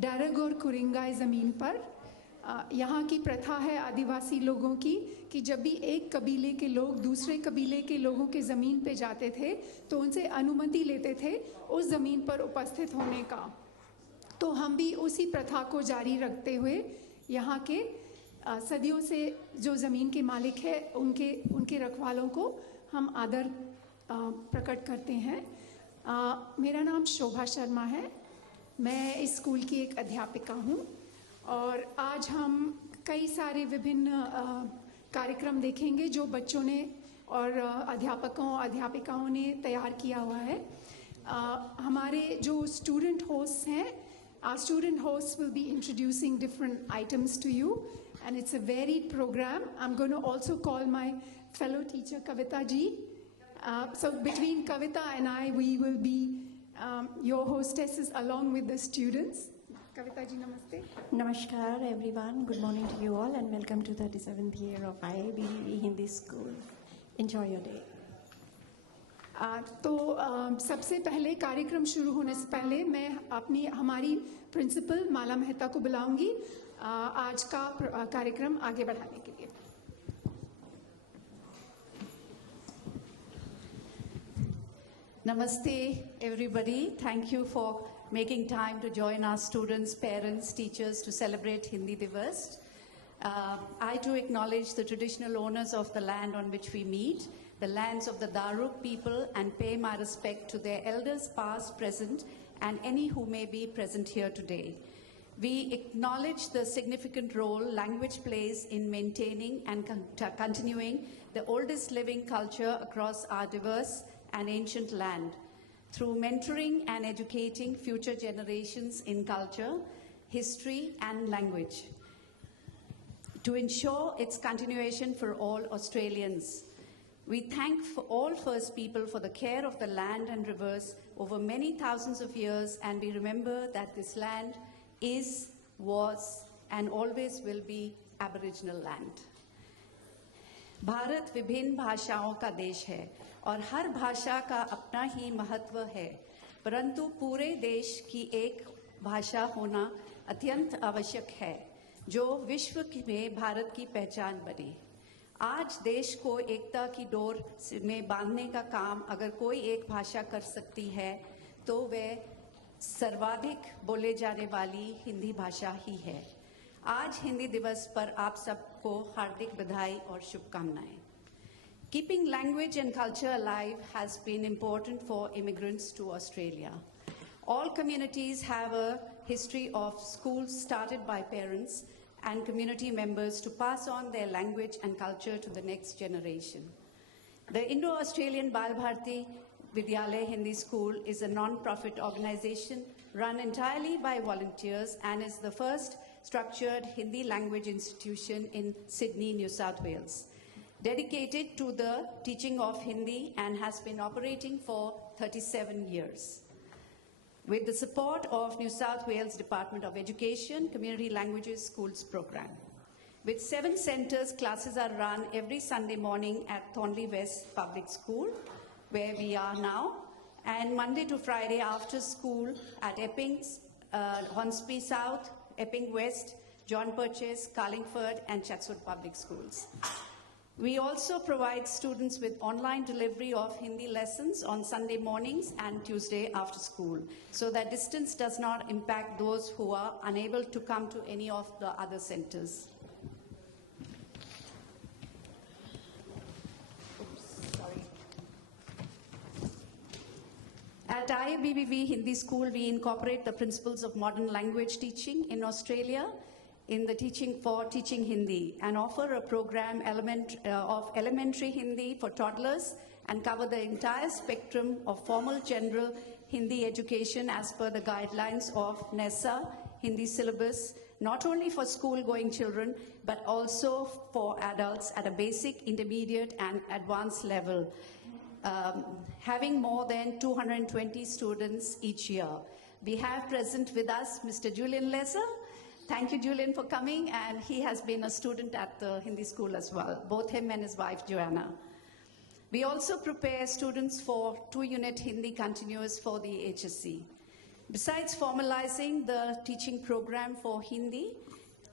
डारग और कुरिंगाई ज़मीन पर यहाँ की प्रथा है आदिवासी लोगों की कि जब भी एक कबीले के लोग दूसरे कबीले के लोगों के ज़मीन पे जाते थे तो उनसे अनुमति लेते थे उस ज़मीन पर उपस्थित होने का। तो हम भी उसी प्रथा को जारी रखते हुए यहाँ के सदियों से जो ज़मीन के मालिक है उनके रखवालों को हम आदर प्रकट करते हैं। मेरा नाम शोभा शर्मा है, मैं इस स्कूल की एक अध्यापिका हूँ और आज हम कई सारे विभिन्न कार्यक्रम देखेंगे जो बच्चों ने और अध्यापिकाओं ने तैयार किया हुआ है। हमारे जो स्टूडेंट होस्ट हैं, our student hosts will be introducing different items to you and it's a varied program. I'm going to also call my fellow teacher Kavita ji. So between Kavita and I, we will be your hostesses along with the students. Kavita ji, namaste. Namaskar everyone, good morning to you all and welcome to 37th year of IIBDV Hindi School. Enjoy your day. तो सबसे पहले कार्यक्रम शुरू होने से पहले मैं हमारी प्रिंसिपल माला मेहता को बुलाऊंगी आज का कार्यक्रम आगे बढ़ाने के लिए। Namaste everybody. Thank you for making time to join our students, parents, teachers to celebrate Hindi Divas. I too acknowledge the traditional owners of the land on which we meet, the lands of the Daruk people, and pay my respect to their elders past, present, and any who may be present here today. We acknowledge the significant role language plays in maintaining and continuing the oldest living culture across our diverse and ancient land. Through mentoring and educating future generations in culture, history, and language, to ensure its continuation for all Australians. We thank all First People for the care of the land and rivers over many thousands of years, and we remember that this land is, was, and always will be Aboriginal land. Bharat विभिन्न भाषाओं का देश है और हर भाषा का अपना ही महत्व है, परंतु पूरे देश की एक भाषा होना अत्यंत आवश्यक है जो विश्व में भारत की पहचान बने। आज देश को एकता की डोर में बांधने का काम अगर कोई एक भाषा कर सकती है तो वह सर्वाधिक बोले जाने वाली हिंदी भाषा ही है। आज हिंदी दिवस पर आप सबको हार्दिक बधाई और शुभकामनाएं। Keeping language and culture alive has been important for immigrants to Australia. All communities have a history of schools started by parents and community members to pass on their language and culture to the next generation. The Indo-Australian Bal Bharti Vidyalaya Hindi School is a non-profit organization run entirely by volunteers and is the first structured Hindi language institution in Sydney, New South Wales, dedicated to the teaching of Hindi and has been operating for 37 years. With the support of New South Wales Department of Education, Community Languages Schools program. With 7 centres, classes are run every Sunday morning at Thornley West Public School, where we are now, and Monday to Friday after school at Epping's, Hornsby South, Epping West, John Purchase, Carlingford, and Chatswood Public Schools. We also provide students with online delivery of Hindi lessons on Sunday mornings and Tuesday after school, so that distance does not impact those who are unable to come to any of the other centres. At IIBBV Hindi School, we incorporate the principles of modern language teaching in Australia in the teaching Hindi and offer a program of elementary Hindi for toddlers and cover the entire spectrum of formal general Hindi education as per the guidelines of NESA Hindi syllabus, not only for school-going children, but also for adults at a basic, intermediate, and advanced level, having more than 220 students each year. We have present with us Mr. Julian Lesser. Thank you, Julian, for coming, and he has been a student at the Hindi school as well, both him and his wife, Joanna. We also prepare students for 2-unit Hindi continuous for the HSC. Besides formalizing the teaching program for Hindi,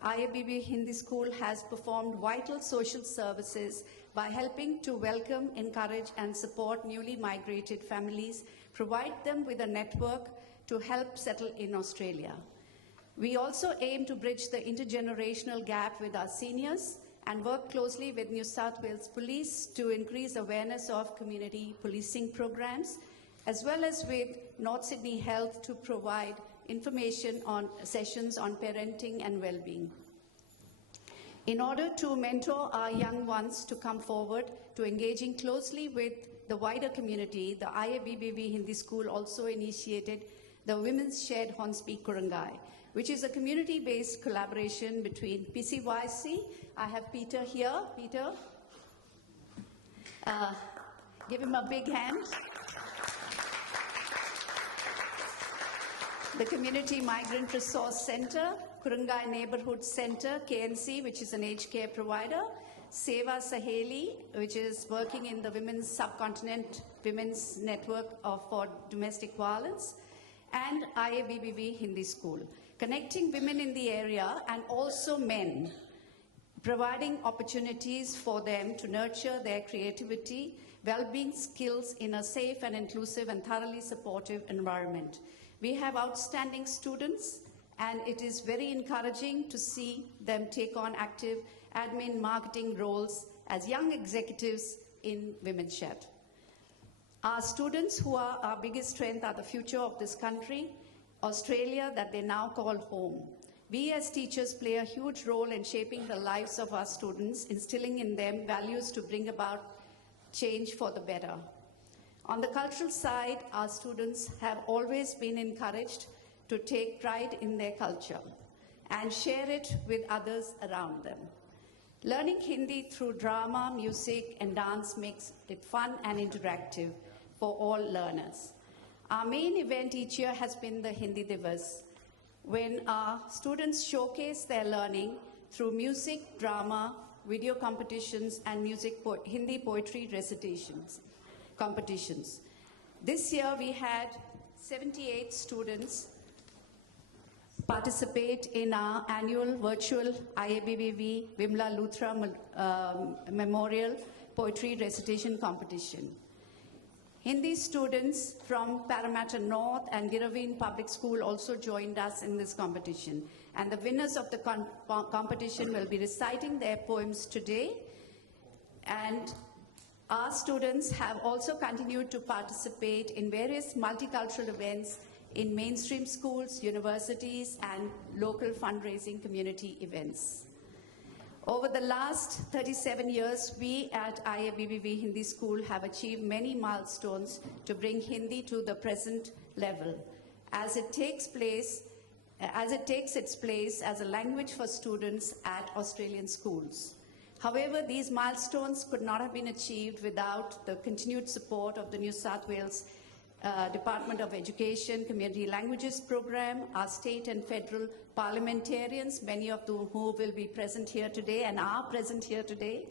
IABB Hindi School has performed vital social services by helping to welcome, encourage, and support newly migrated families, provide them with a network to help settle in Australia. We also aim to bridge the intergenerational gap with our seniors and work closely with New South Wales Police to increase awareness of community policing programs, as well as with North Sydney Health to provide information on sessions on parenting and well-being. In order to mentor our young ones to come forward to engaging closely with the wider community, the IABBV Hindi School also initiated the Women's Shared Hornsby Kurungai, which is a community-based collaboration between PCYC. I have Peter here. Peter, give him a big hand. The Community Migrant Resource Centre, Kurungai Neighbourhood Centre, KNC, which is an aged care provider, Seva Saheli, which is working in the Women's Subcontinent Women's Network for Domestic Violence, and IABBV Hindi School, connecting women in the area and also men, providing opportunities for them to nurture their creativity, well-being skills in a safe and inclusive and thoroughly supportive environment. We have outstanding students, and it is very encouraging to see them take on active admin marketing roles as young executives in Women's Shed. Our students, who are our biggest strength, are the future of this country, Australia, that they now call home. We as teachers play a huge role in shaping the lives of our students, instilling in them values to bring about change for the better. On the cultural side, our students have always been encouraged to take pride in their culture and share it with others around them. Learning Hindi through drama, music, and dance makes it fun and interactive for all learners. Our main event each year has been the Hindi Divas, when our students showcase their learning through music, drama, video competitions, and Hindi poetry recitations competitions. This year we had 78 students participate in our annual virtual IABBV Vimla Luthra Memorial Poetry Recitation Competition. Hindi students from Parramatta North and Giraveen Public School also joined us in this competition. And the winners of the competition will be reciting their poems today. And our students have also continued to participate in various multicultural events in mainstream schools, universities, and local fundraising community events. Over the last 37 years, we at IABBV Hindi School have achieved many milestones to bring Hindi to the present level, as it takes its place as a language for students at Australian schools. However, these milestones could not have been achieved without the continued support of the New South Wales Department of Education Community Languages Program, our state and federal parliamentarians, many of whom will be present here today and are present here today,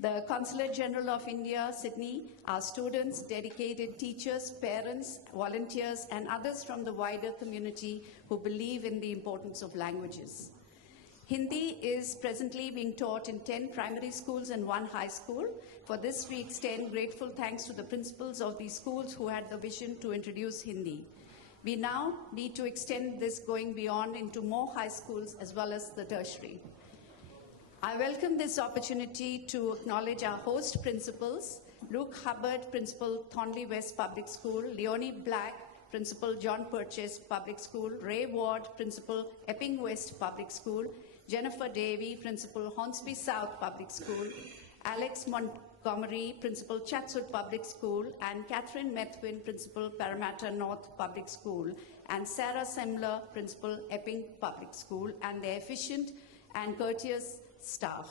the Consulate General of India, Sydney, our students, dedicated teachers, parents, volunteers, and others from the wider community who believe in the importance of languages. Hindi is presently being taught in 10 primary schools and 1 high school. For this, we extend grateful thanks to the principals of these schools who had the vision to introduce Hindi. We now need to extend this going beyond into more high schools as well as the tertiary. I welcome this opportunity to acknowledge our host principals, Luke Hubbard, Principal, Thornley West Public School, Leonie Black, Principal, John Purchase Public School, Ray Ward, Principal, Epping West Public School, Jennifer Davey, Principal, Hornsby South Public School, Alex Montgomery, Principal, Chatswood Public School, and Catherine Methwin, Principal, Parramatta North Public School, and Sarah Semler, Principal, Epping Public School, and their efficient and courteous staff.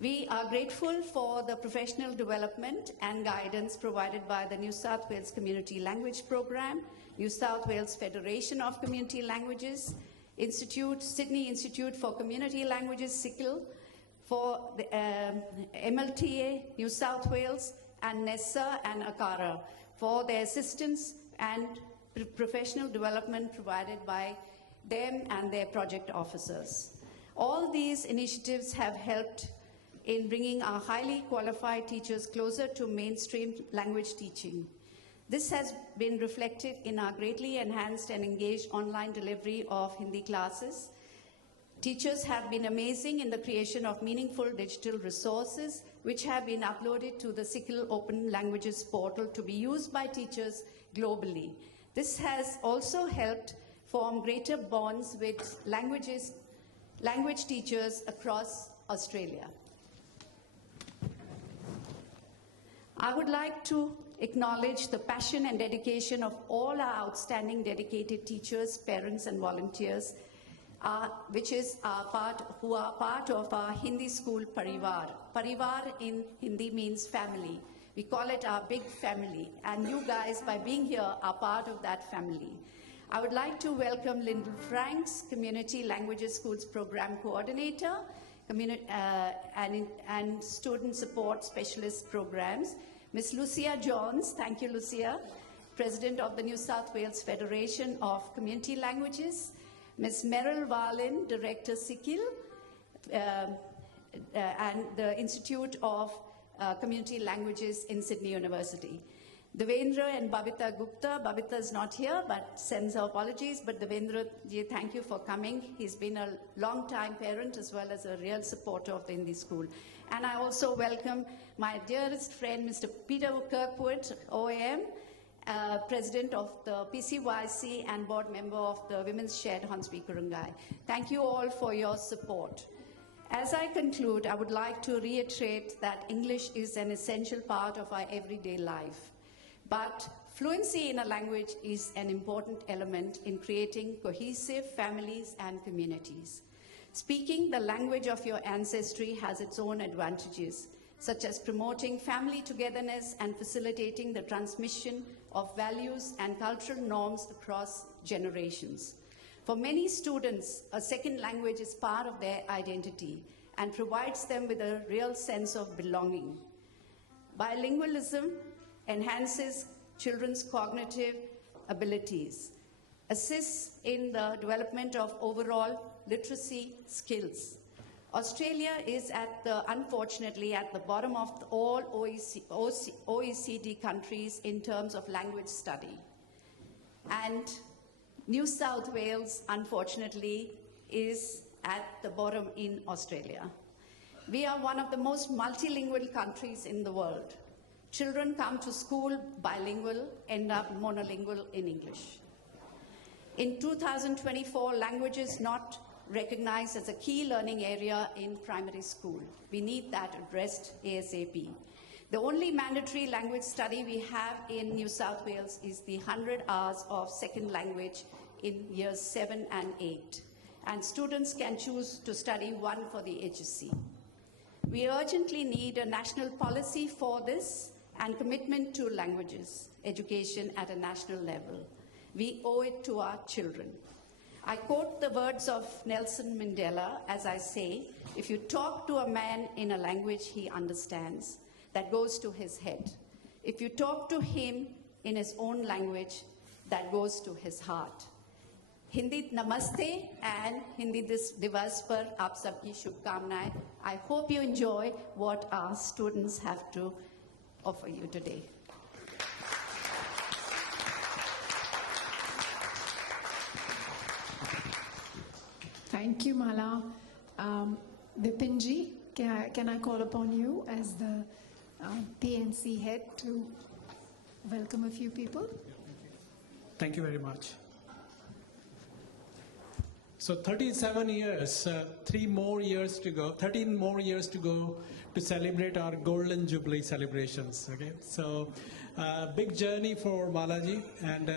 We are grateful for the professional development and guidance provided by the New South Wales Community Language Program, New South Wales Federation of Community Languages, Sydney Institute for Community Languages, SICL, for the MLTA, New South Wales, and NESA and ACARA for their assistance and professional development provided by them and their project officers. All these initiatives have helped in bringing our highly qualified teachers closer to mainstream language teaching. This has been reflected in our greatly enhanced and engaged online delivery of Hindi classes. Teachers have been amazing in the creation of meaningful digital resources, which have been uploaded to the SICL Open Languages portal to be used by teachers globally. This has also helped form greater bonds with language teachers across Australia. I would like to acknowledge the passion and dedication of all our outstanding dedicated teachers, parents, and volunteers, who are part of our Hindi school Parivar. Parivar in Hindi means family. We call it our big family, and you guys, by being here, are part of that family. I would like to welcome Lyndall Franks, Community Languages Schools Program Coordinator, and Student Support Specialist Programs, Ms. Lucia Johns, thank you Lucia, President of the New South Wales Federation of Community Languages, Ms. Meryl Walin, Director SICL, and the Institute of Community Languages in Sydney University. Devendra and Babita Gupta. Babita is not here, but sends her apologies. But Devendra, thank you for coming. He's been a long-time parent as well as a real supporter of the Hindi school. And I also welcome my dearest friend, Mr. Peter Kirkwood, OAM, President of the PCYC and board member of the Women's Shared Hornsby Kurungai. Thank you all for your support. As I conclude, I would like to reiterate that English is an essential part of our everyday life. But fluency in a language is an important element in creating cohesive families and communities. Speaking the language of your ancestry has its own advantages, such as promoting family togetherness and facilitating the transmission of values and cultural norms across generations. For many students, a second language is part of their identity and provides them with a real sense of belonging. Bilingualism enhances children's cognitive abilities, assists in the development of overall literacy skills. Australia is unfortunately at the bottom of all OECD countries in terms of language study. And New South Wales, unfortunately, is at the bottom in Australia. We are one of the most multilingual countries in the world. Children come to school bilingual, end up monolingual in English. In 2024, language is not recognized as a key learning area in primary school. We need that addressed ASAP. The only mandatory language study we have in New South Wales is the 100 hours of second language in years 7 and 8. And students can choose to study one for the HSC. We urgently need a national policy for this and commitment to languages education at a national level. We owe it to our children. I quote the words of Nelson Mandela as I say, if you talk to a man in a language he understands, that goes to his head. If you talk to him in his own language, that goes to his heart. Hindi Namaste and Hindi Divas par aap sabki shubhkamnaएं. I hope you enjoy what our students have to offer you today. Thank you, Mala. Vipinji, can I call upon you as the PNC head to welcome a few people? Thank you very much. So 37 years, 13 more years to go to celebrate our Golden Jubilee celebrations. Okay, so big journey for Malaji, and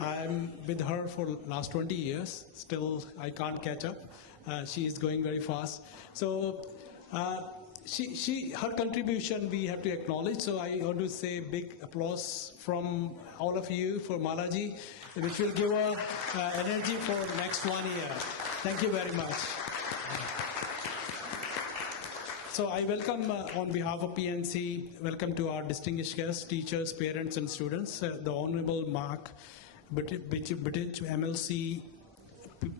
I'm with her for last 20 years. Still, I can't catch up. She is going very fast. So her contribution we have to acknowledge. So I want to say big applause from all of you for Malaji, which will give her energy for next 1 year. Thank you very much. So I welcome, on behalf of PNC, welcome to our distinguished guests, teachers, parents, and students, the Honorable Mark British MLC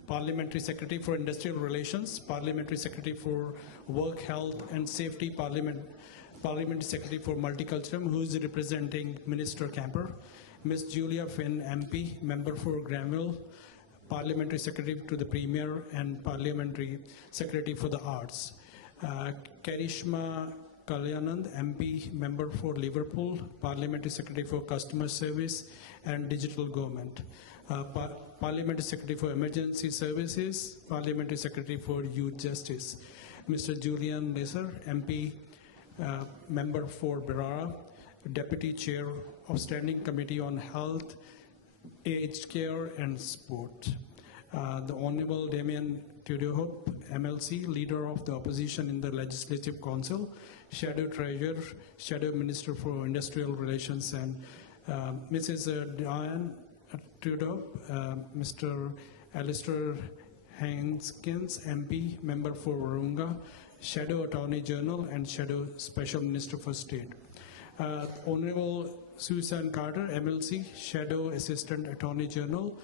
Parliamentary Secretary for Industrial Relations, Parliamentary Secretary for Work, Health and Safety, Parliamentary Secretary for Multiculturalism, who is representing Minister Camper. Ms. Julia Finn, MP, Member for Granville, Parliamentary Secretary to the Premier and Parliamentary Secretary for the Arts. Karishma Kalyanand, MP, Member for Liverpool, Parliamentary Secretary for Customer Service and Digital Government. Parliamentary Secretary for Emergency Services, Parliamentary Secretary for Youth Justice. Mr. Julian Lesser, MP, Member for Berara, Deputy Chair of Standing Committee on Health, Aged Care and Sport. The Honorable Damien Tudorhope, MLC, Leader of the Opposition in the Legislative Council, Shadow Treasurer, Shadow Minister for Industrial Relations, and Mrs. Diane Tudorhope, Mr. Alistair Hankins, MP, Member for Warunga, Shadow Attorney General and Shadow Special Minister for State. Honorable Susan Carter, MLC, Shadow Assistant Attorney General,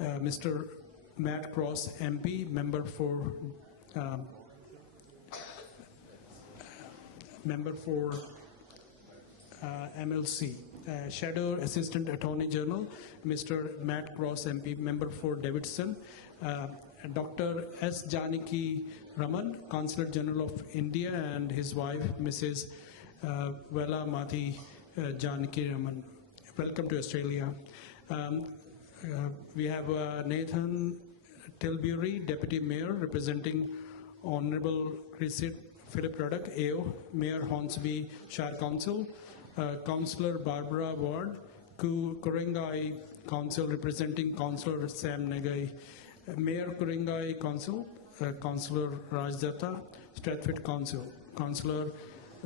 Mr. Matt Cross, MP, Member for MLC. Shadow Assistant Attorney General, Mr. Matt Cross, MP, Member for Davidson. Dr. S. Janaki Raman, Consulate General of India, and his wife, Mrs. Vela Mati Janaki Raman. Welcome to Australia. We have Nathan Tilbury, Deputy Mayor, representing Honorable Philip Ruddock, AO, Mayor Hornsby Shire Council, Councillor Barbara Ward, Kuringai Council, representing Councillor Sam Negai, Mayor Kuringai Council, Councillor Rajdatta, Stratford Council, Councillor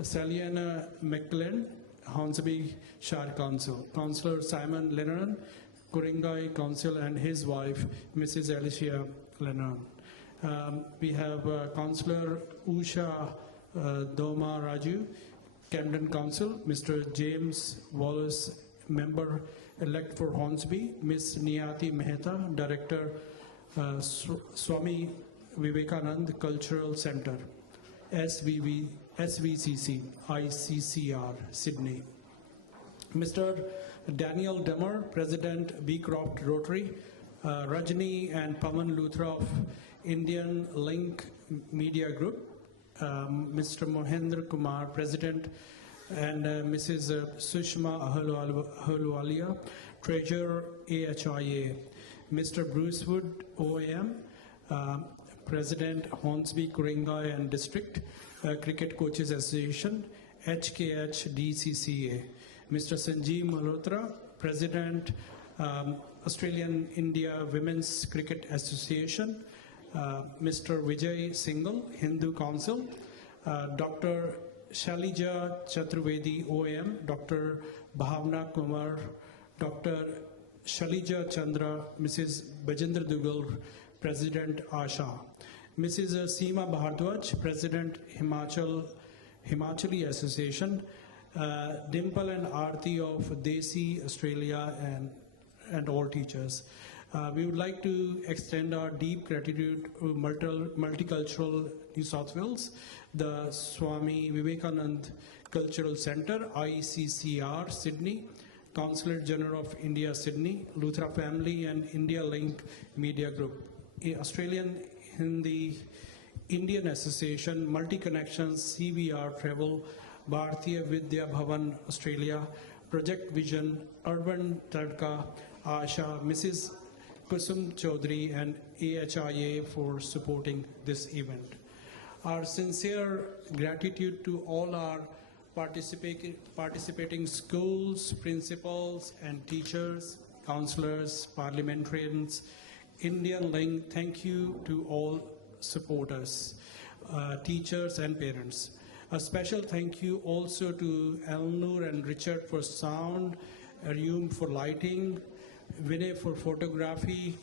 Saliana McLean, Hornsby Shire Council, Councillor Simon Lennon, Kuringai Council, and his wife, Mrs. Alicia Lennon. We have Councillor Usha Doma Raju, Camden Council, Mr. James Wallace, Member-elect for Hornsby, Ms. Niyati Mehta, Director, Swami Vivekanand Cultural Center, SVCC, ICCR, Sydney. Mr. Daniel Demmer, President, Beecroft Rotary, Rajni and Pawan Luthra of Indian Link Media Group, Mr. Mohendra Kumar, President, and Mrs. Sushma Ahluwalia, Treasurer, AHIA, Mr. Bruce Wood, OAM, President, Hornsby, Kuringai and District Cricket Coaches Association, HKH DCCA, Mr. Sanjeev Malhotra, President, Australian India Women's Cricket Association, Mr. Vijay Singhal, Hindu Council, Dr. Shalija Chaturvedi, OAM, Dr. Bhavna Kumar, Dr. Shalija Chandra, Mrs. Bajendra Dugal, President ASHA, Mrs. Seema Bhardwaj, President Himachali Association, Dimple and Aarti of Desi Australia, and all teachers. We would like to extend our deep gratitude to Multicultural New South Wales, the Swami Vivekanand Cultural Center, ICCR, Sydney, Consulate General of India, Sydney, Luthra Family and India Link Media Group, Australian Hindi Indian Association, Multi Connections, CVR Travel, Bharatiya Vidya Bhavan, Australia, Project Vision, Urban Tadka, Asha, Mrs. Kusum Chaudhary and AHIA for supporting this event. Our sincere gratitude to all our participating schools, principals and teachers, counselors, parliamentarians, Indian Link. Thank you to all supporters, teachers and parents. A special thank you also to Elnur and Richard for sound, Aryum for lighting, Vinay for photography,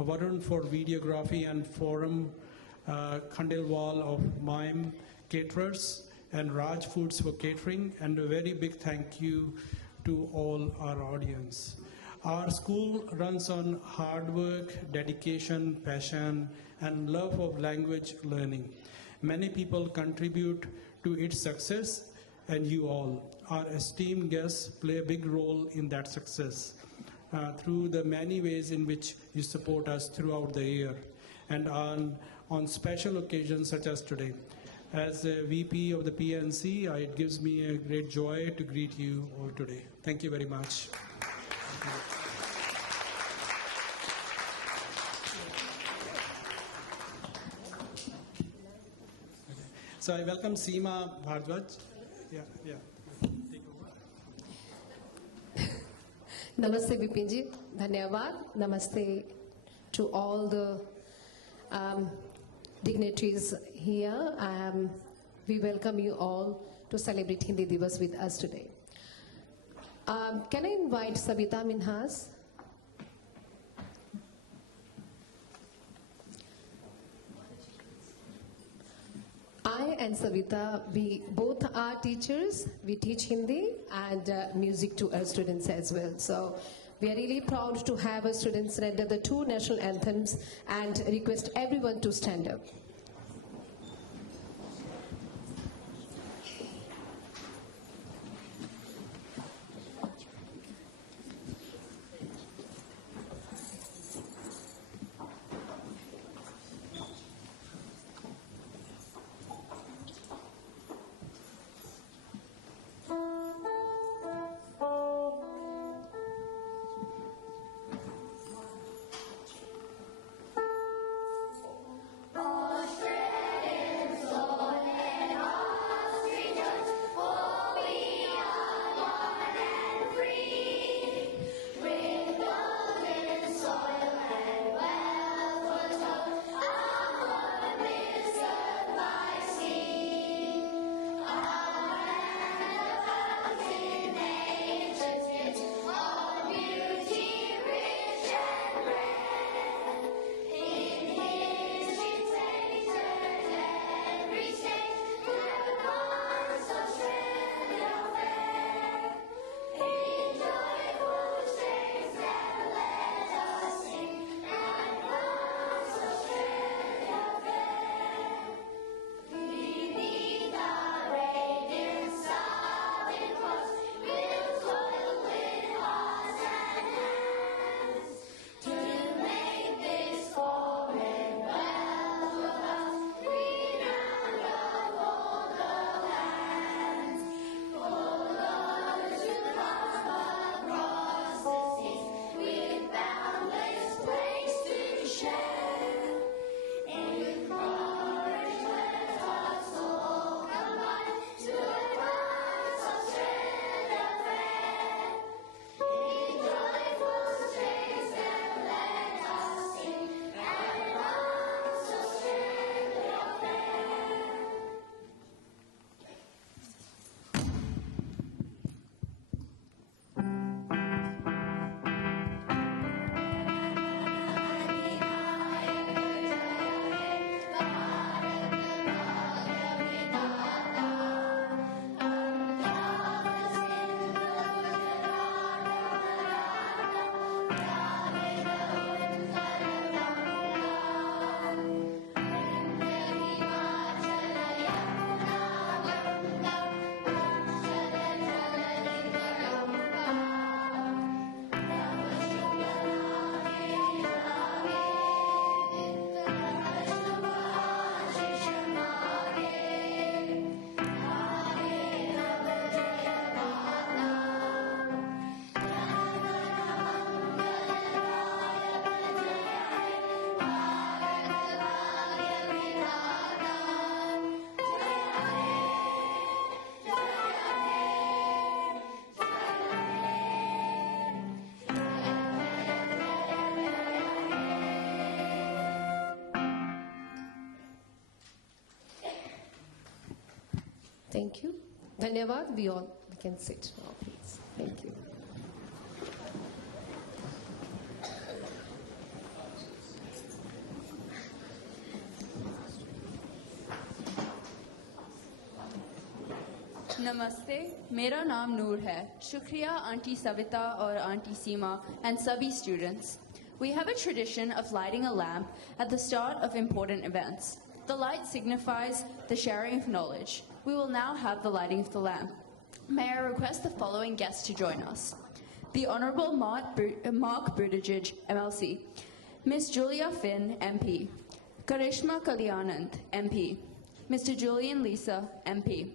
Varun for videography, and Forum Khandelwal of Mime Caterers, and Raj Foods for catering, and a very big thank you to all our audience. Our school runs on hard work, dedication, passion, and love of language learning. Many people contribute to its success, and you all, our esteemed guests, play a big role in that success through the many ways in which you support us throughout the year and on special occasions such as today. As a VP of the PNC, it gives me a great joy to greet you all today. Thank you very much. So I welcome Seema Bhardwaj. Yeah. Namaste Vipin ji, dhanyavad. Namaste to all the dignitaries here. We welcome you all to celebrate Hindi Divas with us today. Can I invite Sabita Minhas? I and Savita, we both are teachers. We teach Hindi and music to our students as well. So we are really proud to have our students render the two national anthems and request everyone to stand up. Thank you. Dhanyavad. We can sit now, please. Thank you. नमस्ते, मेरा नाम नूर है. शुक्रिया aunty Savita और aunty Seema and सभी students. We have a tradition of lighting a lamp at the start of important events. The light signifies the sharing of knowledge. We will now have the lighting of the lamp. May I request the following guests to join us? The Honourable Mark Buttigieg, MLC, Miss Julia Finn, MP, Karishma Kalyanand, MP, Mr. Julian Lisa, MP,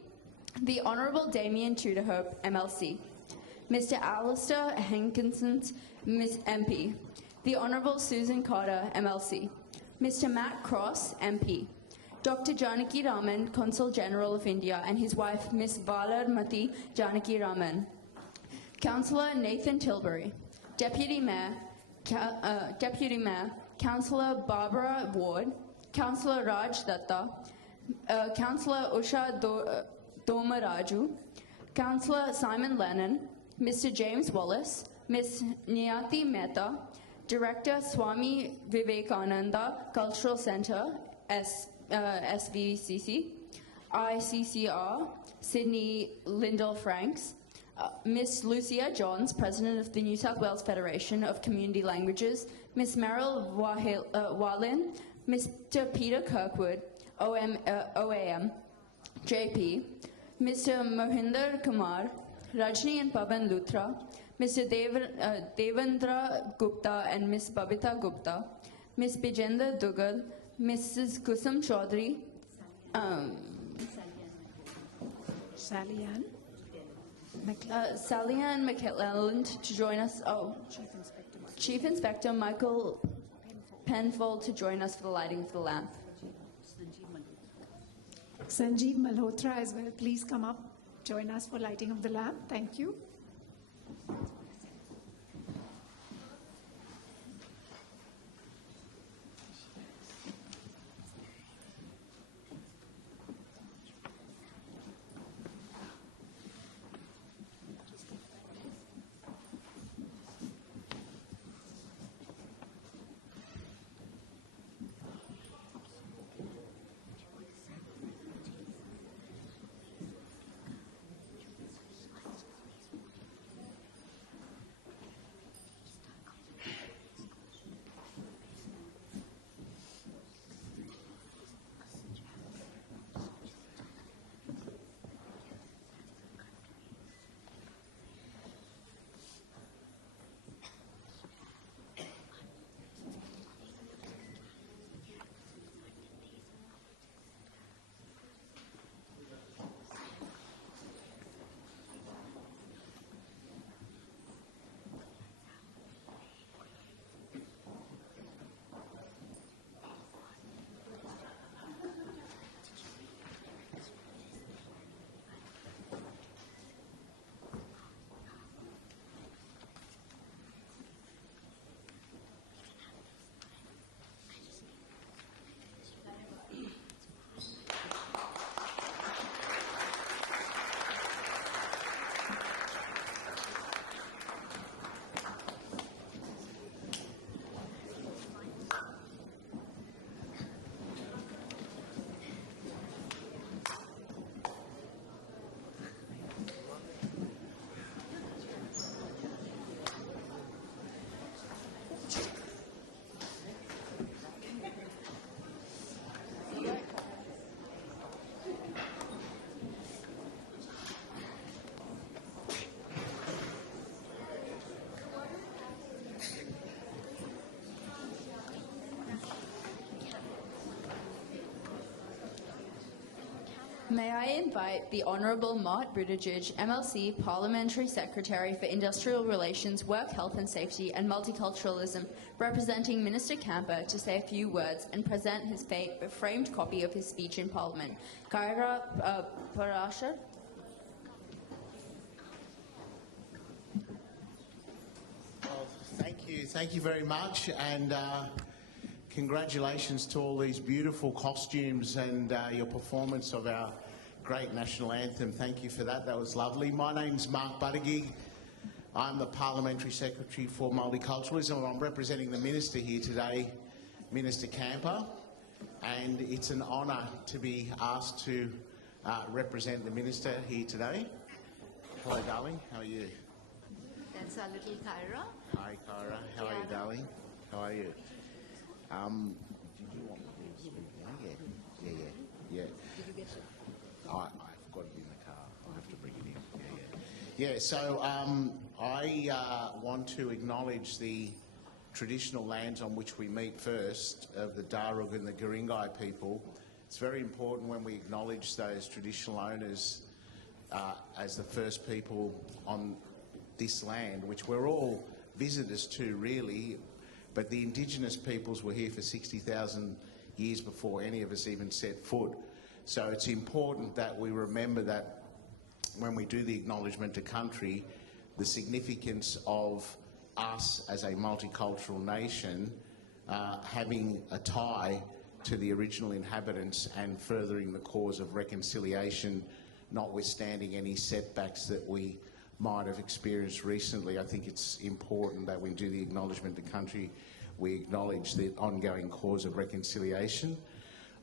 the Honourable Damien Tudorhope, MLC, Mr. Alistair Hankinson, Miss MP, the Honourable Susan Carter, MLC, Mr. Matt Cross, MP, Dr. Janaki Raman, Consul General of India, and his wife, Miss Valarmati Janaki Raman, Councillor Nathan Tilbury, Deputy Mayor, Councillor Barbara Ward, Councillor Raj Datta, Councillor Usha Domaraju, Councillor Simon Lennon, Mr. James Wallace, Miss Niyati Mehta, Director Swami Vivekananda Cultural Centre, SVCC, ICCR, Sydney Lyndall Franks, Miss Lucia Johns, President of the New South Wales Federation of Community Languages, Miss Meryl Wallin, Mr. Peter Kirkwood, OAM, JP, Mr. Mohinder Kumar, Rajni and Pavan Luthra, Mr. Devendra Gupta and Miss Babita Gupta, Miss Bijender Dugal, Mrs. Kusum Chaudhary, Sally-Ann Sally-Ann McClelland to join us. Oh, Chief Inspector Michael Penfold to join us for the lighting of the lamp. Sanjeev Malhotra as well. Please come up, join us for lighting of the lamp. Thank you. May I invite the Honourable Mark Buttigieg, MLC, Parliamentary Secretary for Industrial Relations, Work Health and Safety and Multiculturalism, representing Minister Camper, to say a few words and present his framed copy of his speech in Parliament. Kaira Parashar. Well, thank you very much, and congratulations to all these beautiful costumes and your performance of our great national anthem. Thank you for that. That was lovely. My name's Mark Buttigieg. I'm the Parliamentary Secretary for Multiculturalism. I'm representing the Minister here today, Minister Camper, and it's an honour to be asked to represent the Minister here today. Hello, darling. How are you? That's our little Kyra. Hi, Kyra. How are you, darling? How are you? Did you want me to speak now? Yeah. Did you get it? I've got it in the car. I'll have to bring it in. Yeah. So I want to acknowledge the traditional lands on which we meet first of the Darug and the Guringai people. It's very important when we acknowledge those traditional owners as the first people on this land, which we're all visitors to really, but the Indigenous peoples were here for 60,000 years before any of us even set foot. So it's important that we remember that when we do the acknowledgement to country, the significance of us as a multicultural nation having a tie to the original inhabitants and furthering the cause of reconciliation, notwithstanding any setbacks that we might have experienced recently. I think it's important that when we do the acknowledgement to country, we acknowledge the ongoing cause of reconciliation.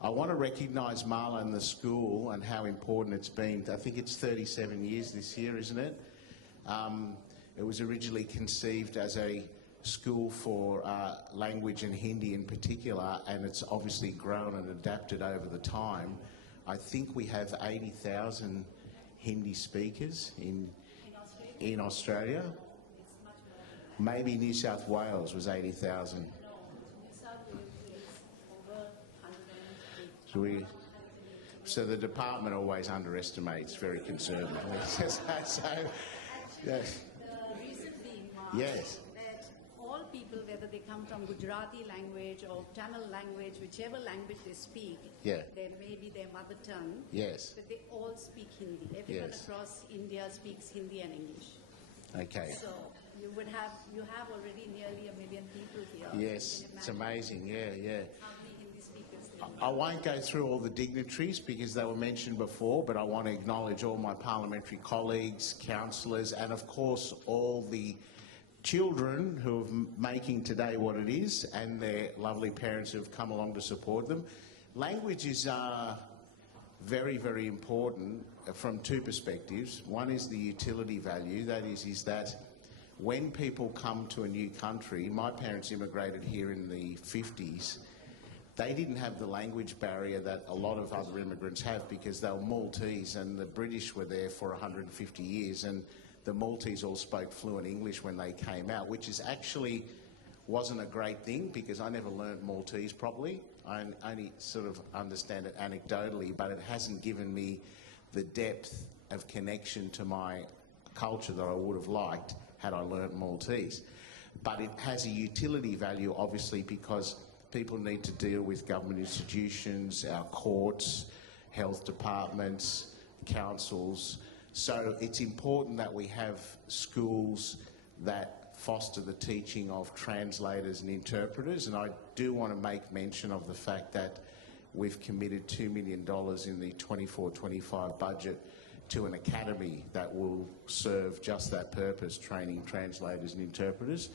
I want to recognise Marla and the school and how important it's been. I think it's 37 years this year, isn't it? It was originally conceived as a school for language and Hindi in particular, and it's obviously grown and adapted over the time. I think we have 80,000 Hindi speakers in Australia. Maybe New South Wales was 80,000. So the department always underestimates very conservatively. So, yes. The reason being, Mark, Yes. that all people, whether they come from Gujarati language or Tamil language, whichever language they speak, Yeah. there may be their mother tongue, Yes. but they all speak Hindi. Everyone Yes. across India speaks Hindi and English. Okay. So you have already nearly 1 million people here. Yes, You can it's imagine amazing. Yeah. how many Hindi speakers there are. I won't go through all the dignitaries because they were mentioned before, but I want to acknowledge all my parliamentary colleagues, councillors, and of course all the children who are making today what it is, and their lovely parents who have come along to support them. Languages are very, very important from two perspectives. One is the utility value. That is that when people come to a new country, my parents immigrated here in the 50s, they didn't have the language barrier that a lot of other immigrants have because they were Maltese and the British were there for 150 years, and the Maltese all spoke fluent English when they came out, which is actually wasn't a great thing because I never learnt Maltese properly. I only sort of understand it anecdotally, but it hasn't given me the depth of connection to my culture that I would have liked had I learnt Maltese. But it has a utility value, obviously, because people need to deal with government institutions, our courts, health departments, councils. So it's important that we have schools that foster the teaching of translators and interpreters, and I do want to make mention of the fact that we've committed $2 million in the 24-25 budget to an academy that will serve just that purpose, training translators and interpreters,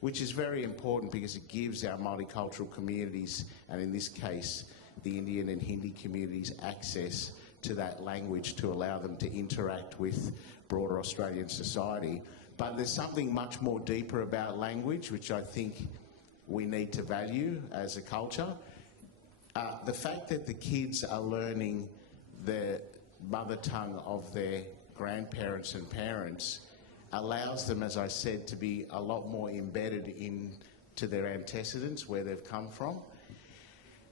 which is very important because it gives our multicultural communities, and in this case the Indian and Hindi communities, access to that language to allow them to interact with broader Australian society. But there's something much more deeper about language, which I think we need to value as a culture. The fact that the kids are learning the mother tongue of their grandparents and parents allows them, as I said, to be a lot more embedded into their antecedents, where they've come from.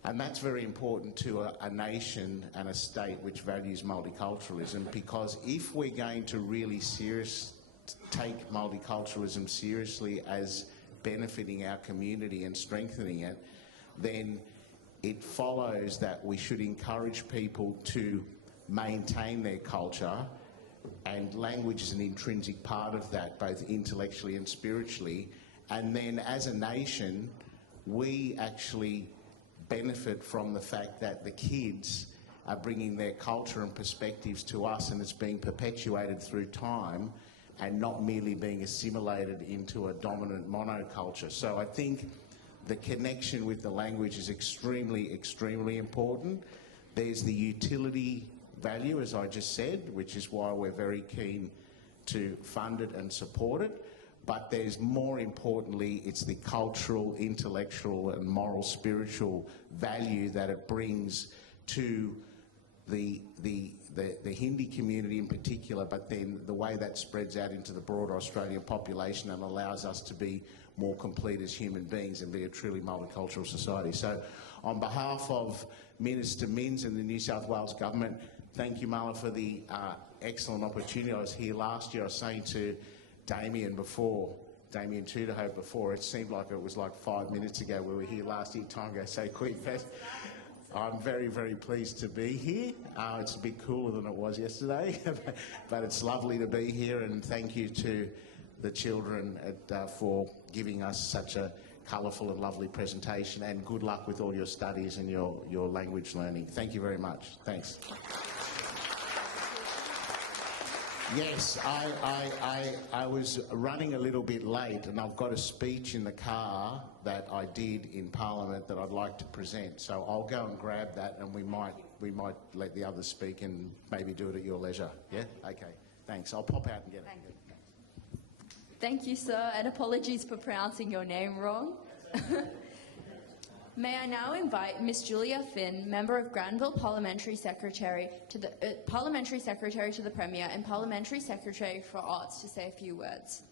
And that's very important to a nation and a state which values multiculturalism, because if we're going to really take multiculturalism seriously as benefiting our community and strengthening it, then it follows that we should encourage people to maintain their culture, and language is an intrinsic part of that, both intellectually and spiritually. And then as a nation, we actually benefit from the fact that the kids are bringing their culture and perspectives to us, and it's being perpetuated through time and not merely being assimilated into a dominant monoculture. So I think the connection with the language is extremely, extremely important. There's the utility value, as I just said, which is why we're very keen to fund it and support it. But there's more importantly, it's the cultural, intellectual and moral, spiritual value that it brings to the Hindi community in particular, but then the way that spreads out into the broader Australian population and allows us to be more complete as human beings and be a truly multicultural society. So on behalf of Minister Minns and the New South Wales Government, thank you, Mala, for the excellent opportunity. I was here last year. I was saying to Damien Tudorhope before, it seemed like it was like 5 minutes ago. We were here last year. Time goes so quick. I'm very, very pleased to be here. It's a bit cooler than it was yesterday, but it's lovely to be here, and thank you to the children for giving us such a colourful and lovely presentation, and good luck with all your studies and your language learning. Thank you very much. Thanks. Yes, I was running a little bit late, and I've got a speech in the car that I did in Parliament that I'd like to present. So I'll go and grab that, and we might let the others speak and maybe do it at your leisure. Yeah? Okay. Thanks. I'll pop out and get it. Thank you, sir, and apologies for pronouncing your name wrong. May I now invite Miss Julia Finn, Member of Granville Parliamentary Secretary to the Premier and Parliamentary Secretary for Arts, to say a few words.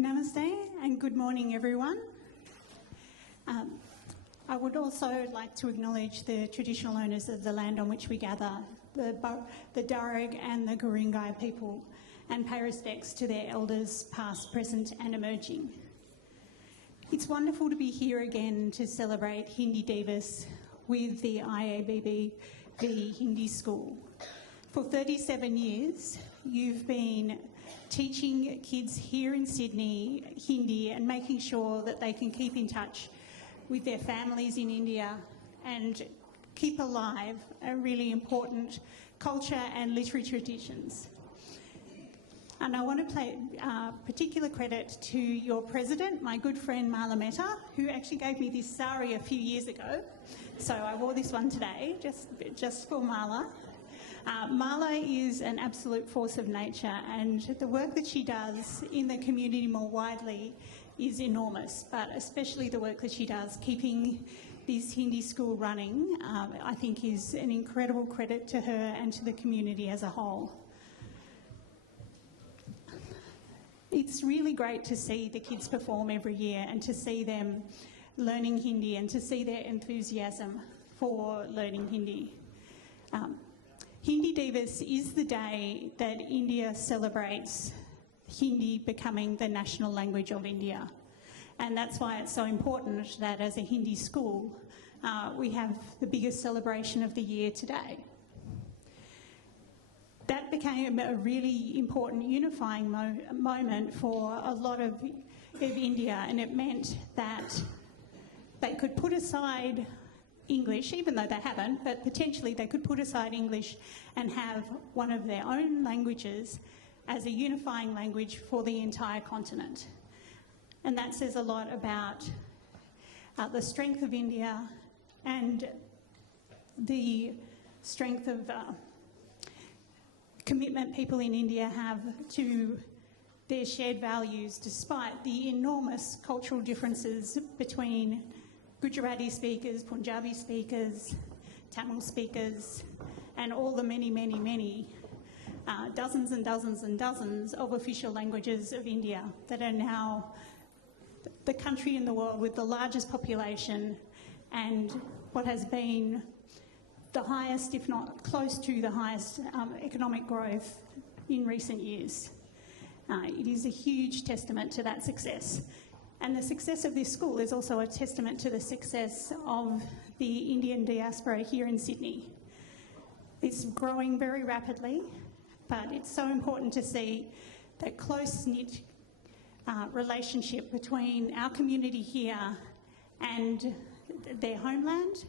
Namaste and good morning, everyone. I would also like to acknowledge the traditional owners of the land on which we gather, the Darug and the Guringai people, and pay respects to their elders past, present and emerging. It's wonderful to be here again to celebrate Hindi Divas with the IABB Hindi School. For 37 years, you've been teaching kids here in Sydney Hindi and making sure that they can keep in touch with their families in India and keep alive a really important culture and literary traditions. And I want to pay particular credit to your president, my good friend Mala Mehta, who actually gave me this sari a few years ago. So I wore this one today, just for Mala. Mala is an absolute force of nature, and the work that she does in the community more widely is enormous, but especially the work that she does keeping this Hindi school running, I think is an incredible credit to her and to the community as a whole. It's really great to see the kids perform every year and to see them learning Hindi and to see their enthusiasm for learning Hindi. Hindi Divas is the day that India celebrates Hindi becoming the national language of India. And that's why it's so important that as a Hindi school, we have the biggest celebration of the year today. That became a really important unifying moment for a lot of India, and it meant that they could put aside English, even though they haven't, but potentially they could put aside English and have one of their own languages as a unifying language for the entire continent. And that says a lot about the strength of India and the strength of commitment people in India have to their shared values, despite the enormous cultural differences between Gujarati speakers, Punjabi speakers, Tamil speakers, and all the many, many, many dozens and dozens and dozens of official languages of India that are now the country in the world with the largest population and what has been the highest, if not close to the highest, economic growth in recent years. It is a huge testament to that success. And the success of this school is also a testament to the success of the Indian diaspora here in Sydney. It's growing very rapidly, but it's so important to see that close-knit relationship between our community here and their homeland.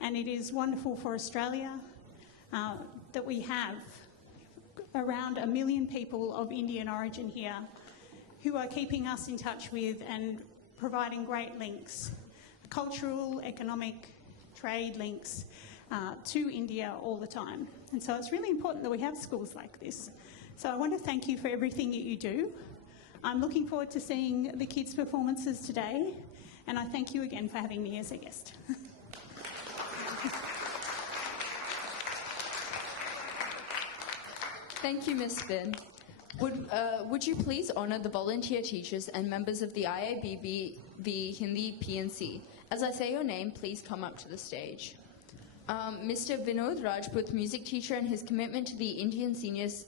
And it is wonderful for Australia that we have around 1 million people of Indian origin here who are keeping us in touch with and providing great links cultural, economic, trade links to India all the time. And so it's really important that we have schools like this. So I want to thank you for everything that you do. I'm looking forward to seeing the kids' performances today, and I thank you again for having me as a guest. Thank you, Ms. Finn. Would you please honour the volunteer teachers and members of the IABB Hindi PNC? As I say your name, please come up to the stage. Mr. Vinod Rajput, music teacher, and his commitment to the Indian Seniors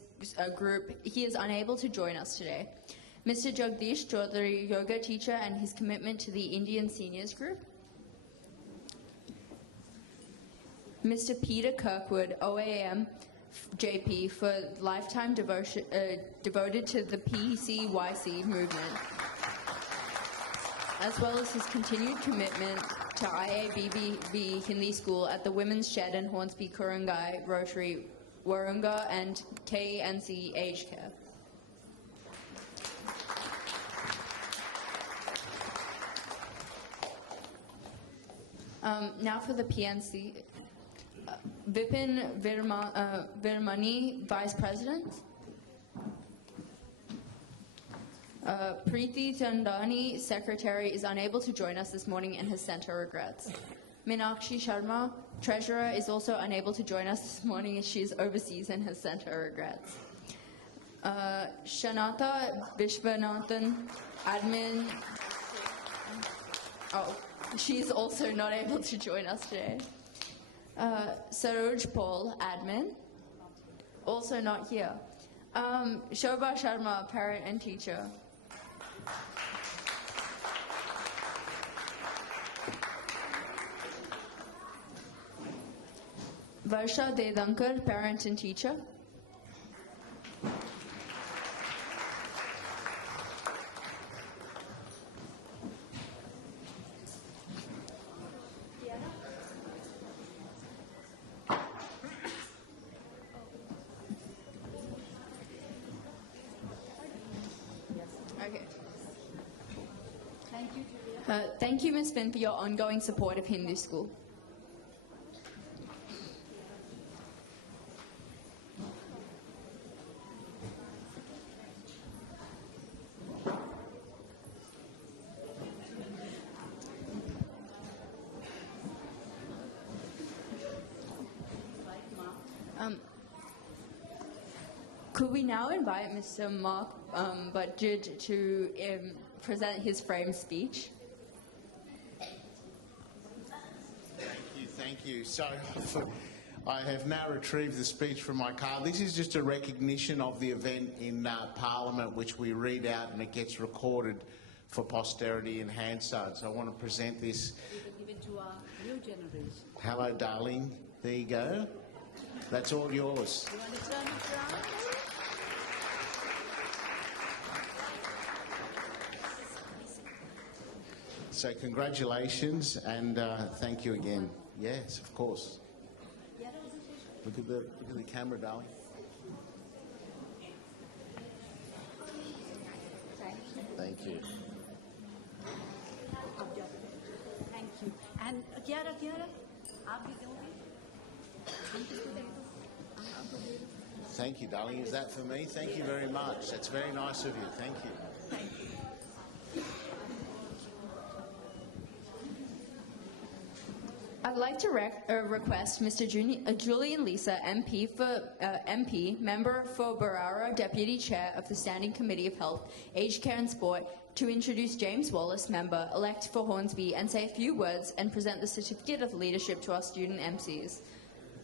group, he is unable to join us today. Mr. Jagdish Chaudhary, yoga teacher, and his commitment to the Indian Seniors group. Mr. Peter Kirkwood, OAM JP, for lifetime devoted to the PCYC movement, as well as his continued commitment to IABB Hindi School at the Women's Shed and Hornsby Kurungai Rotary Warunga and KNC Aged Care. Now for the PNC. Vipin Virmani, Vice President. Preeti Tandani, Secretary, is unable to join us this morning and has sent her regrets. Meenakshi Sharma, Treasurer, is also unable to join us this morning as she is overseas and has sent her regrets. Shanata Vishwanathan, Admin. Oh, she's also not able to join us today. Saroj Paul, Admin, also not here. Shobha Sharma, Parent and Teacher. Varsha Dedankar, Parent and Teacher. Thank you, Ms. Finn, for your ongoing support of Hindu School. Could we now invite Mr. Mark Budgett to present his framed speech? Thank you. So I have now retrieved the speech from my card. This is just a recognition of the event in Parliament, which we read out and it gets recorded for posterity in Hansard. So I want to present this. Give it to our new generation. Hello, darling. There you go. That's all yours. You want to turn it around? So congratulations and thank you again. Yes, of course. Look at the camera, darling. Thank you. Thank you. And Kiara, आप भी दोगे? Thank you, darling. Is that for me? Thank you very much. That's very nice of you. Thank you. Thank you. I'd like to request Mr. Julian Lisa, MP, Member for Barara, Deputy Chair of the Standing Committee of Health, Aged Care and Sport, to introduce James Wallace, Member, elect for Hornsby, and say a few words and present the Certificate of Leadership to our student MCs.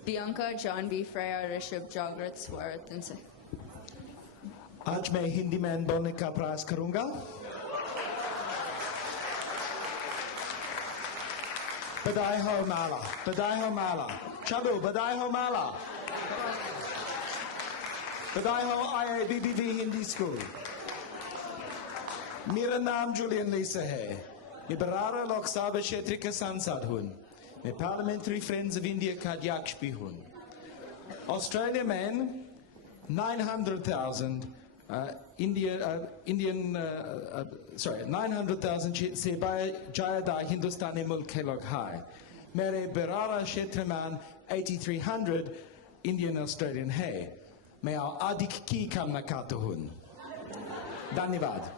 Bianca Janvi Freya Rishabh Jagrat Swarat and say. आज मैं हिंदी में बोलने का प्रयास करूंगा. Badai ho mala, badai ho mala. Chalu, badai ho mala. Badai ho IABBV Hindi School. मेरा नाम Julian लीसा है. मैं बरारा लोकसभा क्षेत्र का सांसद हूँ. मैं Parliamentary Friends of India का अध्यक्ष भी हूँ. Australia में 900,000 sorry, 900,000 se jayada Hindustani mulk ke log hai. Mere berara kshetraman 8,300 Indian Australian hai. Main adik ki kamna karta hun. Dhanyavad.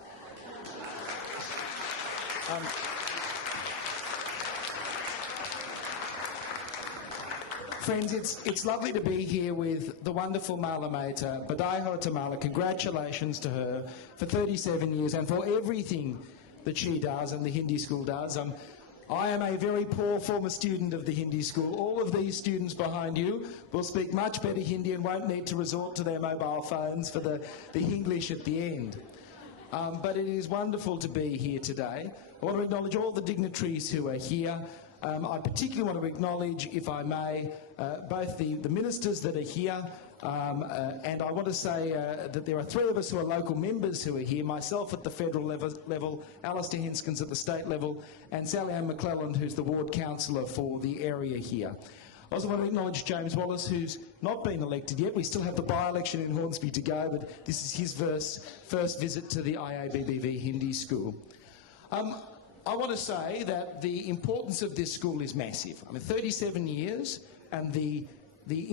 Friends, it's lovely to be here with the wonderful Mala Mehta. Badai ho Tamala, congratulations to her for 37 years and for everything that she does and the Hindi school does. I am a very poor former student of the Hindi school. All of these students behind you will speak much better Hindi and won't need to resort to their mobile phones for the English at the end. But it is wonderful to be here today. I want to acknowledge all the dignitaries who are here. I particularly want to acknowledge, if I may, both the ministers that are here, and I want to say that there are three of us who are local members who are here, myself at the federal level, Alistair Hinskins at the state level, and Sally Ann McClelland, who's the ward councillor for the area here. I also want to acknowledge James Wallace, who's not been elected yet. We still have the by-election in Hornsby to go, but this is his first visit to the IABBV Hindi School. I want to say that the importance of this school is massive. I mean, 37 years, and the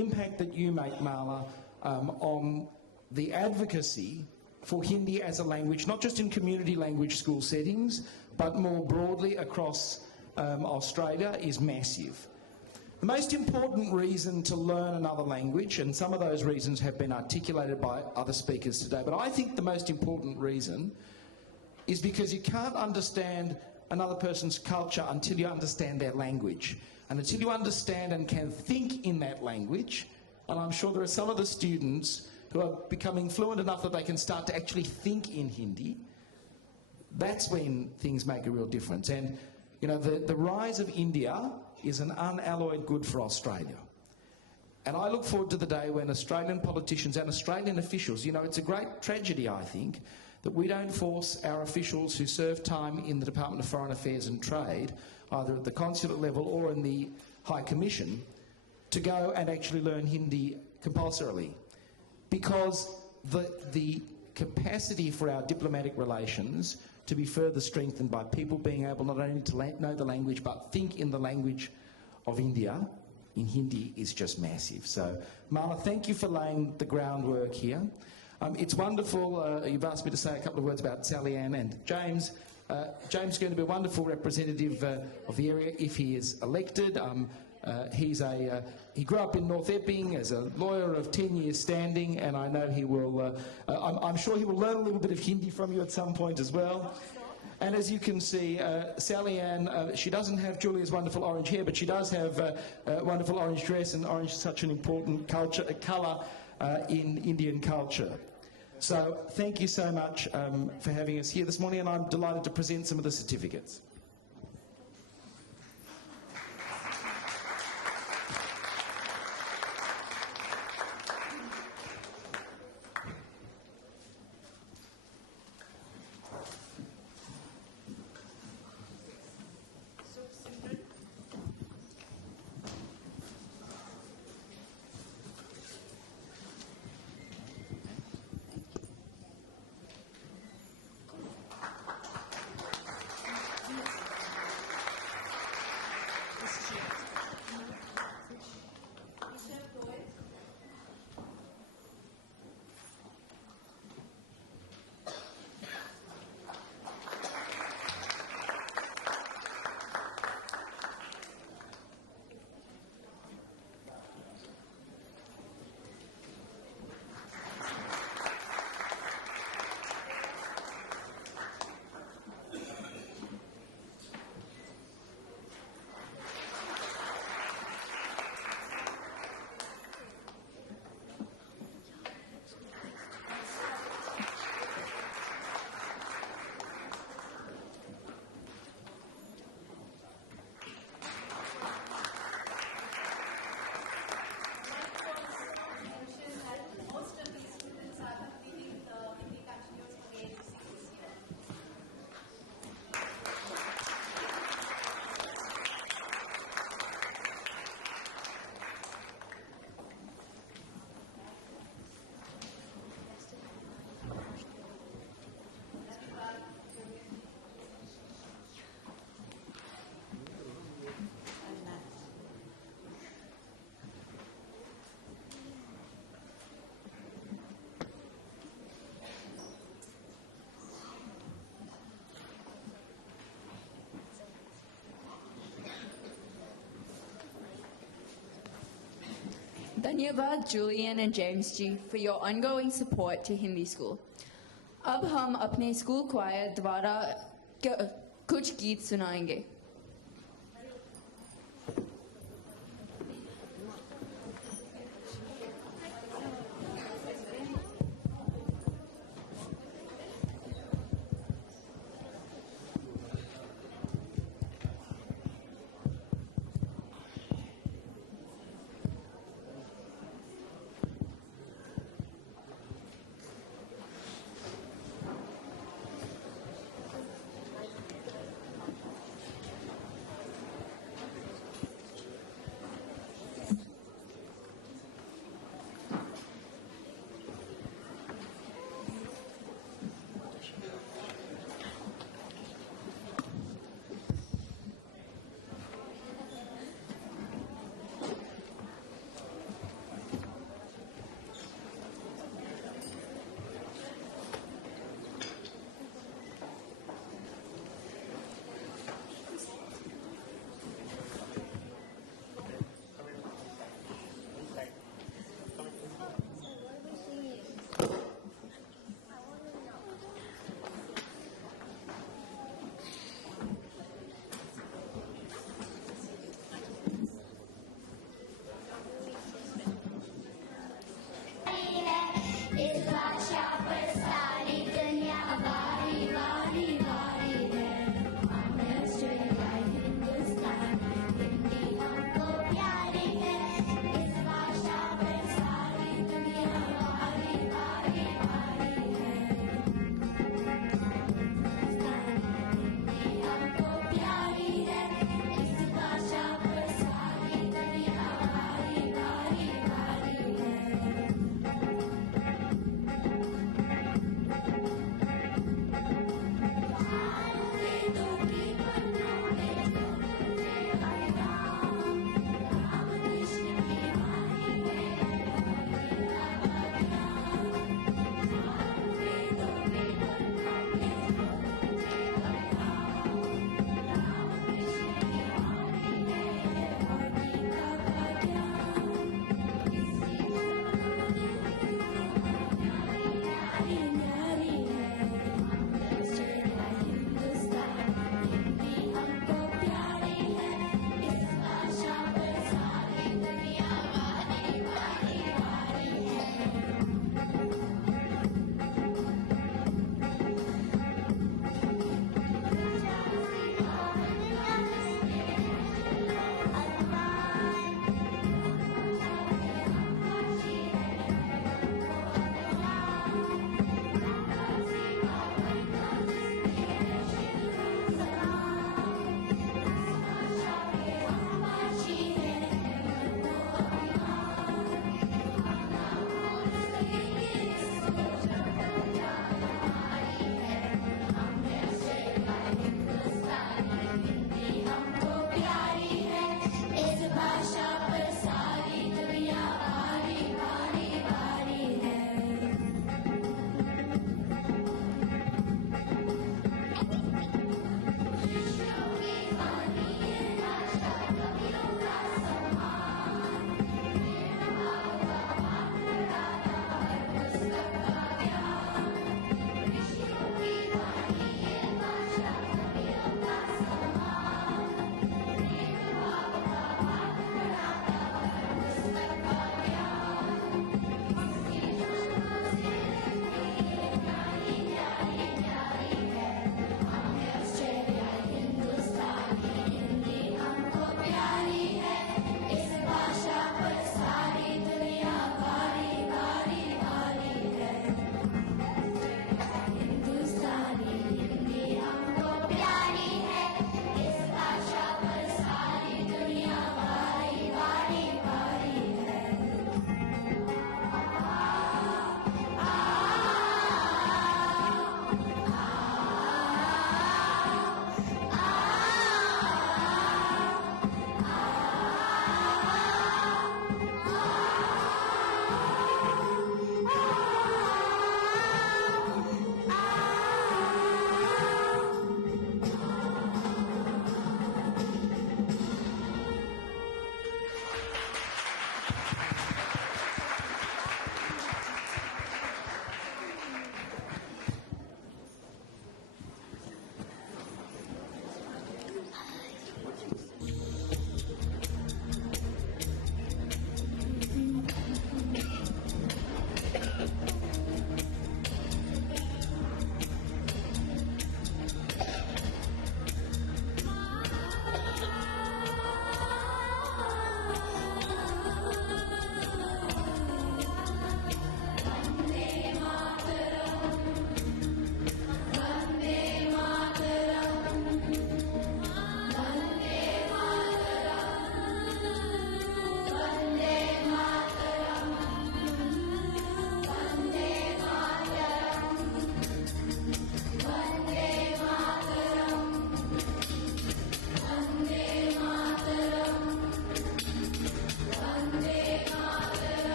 impact that you make, Mala, on the advocacy for Hindi as a language, not just in community language school settings, but more broadly across Australia, is massive. The most important reason to learn another language, and some of those reasons have been articulated by other speakers today, but I think the most important reason is because you can't understand another person's culture until you understand their language. And until you understand and can think in that language, and I'm sure there are some of the students who are becoming fluent enough that they can start to actually think in Hindi, that's when things make a real difference. And, you know, the rise of India is an unalloyed good for Australia. And I look forward to the day when Australian politicians and Australian officials, you know, it's a great tragedy, I think, that we don't force our officials who serve time in the Department of Foreign Affairs and Trade, either at the consulate level or in the High Commission, to go and actually learn Hindi compulsorily. Because the capacity for our diplomatic relations to be further strengthened by people being able not only to know the language but think in the language of India, in Hindi, is just massive. So, Mala, thank you for laying the groundwork here. It's wonderful, you've asked me to say a couple of words about Sally Ann and James. James is going to be a wonderful representative of the area if he is elected. He grew up in North Epping as a lawyer of 10 years standing, and I know he will, I'm sure he will learn a little bit of Hindi from you at some point as well. And as you can see, Sally Ann, she doesn't have Julia's wonderful orange hair, but she does have a wonderful orange dress, and orange is such an important colour in Indian culture. So thank you so much for having us here this morning, and I'm delighted to present some of the certificates. धन्यवाद Julian and James ji for your ongoing support to Hindi School. अब हम अपने school क्वायर द्वारा कुछ गीत सुनाएंगे.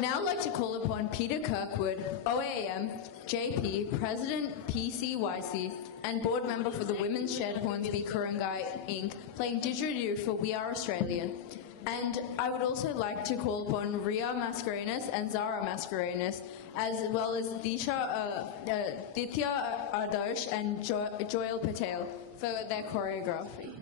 would now like to call upon Peter Kirkwood, OAM, JP, President PCYC, and board member for the Women's Shed Hornsby Kurungai Inc., playing didgeridoo for We Are Australian. And I would also like to call upon Ria Mascarenas and Zara Mascarenas, as well as Ditya Adarsh and Joel Patel for their choreography.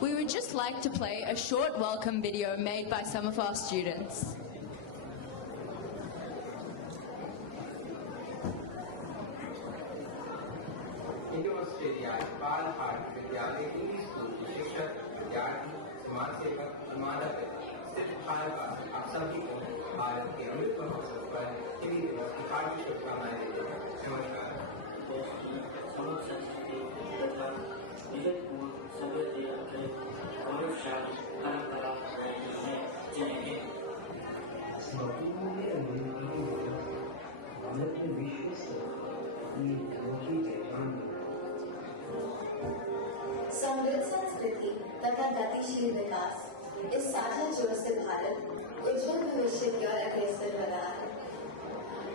We would just like to play a short welcome video made by some of our students. Australia बाल हाट विद्यालय Hindi school के शिक्षक विद्यार्थी समाज सेवक मानव भारत आप सभी को भारत के अमृत महोत्सव पर हिंदी दिवस की हार्दिक शुभकामनाएं देते हैं। नमस्कार। समृद्ध संस्कृति तथा गतिशील विकास इस साझा जोर से भारत उज्जवल भविष्य की ओर अग्रसर हो रहा है।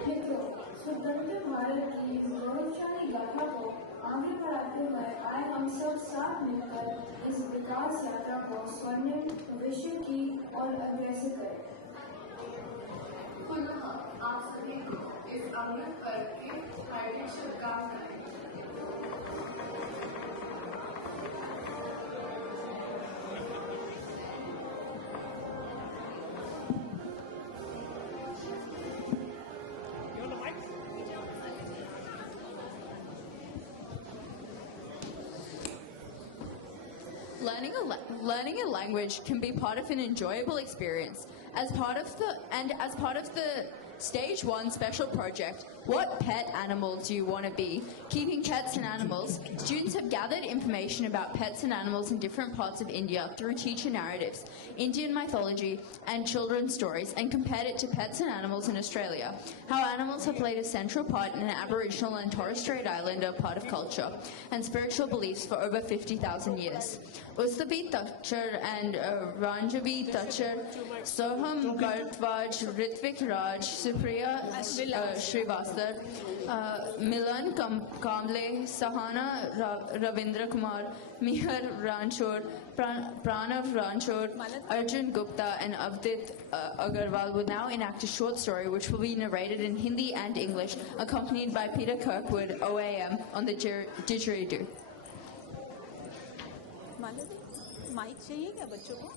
मित्रों, स्वतंत्र भारत की गौरवशाली गाथा को आगे बढ़ाते हुए आए हम सब साथ मिलकर इस विकास यात्रा को स्वर्णिम भविष्य की ओर अग्रसर करें। पुनः आप सभी को इस अमृत पर्व की हार्दिक शुभकामनाएं। Learning a language can be part of an enjoyable experience. As part of the Stage 1 special project, What Pet Animal Do You Want to Be? Keeping Pets and Animals, students have gathered information about pets and animals in different parts of India through teacher narratives, Indian mythology, and children's stories, and compared it to pets and animals in Australia, how animals have played a central part in an Aboriginal and Torres Strait Islander part of culture and spiritual beliefs for over 50,000 years. Ustavi Tachar and Ranjavi Tachar, Soham Bharadwaj, Ritvik Raj, Supriya Srivastava, Milan Kamble, Sahana Ravindra Kumar, Mihar Ranchod, Pranav Ranchod, Arjun Gupta, and Avdit Agarwal will now enact a short story which will be narrated in Hindi and English, accompanied by Peter Kirkwood, OAM, on the didgeridoo. Mic चाहिए क्या बच्चों को?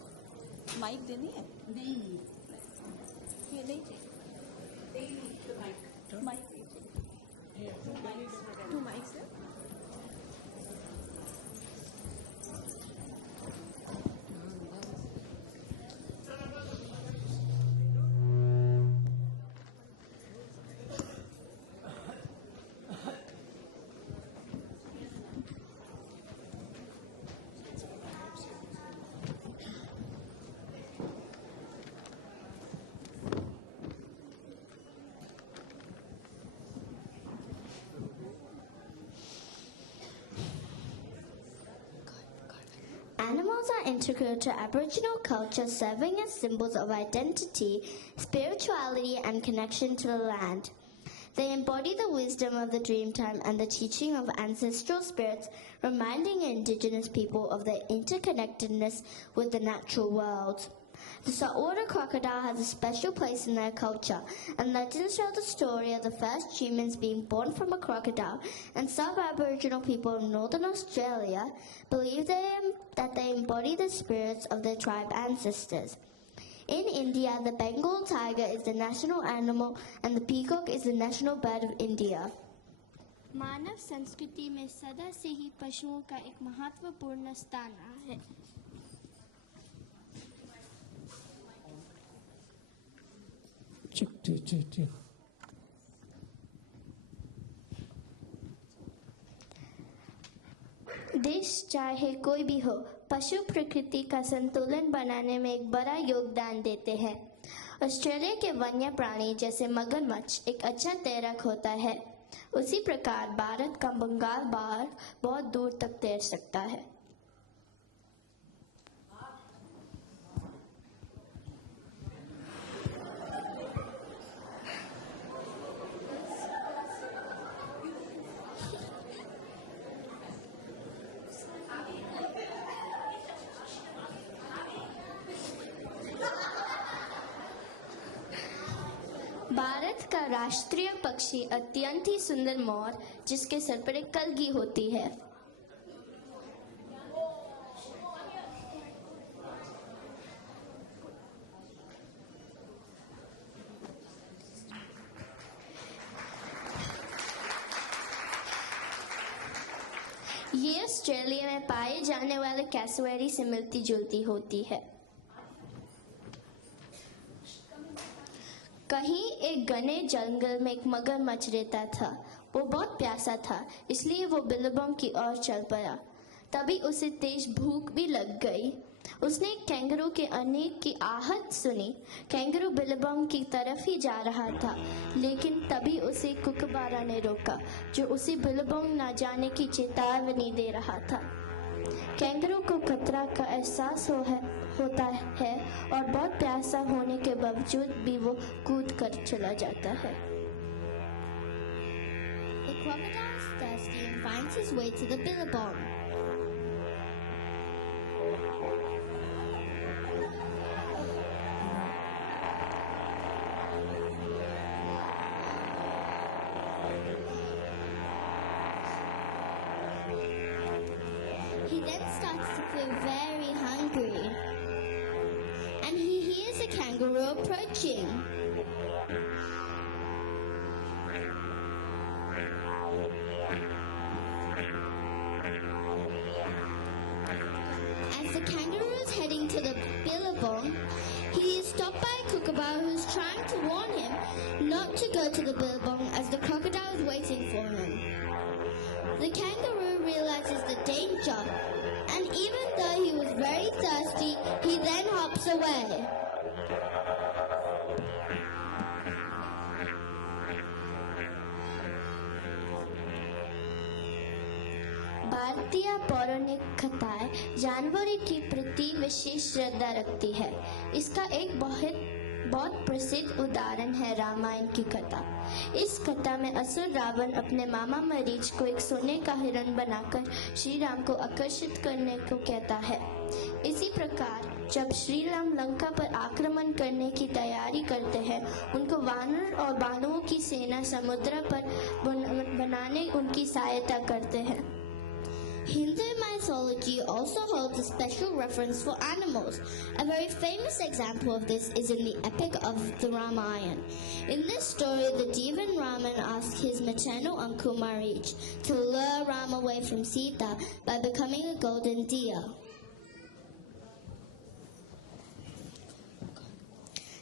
Mic देनी है? नहीं, ये नहीं चाहिए। माइक टू माइक्स है? Animals are integral to Aboriginal culture, serving as symbols of identity, spirituality, and connection to the land. They embody the wisdom of the Dreamtime and the teaching of ancestral spirits, reminding Indigenous people of their interconnectedness with the natural world. The saltwater crocodile has a special place in their culture, and legends tell the story of the first humans being born from a crocodile, and some Aboriginal people in Northern Australia believe that they embody the spirits of their tribe ancestors. In India, the Bengal tiger is the national animal and the peacock is the national bird of India. मानव संस्कृति में सदा से ही पशुओं का एक महत्वपूर्ण स्थान है। देश चाहे कोई भी हो, पशु प्रकृति का संतुलन बनाने में एक बड़ा योगदान देते हैं। ऑस्ट्रेलिया के वन्य प्राणी जैसे मगरमच्छ एक अच्छा तैराक होता है, उसी प्रकार भारत का बंगाल बाघ बहुत दूर तक तैर सकता है। भारत का राष्ट्रीय पक्षी अत्यंत ही सुंदर मोर, जिसके सर पर एक कलगी होती है। ये ऑस्ट्रेलिया में पाए जाने वाले कैसुएरी से मिलती जुलती होती है। कहीं एक घने जंगल में एक मगरमच्छ रहता था। वो बहुत प्यासा था, इसलिए वो बिल्लिबोंग की ओर चल पड़ा। तभी उसे तेज भूख भी लग गई। उसने कैंगरू के अनेक की आहट सुनी। कैंगरू बिल्लिबोंग की तरफ ही जा रहा था, लेकिन तभी उसे कुकबारा ने रोका, जो उसे बिल्लिबोंग न जाने की चेतावनी दे रहा था। कैंगरू को खतरा का एहसास होता है और बहुत प्यासा होने के बावजूद भी वो कूद कर चला जाता है। The crocodile is thirsty and finds his way to the billabong. He then starts to feel very hungry, and he hears a kangaroo approaching. As the kangaroo is heading to the billabong, he is stopped by a kookaburra who's trying to warn him not to go to the billabong as the crocodile is waiting for him. The kangaroo realizes the danger, and even though he was very thirsty, he then hops away. भारतीय पौराणिक कथाएं जानवरों के प्रति विशेष श्रद्धा रखती है। इसका एक बहुत प्रसिद्ध उदाहरण है रामायण की कथा। इस कथा में असुर रावण अपने मामा मरीच को एक सोने का हिरण बनाकर श्री राम को आकर्षित करने को कहता है। इसी प्रकार जब श्री राम लंका पर आक्रमण करने की तैयारी करते हैं, उनको वानर और बानुओं की सेना समुद्र पर बनाने उनकी सहायता करते हैं। Hindu mythology also holds a special reference for animals. A very famous example of this is in the epic of the Ramayana. In this story, the Divan Raman asked his maternal uncle Marich to lure Ram away from Sita by becoming a golden deer.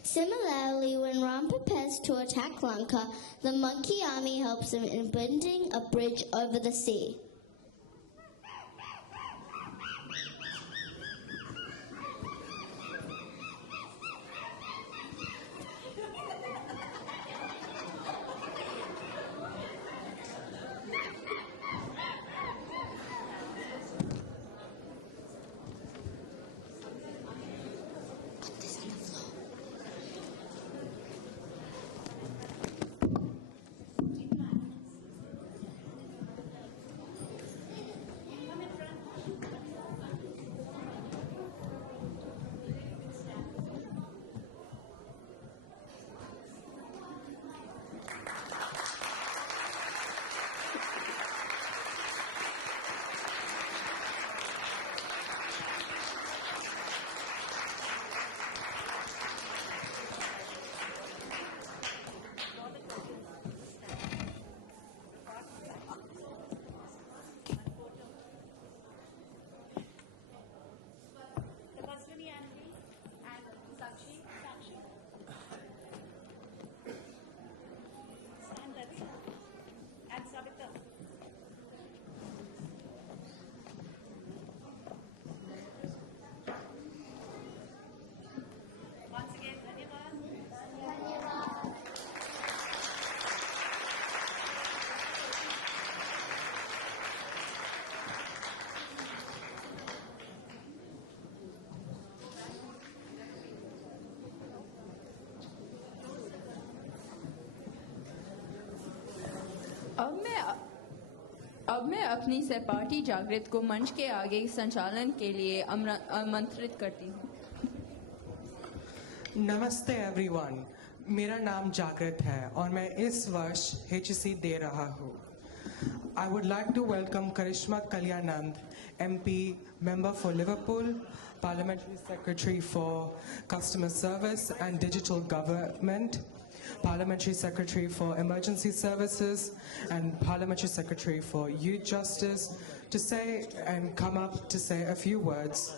Similarly, when Ram prepares to attack Lanka, the monkey army helps him in building a bridge over the sea. अब मैं अपनी सहपाठी जागृत को मंच के आगे संचालन के लिए आमंत्रित करती हूँ। नमस्ते एवरीवन, मेरा नाम जागृत है और मैं इस वर्ष HEC दे रहा हूँ। I would like to welcome Karishma Kalyanand, MP, Member for Liverpool, Parliamentary Secretary for Customer Service and Digital Government, Parliamentary Secretary for Emergency Services and Parliamentary Secretary for Youth Justice, to say and come up to say a few words.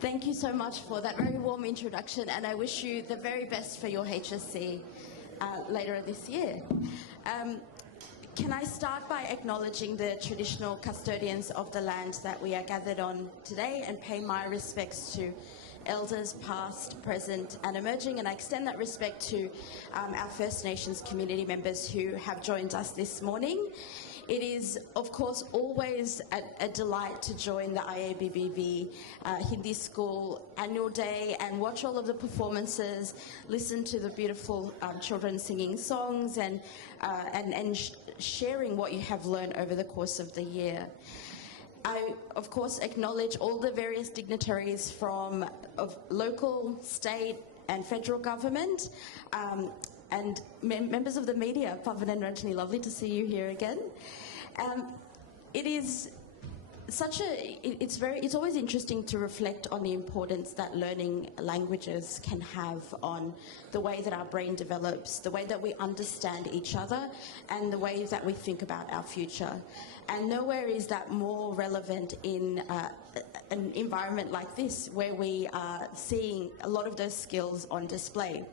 Thank you so much for that very warm introduction, and I wish you the very best for your HSC later this year. Can I start by acknowledging the traditional custodians of the land that we are gathered on today and pay my respects to elders past, present and emerging, and I extend that respect to our First Nations community members who have joined us this morning. It is, of course, always a delight to join the IABBV Hindi School Annual Day and watch all of the performances, listen to the beautiful children singing songs and sharing what you have learned over the course of the year. I, of course, acknowledge all the various dignitaries of local, state and federal government, and members of the media. Pavan and Rajni, lovely to see you here again. It is it's always interesting to reflect on the importance that learning languages can have on the way that our brain develops, the way that we understand each other, and the way that we think about our future. And nowhere is that more relevant in an environment like this, where we are seeing a lot of those skills on display.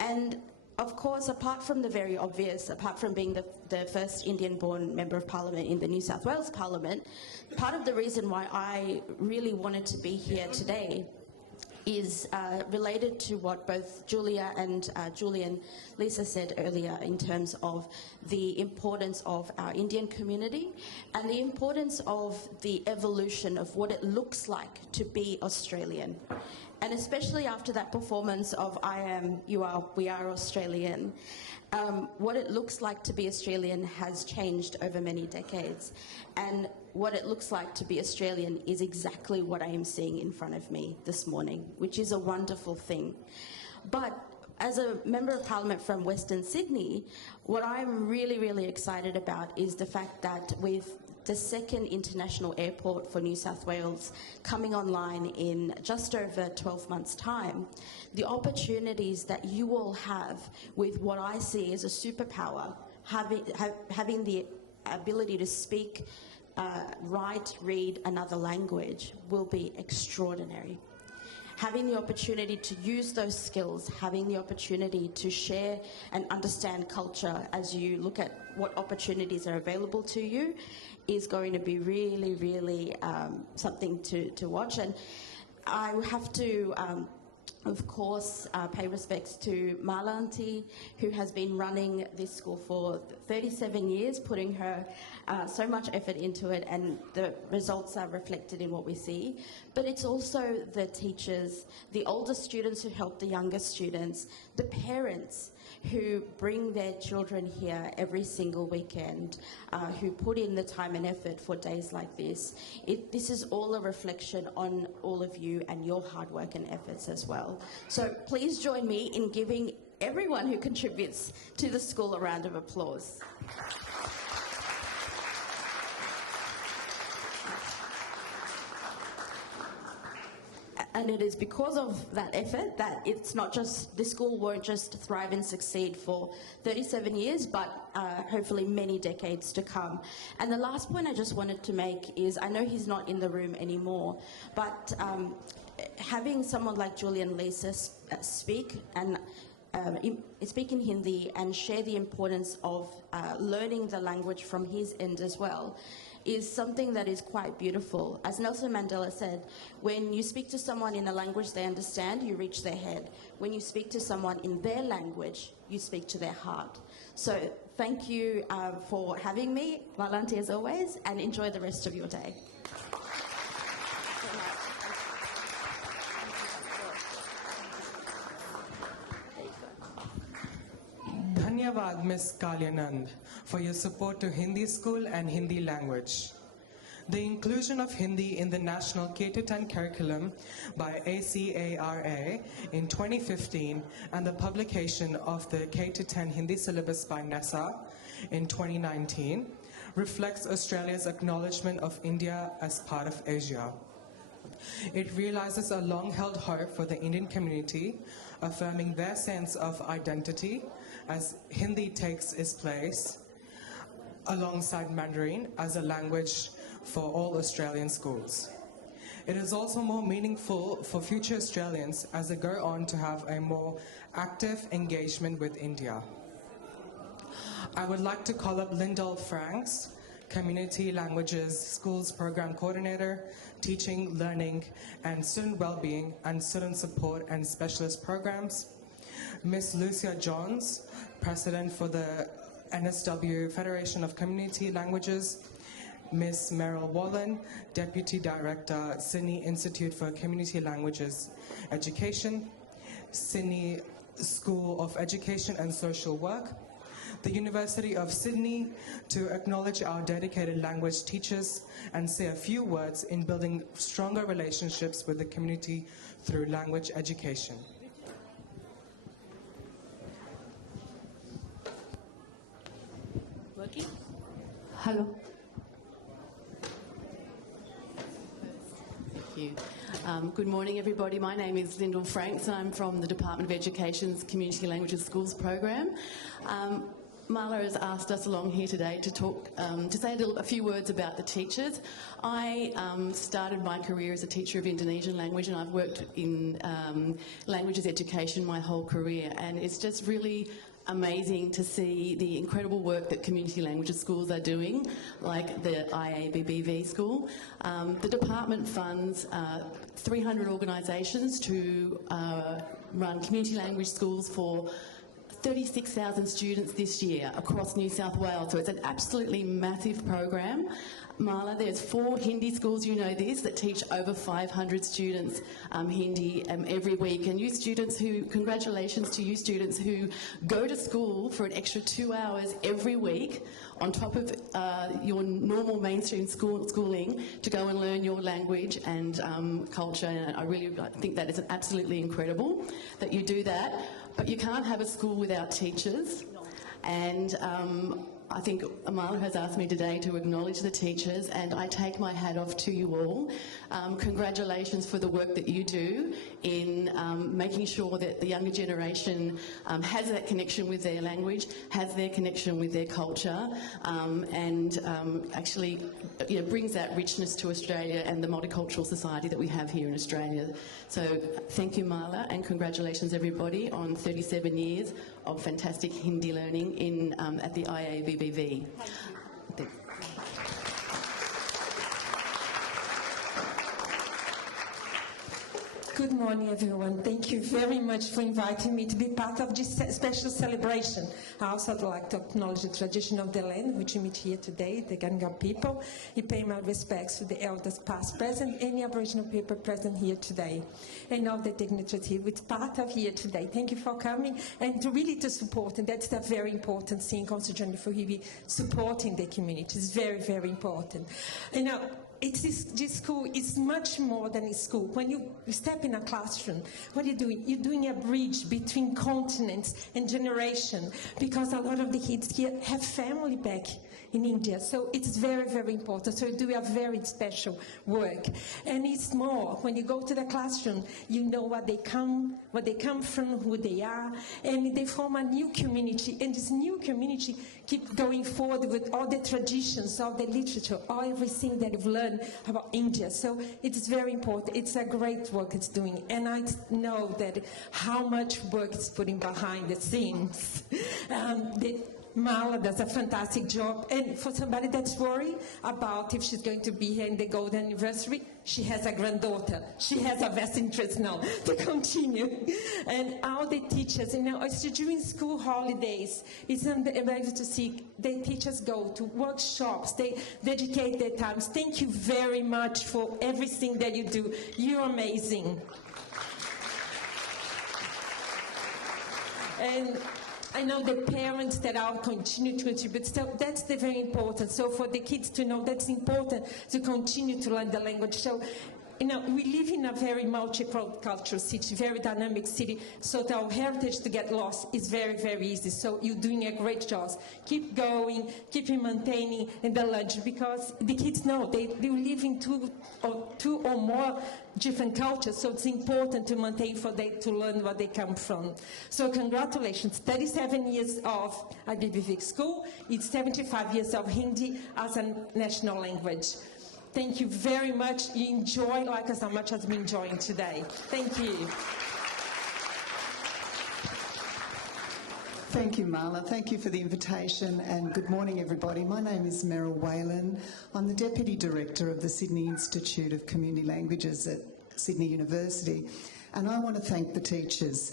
And of course, apart from the very obvious, apart from being the first Indian-born Member of Parliament in the New South Wales Parliament, part of the reason why I really wanted to be here today is related to what both Julia and Julian Lisa said earlier in terms of the importance of our Indian community and the importance of the evolution of what it looks like to be Australian. And especially after that performance of I am, you are, we are Australian, what it looks like to be Australian has changed over many decades. And what it looks like to be Australian is exactly what I am seeing in front of me this morning, which is a wonderful thing. But as a Member of Parliament from Western Sydney, what I'm really, really excited about is the fact that with the second international airport for New South Wales coming online in just over 12 months' time, the opportunities that you all have with what I see as a superpower, having the ability to speak, write, read another language will be extraordinary. Having the opportunity to use those skills, having the opportunity to share and understand culture as you look at what opportunities are available to you is going to be really, really something to watch. And I have to, of course, pay respects to Mala Auntie, who has been running this school for 37 years, putting her so much effort into it, and the results are reflected in what we see. But it's also the teachers, the older students who help the younger students, the parents who bring their children here every single weekend, who put in the time and effort for days like this. This is all a reflection on all of you and your hard work and efforts as well. So please join me in giving everyone who contributes to the school a round of applause. And it is because of that effort that it's not just, the school won't just thrive and succeed for 37 years, but hopefully many decades to come. And the last point I just wanted to make is, I know he's not in the room anymore, but having someone like Julian Lisa speak and speak in Hindi and share the importance of learning the language from his end as well is something that is quite beautiful. As Nelson Mandela said, when you speak to someone in a language they understand, you reach their head. When you speak to someone in their language, you speak to their heart. So thank you for having me, Valanti as always, and enjoy the rest of your day. Dhanyavad, Ms. Kalyanand, for your support to Hindi School and Hindi language. The inclusion of Hindi in the National K-10 curriculum by ACARA in 2015 and the publication of the K-10 Hindi syllabus by NASA in 2019 reflects Australia's acknowledgement of India as part of Asia. It realizes a long-held hope for the Indian community, affirming their sense of identity as Hindi takes its place alongside Mandarin as a language for all Australian schools. It is also more meaningful for future Australians as they go on to have a more active engagement with India. I would like to call up Lyndall Franks, Community Languages Schools Program Coordinator, Teaching, Learning, and Student Wellbeing and Student Support and Specialist Programs, Ms. Lucia Johns, President for the NSW Federation of Community Languages, Ms. Meryl Wallen, Deputy Director, Sydney Institute for Community Languages Education, Sydney School of Education and Social Work, the University of Sydney, to acknowledge our dedicated language teachers and say a few words in building stronger relationships with the community through language education. Working? Hello. Thank you. Good morning, everybody. My name is Lyndall Franks, and I'm from the Department of Education's Community Languages Schools program. Marla has asked us along here today to talk, to say a few words about the teachers. I started my career as a teacher of Indonesian language, and I've worked in languages education my whole career, and it's just really amazing to see the incredible work that community languages schools are doing, like the IABBV school. The department funds 300 organisations to run community language schools for 36,000 students this year across New South Wales, so it's an absolutely massive program. Marla, there's 4 Hindi schools, you know this, that teach over 500 students Hindi every week. And you students who, congratulations to you students who go to school for an extra 2 hours every week on top of your normal mainstream schooling to go and learn your language and culture. And I really think that is absolutely incredible that you do that. But you can't have a school without teachers. And I think Amala has asked me today to acknowledge the teachers, and I take my hat off to you all. Congratulations for the work that you do in making sure that the younger generation has that connection with their language, has their connection with their culture, and actually brings that richness to Australia and the multicultural society that we have here in Australia. So thank you, Marla, and congratulations everybody on 37 years of fantastic Hindi learning at the IABBV. Good morning, everyone. Thank you very much for inviting me to be part of this special celebration. I also would like to acknowledge the tradition of the land which we meet here today, the Ganga people. I pay my respects to the elders past, present, any Aboriginal people present here today, and all the dignitaries which part of here today. Thank you for coming and to support, and that's a very important thing, considering for you supporting the community. It's very, very important. This school is much more than a school. When you step in a classroom, what are you doing? You're doing a bridge between continents and generation, because a lot of the kids here have family back in India. So it's very, very important. So you do a very special work. And it's more, when you go to the classroom, you know where they come from, who they are, and they form a new community. And this new community keep going forward with all the traditions, all the literature, all everything that you've learned about India. So it's very important. It's a great work it's doing. And I know that how much work it's putting behind the scenes. Marla does a fantastic job, and for somebody that's worried about if she's going to be here in the golden anniversary, she has a granddaughter. She has a vested interest now to continue. And all the teachers, it's during school holidays, it's amazing to see the teachers go to workshops, they dedicate their times. Thank you very much for everything that you do. You're amazing. And I know the parents that are continue to contribute, so that's very important. So for the kids to know that's important to continue to learn the language. So we live in a very multicultural city, very dynamic city, so our heritage to get lost is very, very easy. So you're doing a great job. Keep going, keep maintaining in the lunch, because the kids know they live in two or more different cultures, so it's important to maintain for them to learn where they come from. So congratulations, 37 years of IBBV school, it's 75 years of Hindi as a national language. Thank you very much. You enjoy like as much as I'm enjoying today. Thank you. Thank you, Marla. Thank you for the invitation, and good morning, everybody. My name is Meryl Whalen. I'm the Deputy Director of the Sydney Institute of Community Languages at Sydney University, and I want to thank the teachers.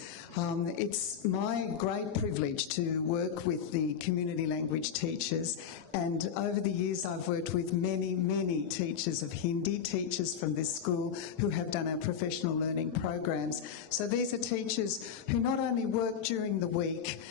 It's my great privilege to work with the community language teachers, and over the years I've worked with many, many teachers of Hindi, teachers from this school who have done our professional learning programs. So these are teachers who not only work during the week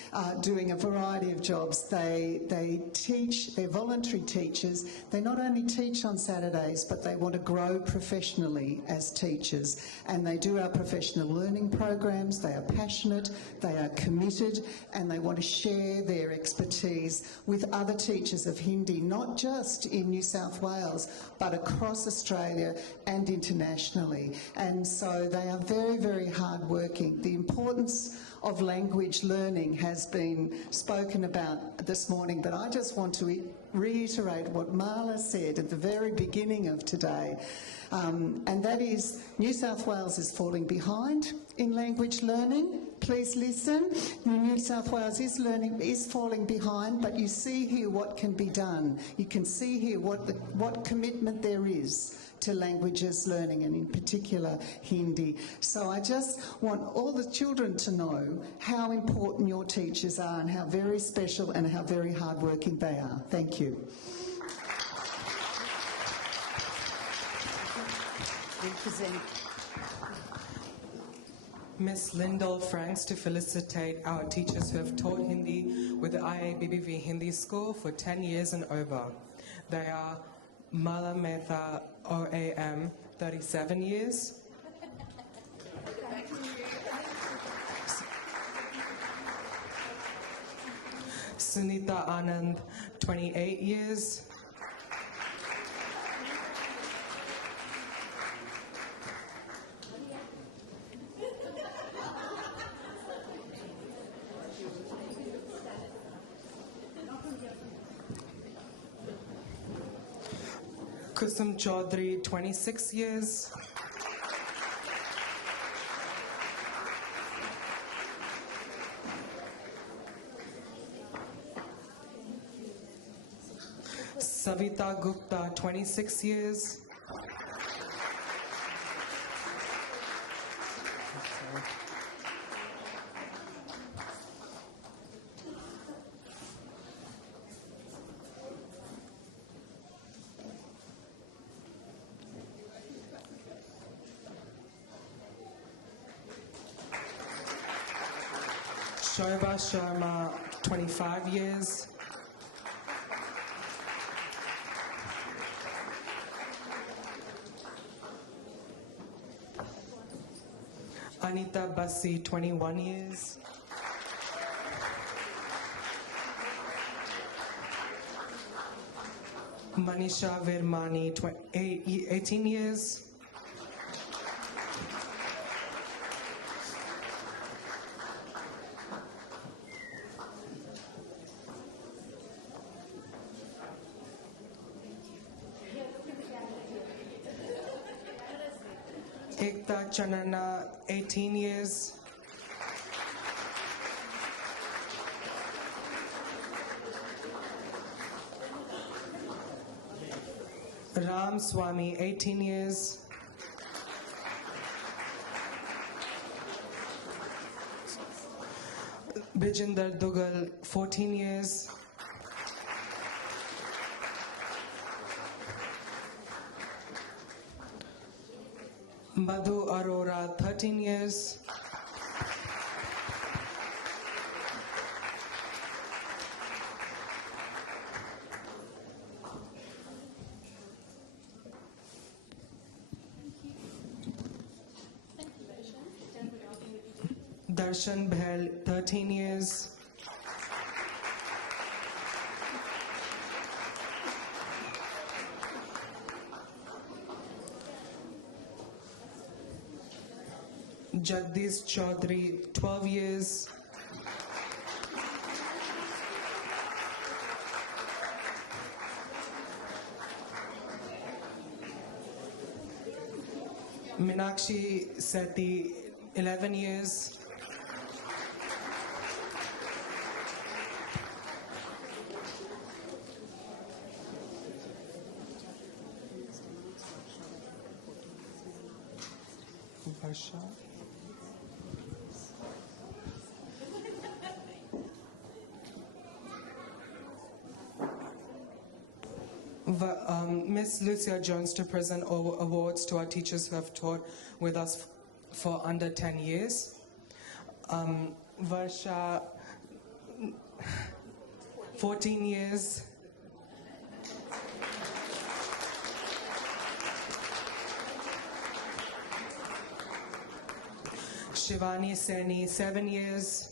doing a variety of jobs, they teach, they're voluntary teachers. They not only teach on Saturdays, but they want to grow professionally as teachers, and they do our professional learning programs. They are passionate, they are committed, and they want to share their expertise with other teachers of Hindi, not just in New South Wales, but across Australia and internationally. And so they are very, very hard-working. The importance of language learning has been spoken about this morning, but I just want to reiterate what Marla said at the very beginning of today, and that is New South Wales is falling behind in language learning. Please listen. New South Wales is falling behind, but you see here what can be done. You can see here what commitment there is to languages learning, and in particular Hindi. So I just want all the children to know how important your teachers are and how very special and how very hardworking they are. Thank you. Ms. Lyndall Franks to felicitate our teachers who have taught Hindi with the IABBV Hindi School for 10 years and over. They are Mala Mehta, OAM, 37 years. Sunita Anand, 28 years. Kusum Chaudhary, 26 years. Savita Gupta, 26 years. Shoiba Sharma, 25 years. Anita Bassi, 21 years. Manisha Virmani, 18 years. Ekta Chanana, 18 years. Ram Swami, 18 years. Bijinder Dugal, 14 years. Madhu Arora, 13 years. Darshan Bhel, 13 years. Jagdish Chaudhary, 12 years. Meenakshi Sethi, 11 years. Varsha. Miss Lucia Jones to present awards to our teachers who have taught with us for under 10 years. Varsha, 14 years. Shivani Seni, 7 years.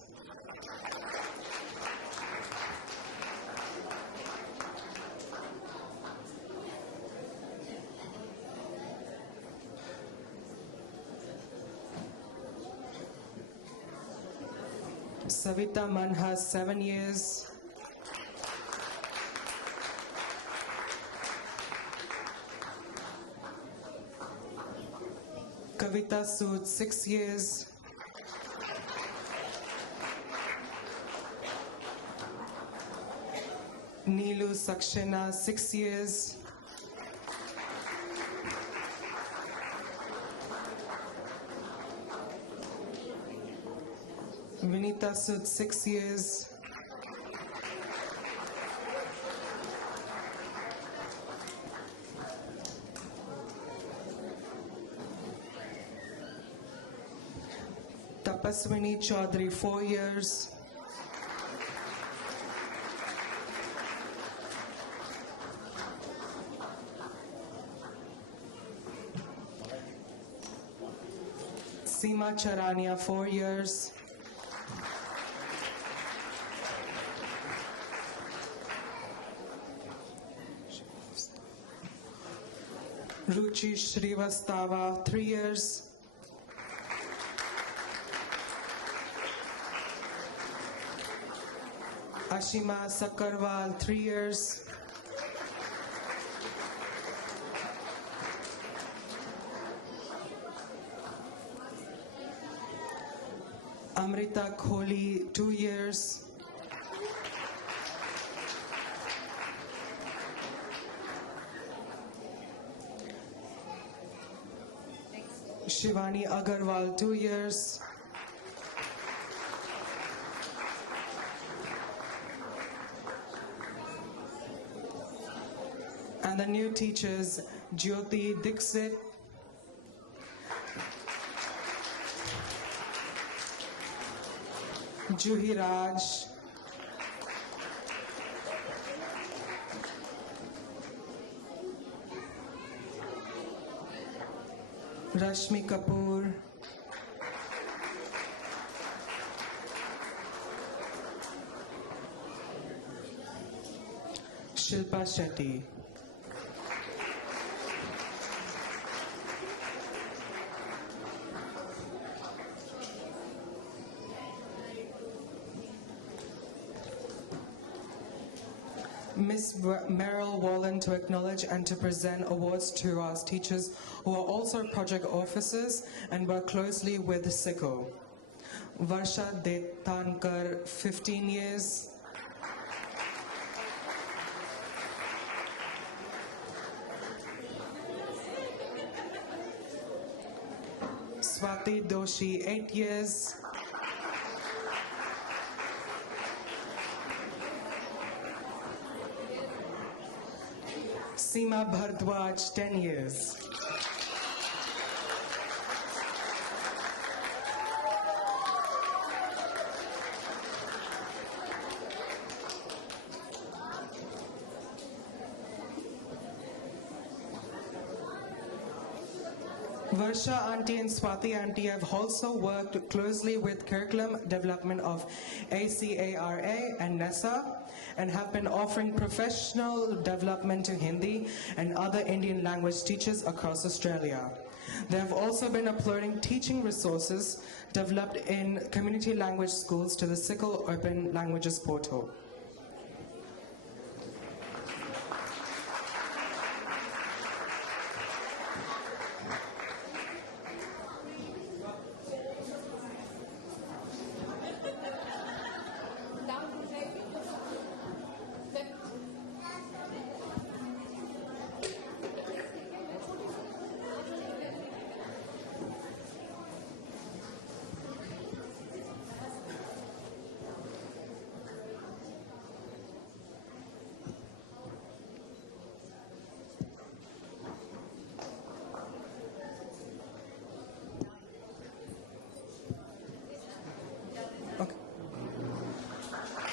Savita Manhas, 7 years. Kavita Sood, 6 years. Neelu Saxena, 6 years. Vinita Sood, 6 years. Tapaswini Chaudhary, 4 years. Seema Charania, 4 years. Ruchi Shrivastava, 3 years. Ashima Sakarwal, 3 years. Amrita Kohli, 2 years. Shivani Agarwal, 2 years. And the new teachers, Jyoti Dixit, Juhi Raj, Rashmi Kapoor, Shilpa Shetty. Ms. Meryl Wallen to acknowledge and to present awards to our teachers who are also project officers and work closely with SICO. Varsha Detankar, 15 years. Swati Doshi, 8 years. Seema Bhardwaj, 10 years. Varsha Auntie and Swati Auntie have also worked closely with curriculum development of ACARA and NESA and have been offering professional development to Hindi and other Indian language teachers across Australia. They have also been uploading teaching resources developed in community language schools to the Sickle Open Languages portal.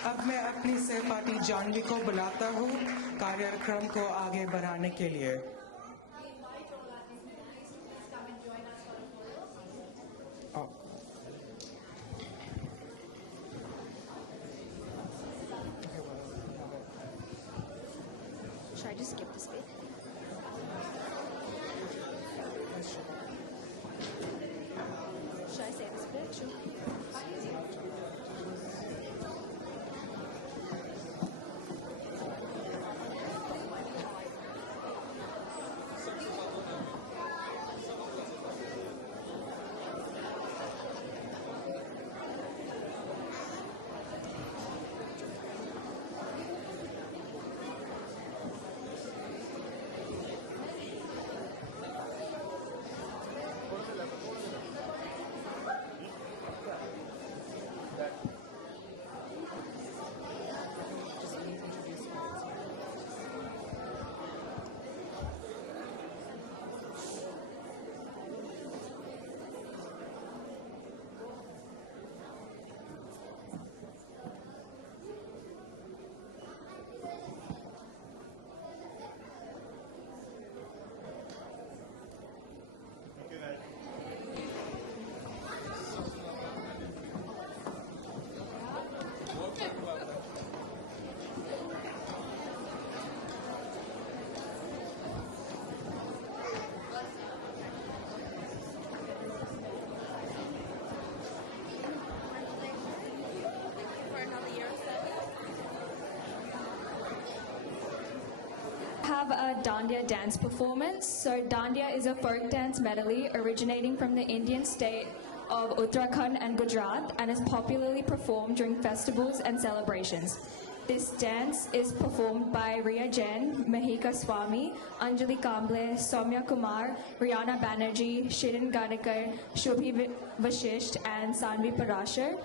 अब मैं अपनी सहपाठी जानवी को बुलाता हूँ कार्यक्रम को आगे बढ़ाने के लिए। Should I just skip this bit? Should I say this bit? Sure. Have a Dandiya dance performance. So Dandiya is a folk dance medley originating from the Indian state of Uttarakhand and Gujarat and is popularly performed during festivals and celebrations. This dance is performed by Riya Jain, Mahika Swami, Anjali Kamble, Soumya Kumar, Rihanna Banerjee, Shirin Gadekar, Shubhi Vashisht and Sanvi Parashar.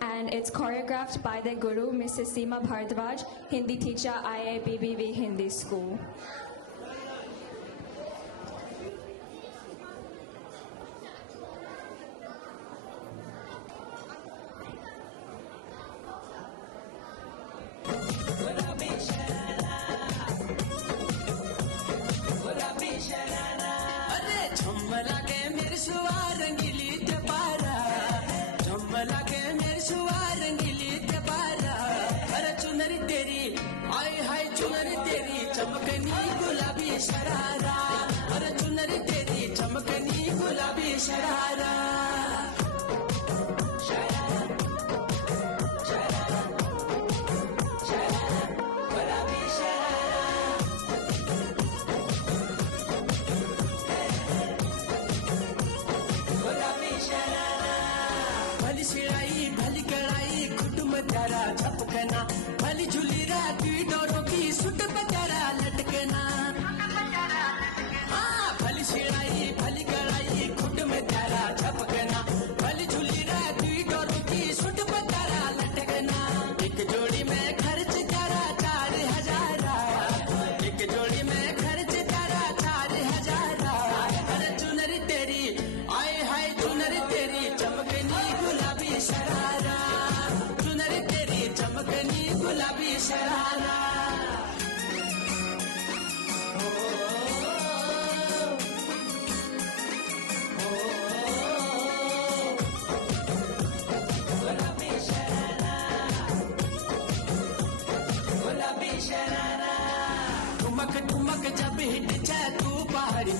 And it's choreographed by their guru, Mrs. Seema Bhardwaj, Hindi teacher, IIBBV Hindi School.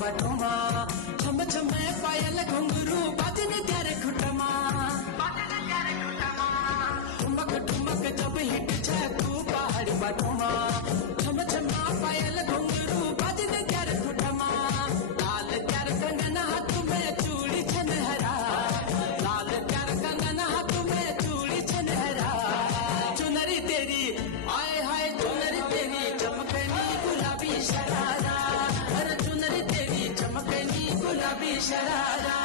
बटोमा छम छमे पायल घुंघरू बजन करे खुटमा ठुमक ठुमक जब hit छू पहाड़ी बटोमा छम छमा पायल घुंघरू बजन करे खुटमा लाल कर कंगन हाथ में चूड़ी छनहरा लाल कर कंगन हाथ में चूड़ी छनहरा चुनरी तेरी आए हाय चुनरी तेरी चमकनी गुलाबी शरारा अरे चुनरी तेरी चमकनी गुलाबी sharara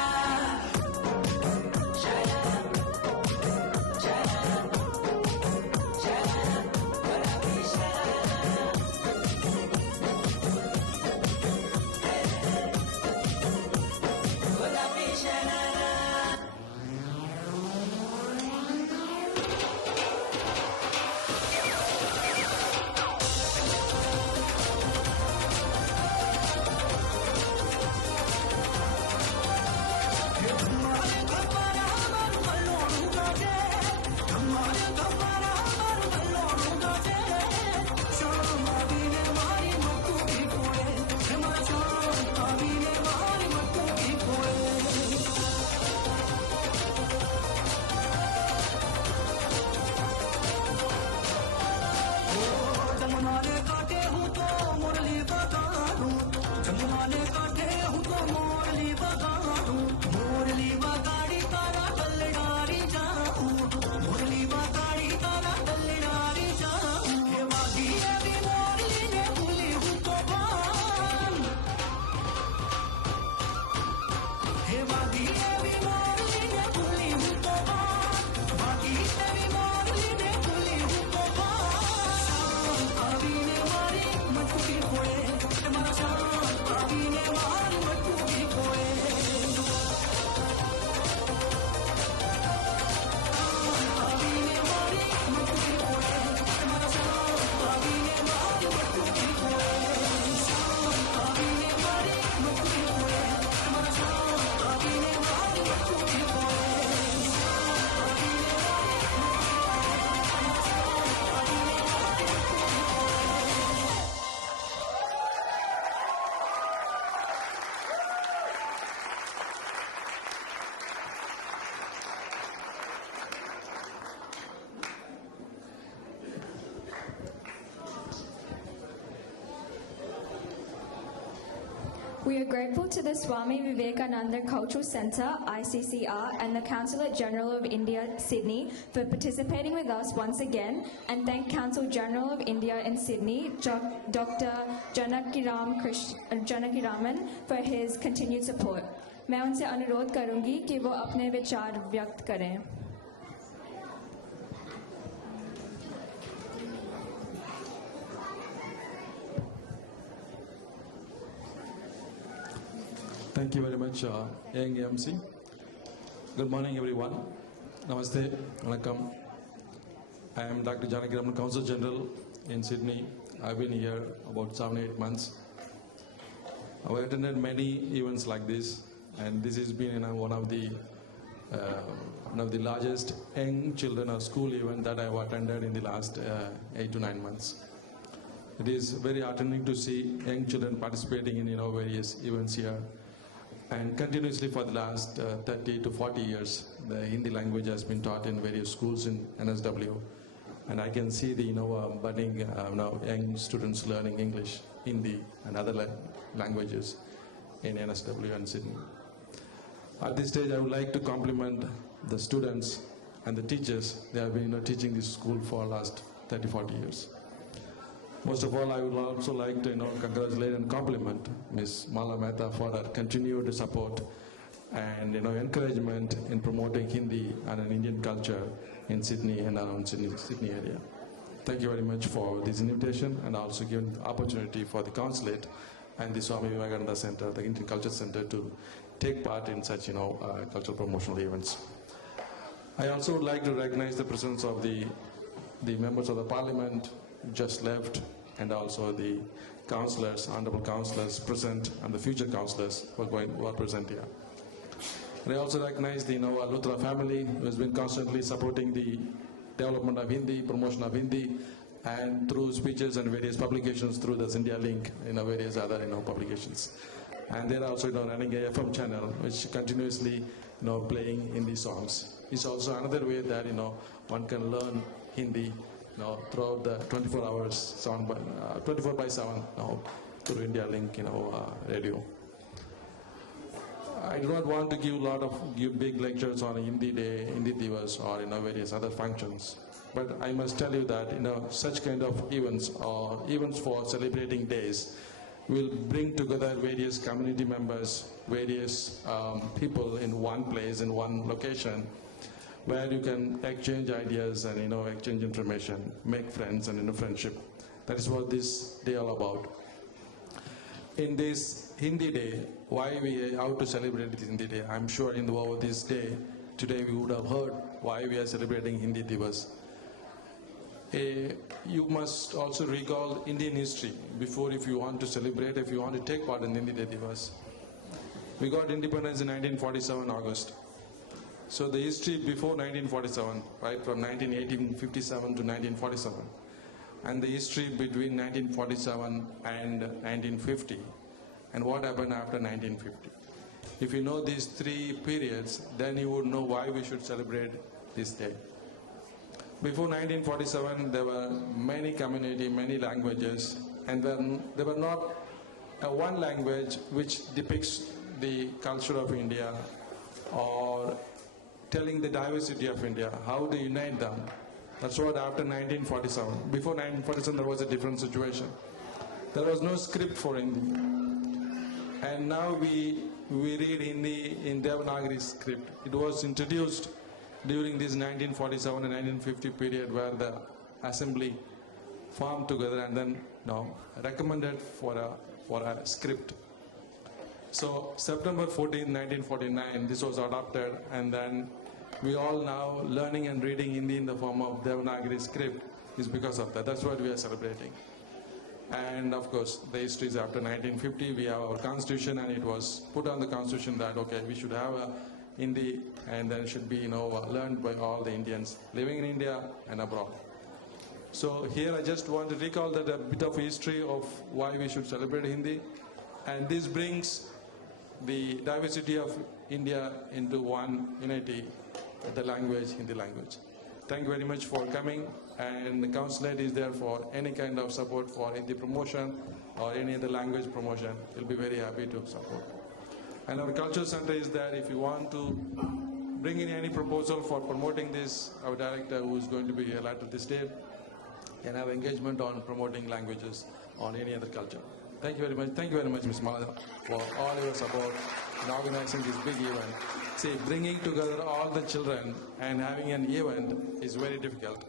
We are grateful to the Swami Vivekananda Cultural Centre, ICCR, and the Consulate General of India, Sydney, for participating with us once again, and thank Consul General of India in Sydney, Dr. Janakiraman, for his continued support. मैं उनसे अनुरोध करूंगी कि वो अपने विचार व्यक्त करें. Thank you very much, Young MC. Good morning, everyone. Namaste, Vanakkam. I am Dr. Janakiraman, Consul General in Sydney. I've been here about 7-8 months. I've attended many events like this, and this has been one of the largest young children or school event that I've attended in the last 8 to 9 months. It is very heartening to see young children participating in various events here. And continuously for the last 30 to 40 years, the Hindi language has been taught in various schools in NSW. And I can see the budding now young students learning English, Hindi, and other languages in NSW and Sydney. At this stage, I would like to compliment the students and the teachers. They have been teaching this school for the last 30, 40 years. Most of all, I would also like to congratulate and compliment Ms. Mala Mehta for her continued support and encouragement in promoting Hindi and an Indian culture in Sydney and around Sydney area. Thank you very much for this invitation, and also given the opportunity for the consulate and the Swami Vivekananda Center, the Indian Culture Center, to take part in such cultural promotional events. I also would like to recognize the presence of the members of the Parliament just left, and also the councillors, honourable councillors present, and the future councillors who are present here. And I also recognize the Luthra family, who has been constantly supporting the development of Hindi, promotion of Hindi, and through speeches and various publications through this India Link, various other publications. And they're also running a FM channel which continuously playing Hindi songs. It's also another way that one can learn Hindi throughout the 24 hours, 24 by 7 through India Link radio. I do not want to give big lectures on Hindi Day, Hindi Divas, or various other functions. But I must tell you that such kind of events or events for celebrating days will bring together various community members, various people in one place, in one location, where you can exchange ideas and exchange information, make friends and friendship. That is what this day all about. In this Hindi Day, why we how to celebrate this Hindi Day? I'm sure over this day, today we would have heard why we are celebrating Hindi Divas. You must also recall Indian history before, if you want to celebrate, if you want to take part in Hindi Day Divas. We got independence in 1947 August. So the history before 1947, right, from 1857 to 1947, and the history between 1947 and 1950, and what happened after 1950. If you know these three periods, then you would know why we should celebrate this day. Before 1947, there were many communities, many languages, and then there were not one language which depicts the culture of India or telling the diversity of India, how to unite them. That's what after 1947. Before 1947, there was a different situation. There was no script for Hindi. And now we read Hindi in Devanagari script. It was introduced during this 1947 and 1950 period, where the assembly formed together and then recommended for a script. So September 14, 1949, this was adopted, and then we all now learning and reading Hindi in the form of Devanagari script is because of that. That's what we are celebrating. And of course, the history is after 1950, we have our constitution, and it was put on the constitution that, okay, we should have a Hindi, and then it should be, learned by all the Indians living in India and abroad. So here I just want to recall that a bit of history of why we should celebrate Hindi, and this brings the diversity of India into one unity, the language, Hindi language. Thank you very much for coming, and the consulate is there for any kind of support for Hindi promotion or any other language promotion. We'll be very happy to support. And our culture center is there if you want to bring in any proposal for promoting this. Our director, who is going to be here later this day, can have engagement on promoting languages on any other culture. Thank you very much. Thank you very much, Ms. Malada, for all your support in organizing this big event. See, bringing together all the children and having an event is very difficult.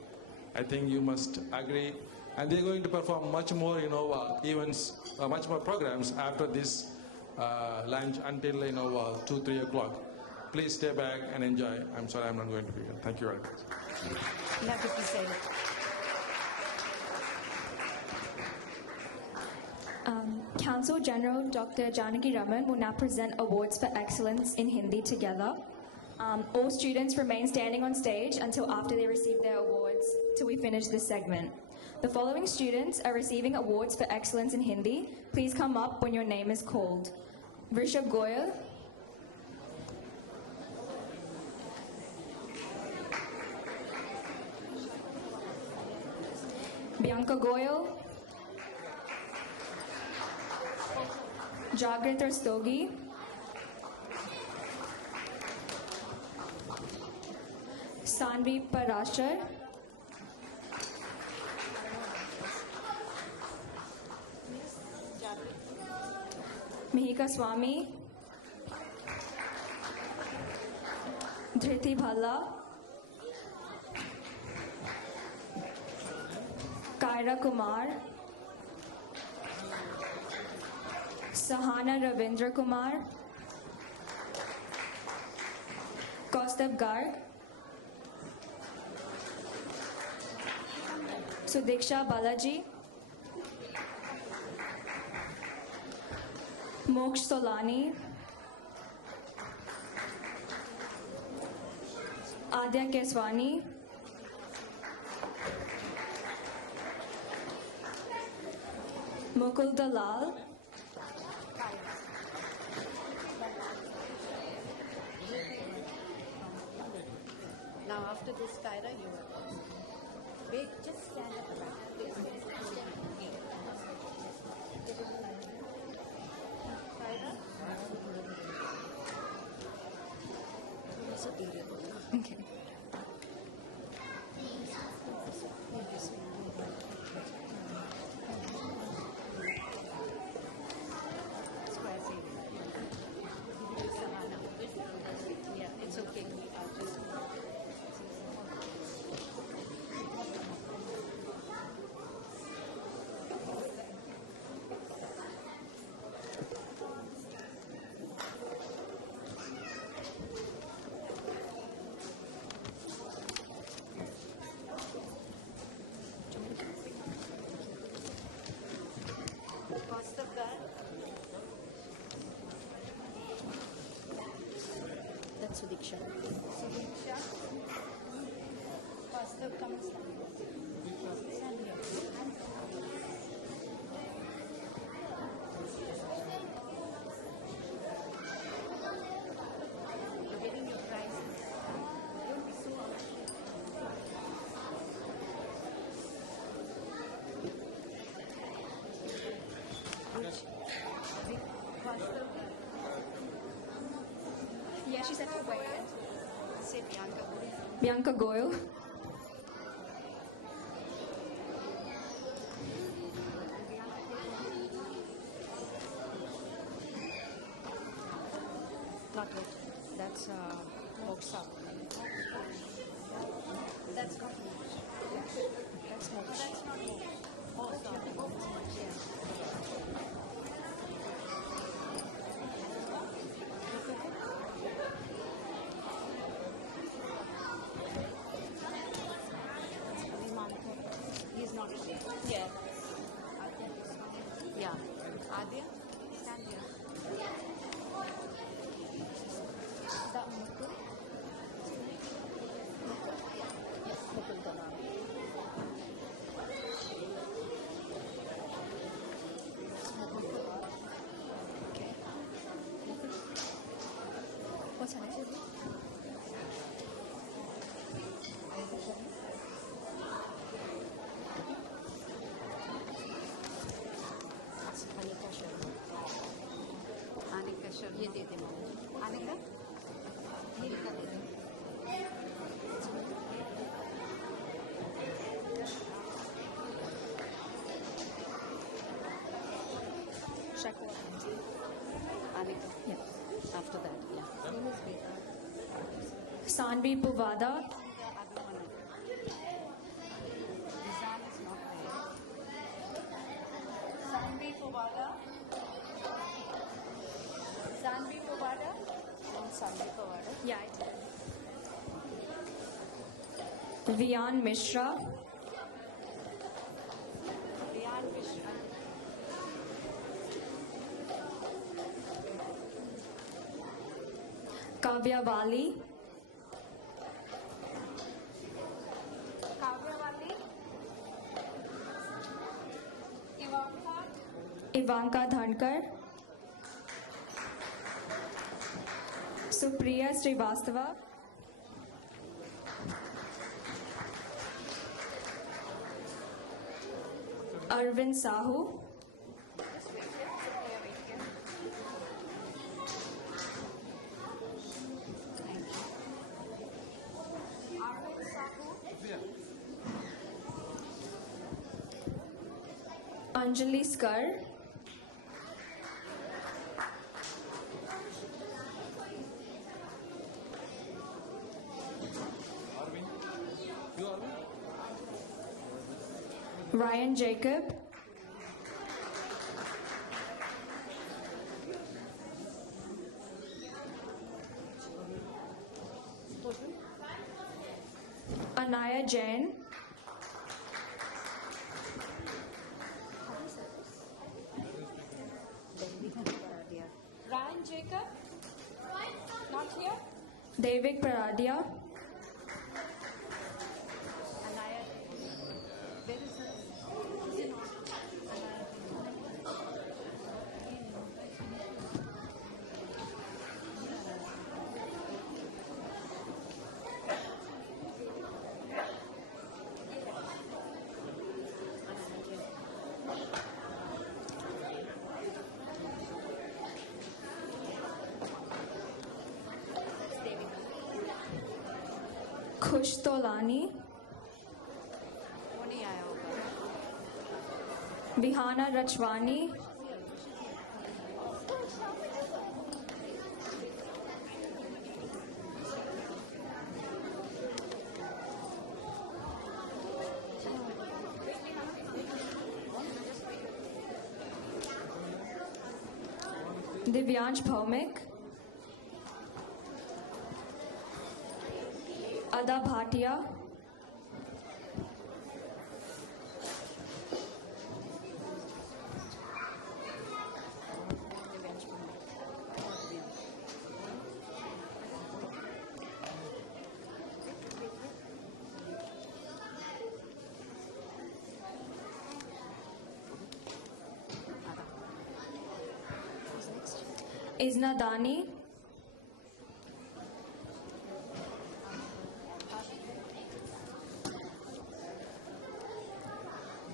I think you must agree. And they're going to perform much more, events, much more programs after this lunch until 2, 3 o'clock. Please stay back and enjoy. I'm sorry I'm not going to be here. Thank you very much. Council General Dr. Janaki Raman will now present awards for excellence in Hindi together. All students remain standing on stage until after they receive their awards, till we finish this segment. The following students are receiving awards for excellence in Hindi. Please come up when your name is called. Rishabh Goyal, Bianca Goyal, Jagrit Rastogi, Sanvi Parashar, Mihika Swami, Dhriti Bhalla, Kaira Kumar, Sahana Ravindra Kumar, Kaustav Garg, Sudiksha Balaji, Moksh Solani, Adya Keswani, Mukul Dalal, Just Kyra, you were first. Wait, just stand at the back. Wait, Kyra? Okay. Yeah, it's okay. Just cost of that. That's Sudiksha. Sudiksha. Cost of come and stand here. You're getting your prizes. Don't be so Yeah, she said to weigh it. Say Bianca. Bianca Goyle. Not yet. That's Moksha. That's not Moksha. That's Moksha. That's not Moksha. Oh, sorry. Yeah. He's not here. Yeah. Yeah. Adya, stand here. That Mukul? Yes, Mukul Dalal. Okay. What's her name? Anika Sharma. ये दे दे मामा। Anika? ये लिखा दे दे। Shakwa. Anika. Yeah. After that, yeah. Name is Veda. Sanvi Puvada. Rizal is not there. Sanvi Puvada. Sanvi Puvada? And Sanvi Puvada? Yeah, I did. Vian Mishra. Riyan Mishra. Kavya Wali. Kavya Wali. Ivanka Dhankar. Supriya Srivastava. Arvind Sahu. Anjali Skar. Ryan Jacob. Anaya Jain. Ryan Jacob? Not here? Devik Paradia. Anaya. Where is her? Is it not? खुश तोलानी, वो नहीं आया होगा। विहाना रचवानी, दिव्यांश भौमिक, अदा भाटिया, इजना दानी,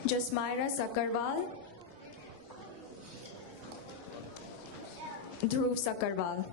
जसमायरा सकरवाल, ध्रुव सकरवाल।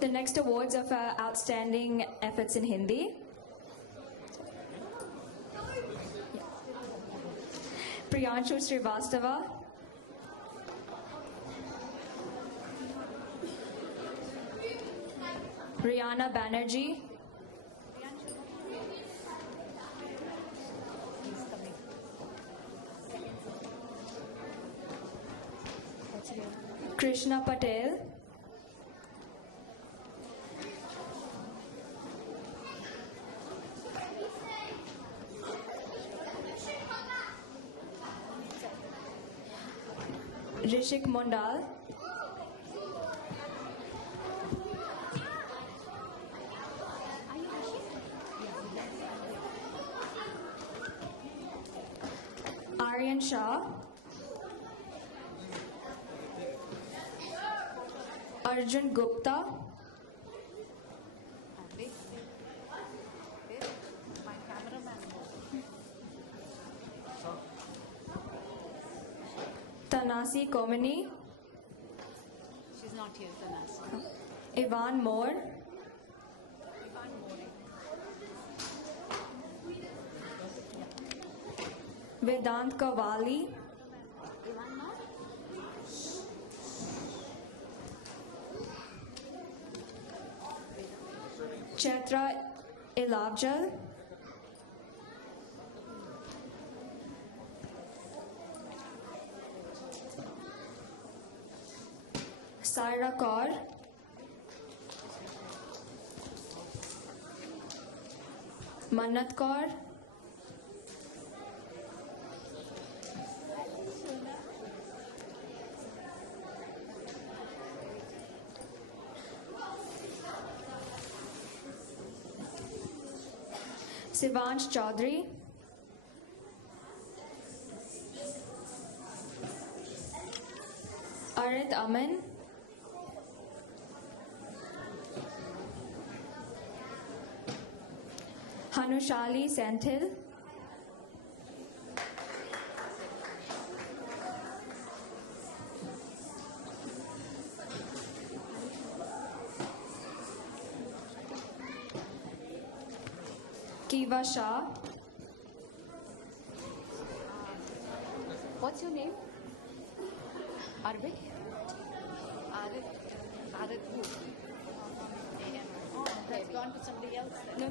The next awards are for outstanding efforts in Hindi. Priyanshu Srivastava, Rihanna Banerjee, Krishna Patel, Rishik Mondal, Aryan Shah, Arjun Gupta, Tanasi Komini, She's not here, Tanasi. Ivan Moore, Vedant Kawali, Chaitra Ilavjal, Saira Kaur, Mannat Kaur, Sivansh Chaudhary, Arit Aman, Hanushali Senthil, Kiva Shah, What's your name? Arvind? Arit who? Oh, that's gone to somebody else then. No.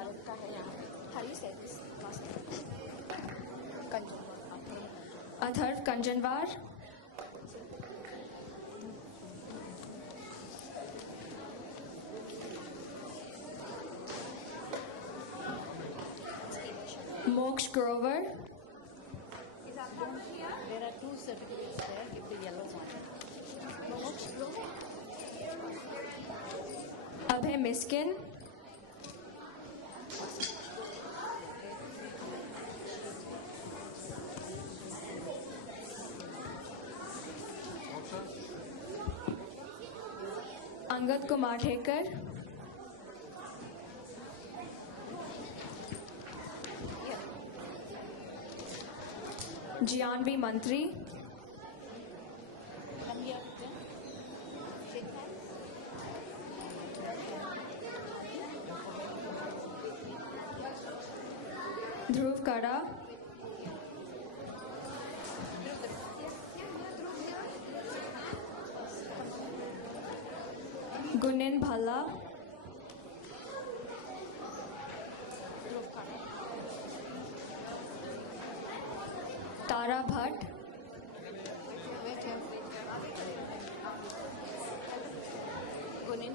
Arit ka hai yahan. How do you say this last name? Kanjanwar. Atharv Kanjanwar, Moksh Grover, There are two certificates there. Give the yellow one. Abhay Miskin, Angad Kumar ठेकर, जियानवी Mantri, Dhruv Kada, Gunin Bhalla, Tara Bhatt, Gunin.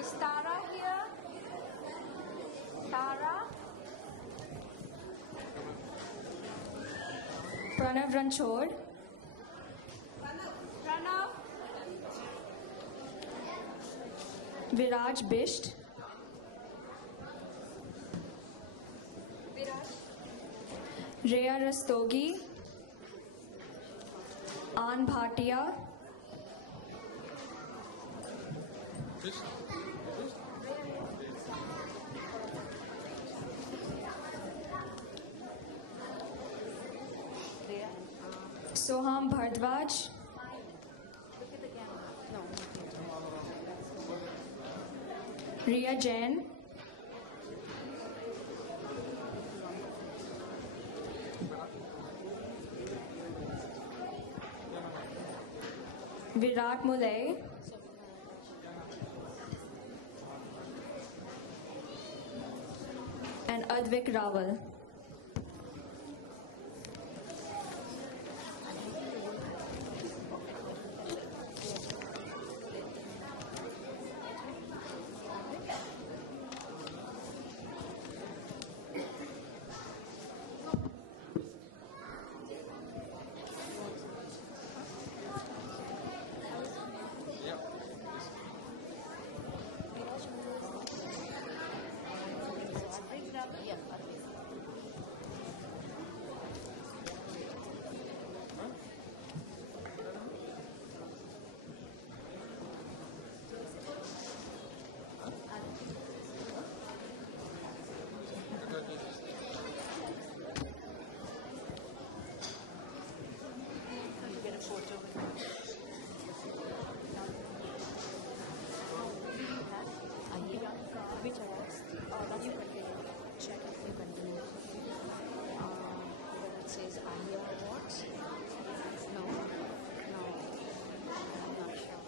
Is Tara here? Tara? Pranav Ranchhod, Pranav? Viraj Bisht, Reya Rastogi, आन भाटिया, सोहम भारद्वाज, रिया जैन, विराट मुलय, and Advik Rawal. Which awards? That's you continue. Check if you continue. Where it says Ahia Awards? No. No. I'm not sure.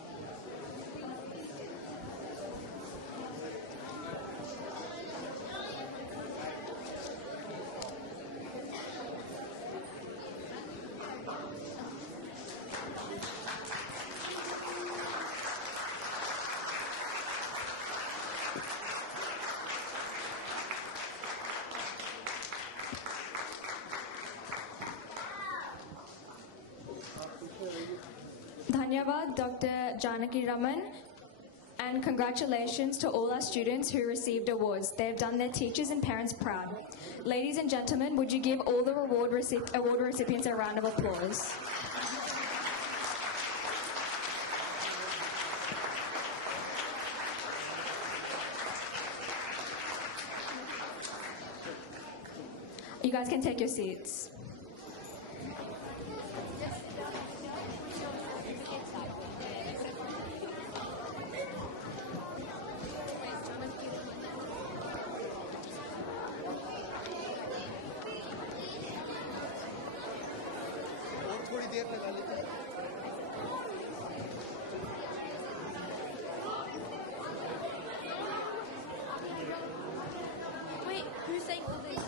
Dhanyavad, Dr. Janaki Raman, and congratulations to all our students who received awards. They have done their teachers and parents proud. Ladies and gentlemen, would you give all the award recipients a round of applause? You guys can take your seats. थोड़ी देर लगा लेते हैं। Wait, who's saying all this?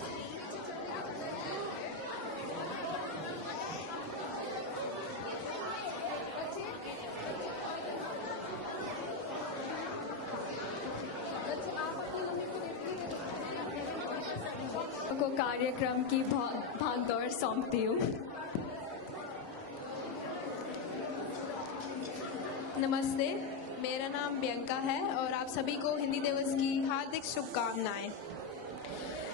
को कार्यक्रम की भागदौड़ सौंपती हूँ। नमस्ते, मेरा नाम प्रियंका है और आप सभी को हिंदी दिवस की हार्दिक शुभकामनाएं।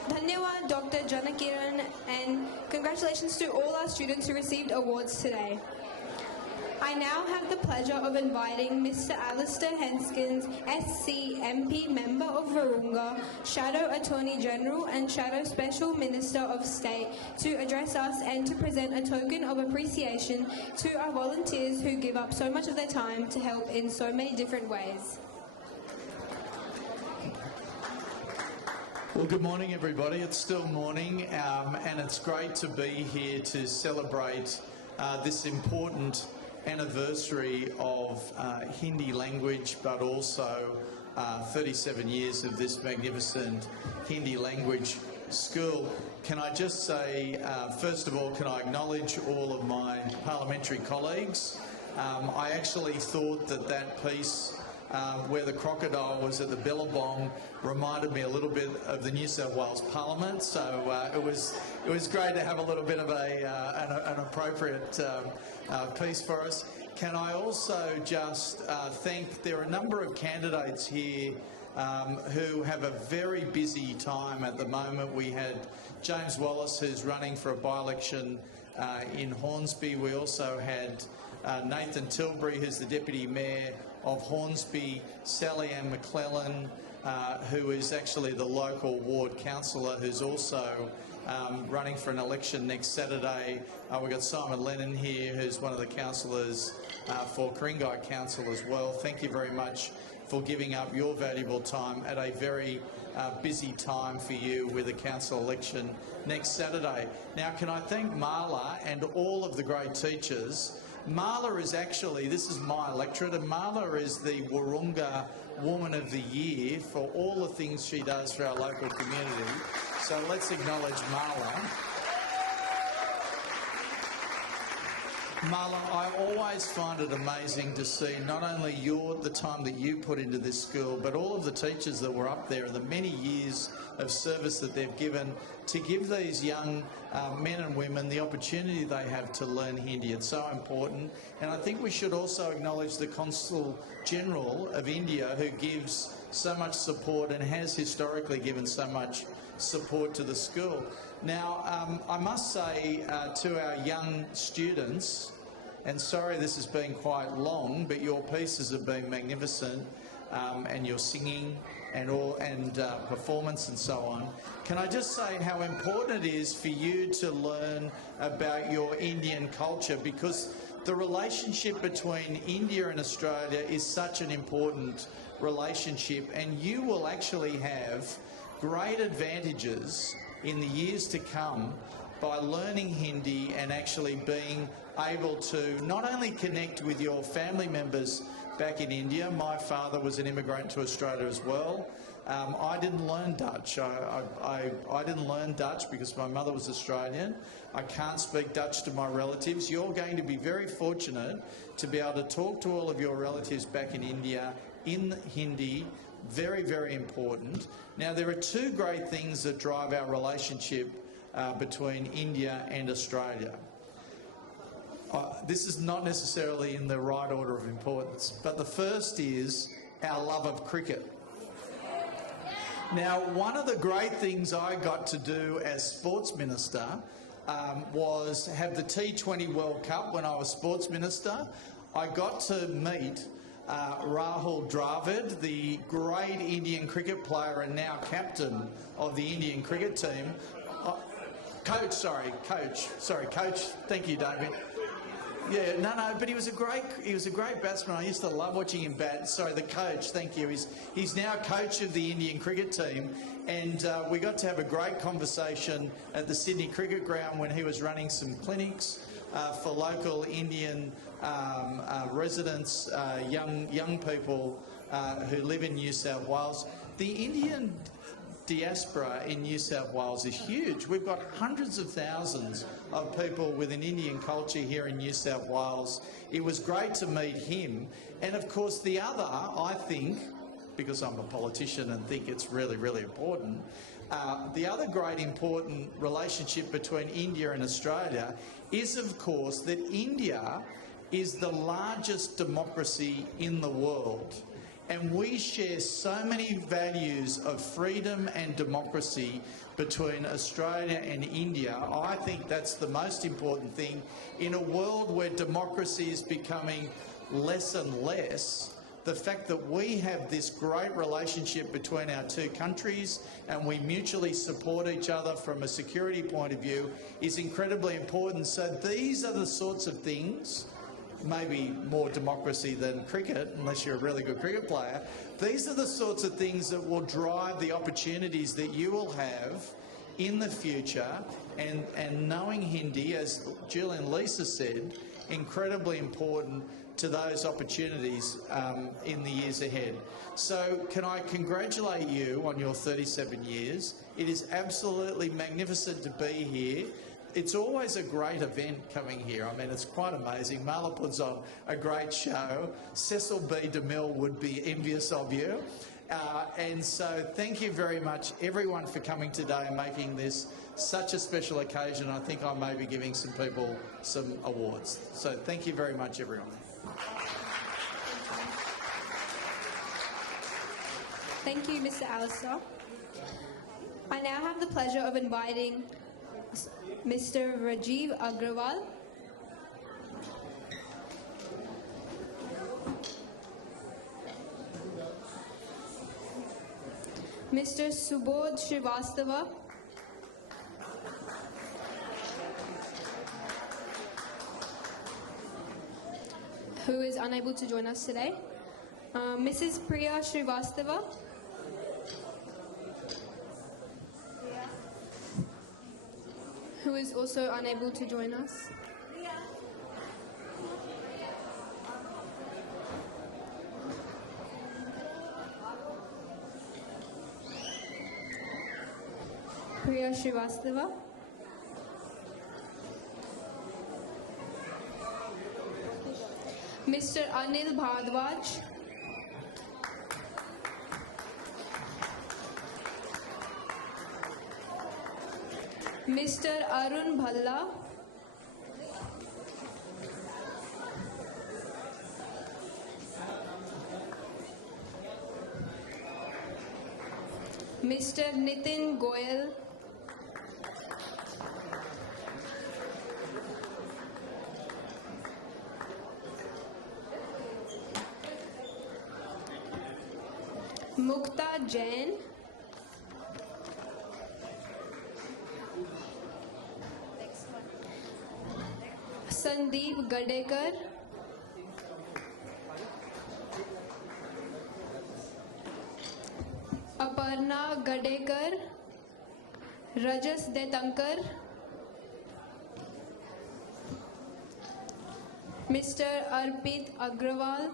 धन्यवाद Dr. Janakiran and congratulations to all our students who received awards today. I now have the pleasure of inviting Mr. Alistair Henskins, SC MP Member of Virunga, Shadow Attorney General and Shadow Special Minister of State to address us and to present a token of appreciation to our volunteers who give up so much of their time to help in so many different ways. Well, good morning, everybody. It's still morning, and it's great to be here to celebrate this important anniversary of Hindi language, but also 37 years of this magnificent Hindi language school. Can I just say, first of all, can I acknowledge all of my parliamentary colleagues? I actually thought that piece where the crocodile was at the Billabong reminded me a little bit of the New South Wales Parliament, so it was great to have a little bit of an appropriate piece for us. Can I also just thank, there are a number of candidates here who have a very busy time at the moment. We had James Wallace, who's running for a by-election in Hornsby. We also had Nathan Tilbury, who's the Deputy Mayor of Hornsby, Sally Ann McClellan, who is actually the local ward councillor, who's also running for an election next Saturday. We've got Simon Lennon here, who's one of the councillors for Ku-ring-gai Council as well. Thank you very much for giving up your valuable time at a very busy time for you with the council election next Saturday. Now, can I thank Marla and all of the great teachers. Marla is actually, this is my electorate, and Marla is the Wurrunga Woman of the Year for all the things she does for our local community. So let's acknowledge Marla. Marla, I always find it amazing to see not only the time that you put into this school, but all of the teachers that were up there and the many years of service that they've given to give these young men and women the opportunity they have to learn Hindi. It's so important. And I think we should also acknowledge the Consul General of India, who gives so much support and has historically given so much support to the school. Now, I must say to our young students, and sorry this has been quite long, but your pieces have been magnificent, and your singing and performance and so on. Can I just say how important it is for you to learn about your Indian culture, because the relationship between India and Australia is such an important relationship, and you will actually have great advantages in the years to come by learning Hindi and actually being able to not only connect with your family members back in India. My father was an immigrant to Australia as well. I didn't learn Dutch. I didn't learn Dutch because my mother was Australian. I can't speak Dutch to my relatives. You're going to be very fortunate to be able to talk to all of your relatives back in India in Hindi. Very, very important. Now, there are two great things that drive our relationship between India and Australia. This is not necessarily in the right order of importance, but the first is our love of cricket. Now, one of the great things I got to do as Sports Minister was have the T20 World Cup when I was Sports Minister. I got to meet Rahul Dravid, the great Indian cricket player and now captain of the Indian cricket team. Coach. Thank you, David. Yeah, no, but he was a great batsman. I used to love watching him bat. Sorry, the coach. Thank you. He's now coach of the Indian cricket team, and we got to have a great conversation at the Sydney Cricket Ground when he was running some clinics for local Indian residents, young people who live in New South Wales. The Indian diaspora in New South Wales is huge. We've got hundreds of thousands of people with an Indian culture here in New South Wales. It was great to meet him. And of course the other, I think, because I'm a politician and think it's really, really important, the other great important relationship between India and Australia is, of course, that India is the largest democracy in the world. And we share so many values of freedom and democracy between Australia and India. I think that's the most important thing. In a world where democracy is becoming less and less, the fact that we have this great relationship between our two countries and we mutually support each other from a security point of view is incredibly important. So these are the sorts of things, maybe more democracy than cricket, unless you're a really good cricket player. These are the sorts of things that will drive the opportunities that you will have in the future, and knowing Hindi, as Jill and Lisa said, incredibly important to those opportunities in the years ahead. So can I congratulate you on your 37 years. It is absolutely magnificent to be here. It's always a great event coming here. I mean, it's quite amazing. Marla puts on a great show. Cecil B. DeMille would be envious of you. And so thank you very much, everyone, for coming today and making this such a special occasion. I think I may be giving some people some awards. So thank you very much, everyone. Thank you, Mr. Alistair. I now have the pleasure of inviting Mr. Rajiv Agrawal. Mr. Subodh Srivastava. Who is unable to join us today. Mrs. Priya Srivastava. Who is also unable to join us. Priya Srivastava. Mr. Anil Bhardwaj. Mr. Arun Bhalla. Mr. Nitin Goyal. Mukta Jain. Sandeep Gadekar. Aparna Gadekar. Rajas Detankar. Mr. Arpit Agrawal.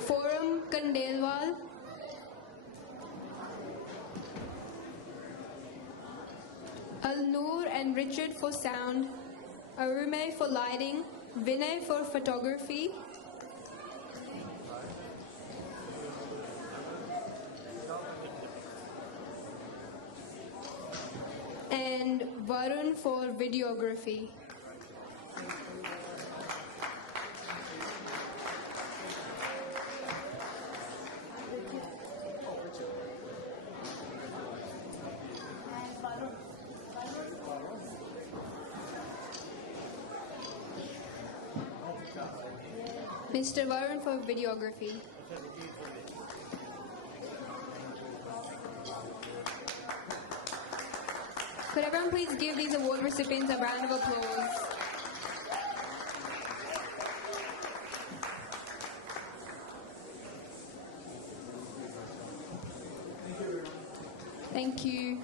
Forum Kandelwal. Al-Noor and Richard for sound, Arume for lighting, Vinay for photography, and Varun for videography. Mr. Varun for videography. Could everyone please give these award recipients a round of applause? Thank you.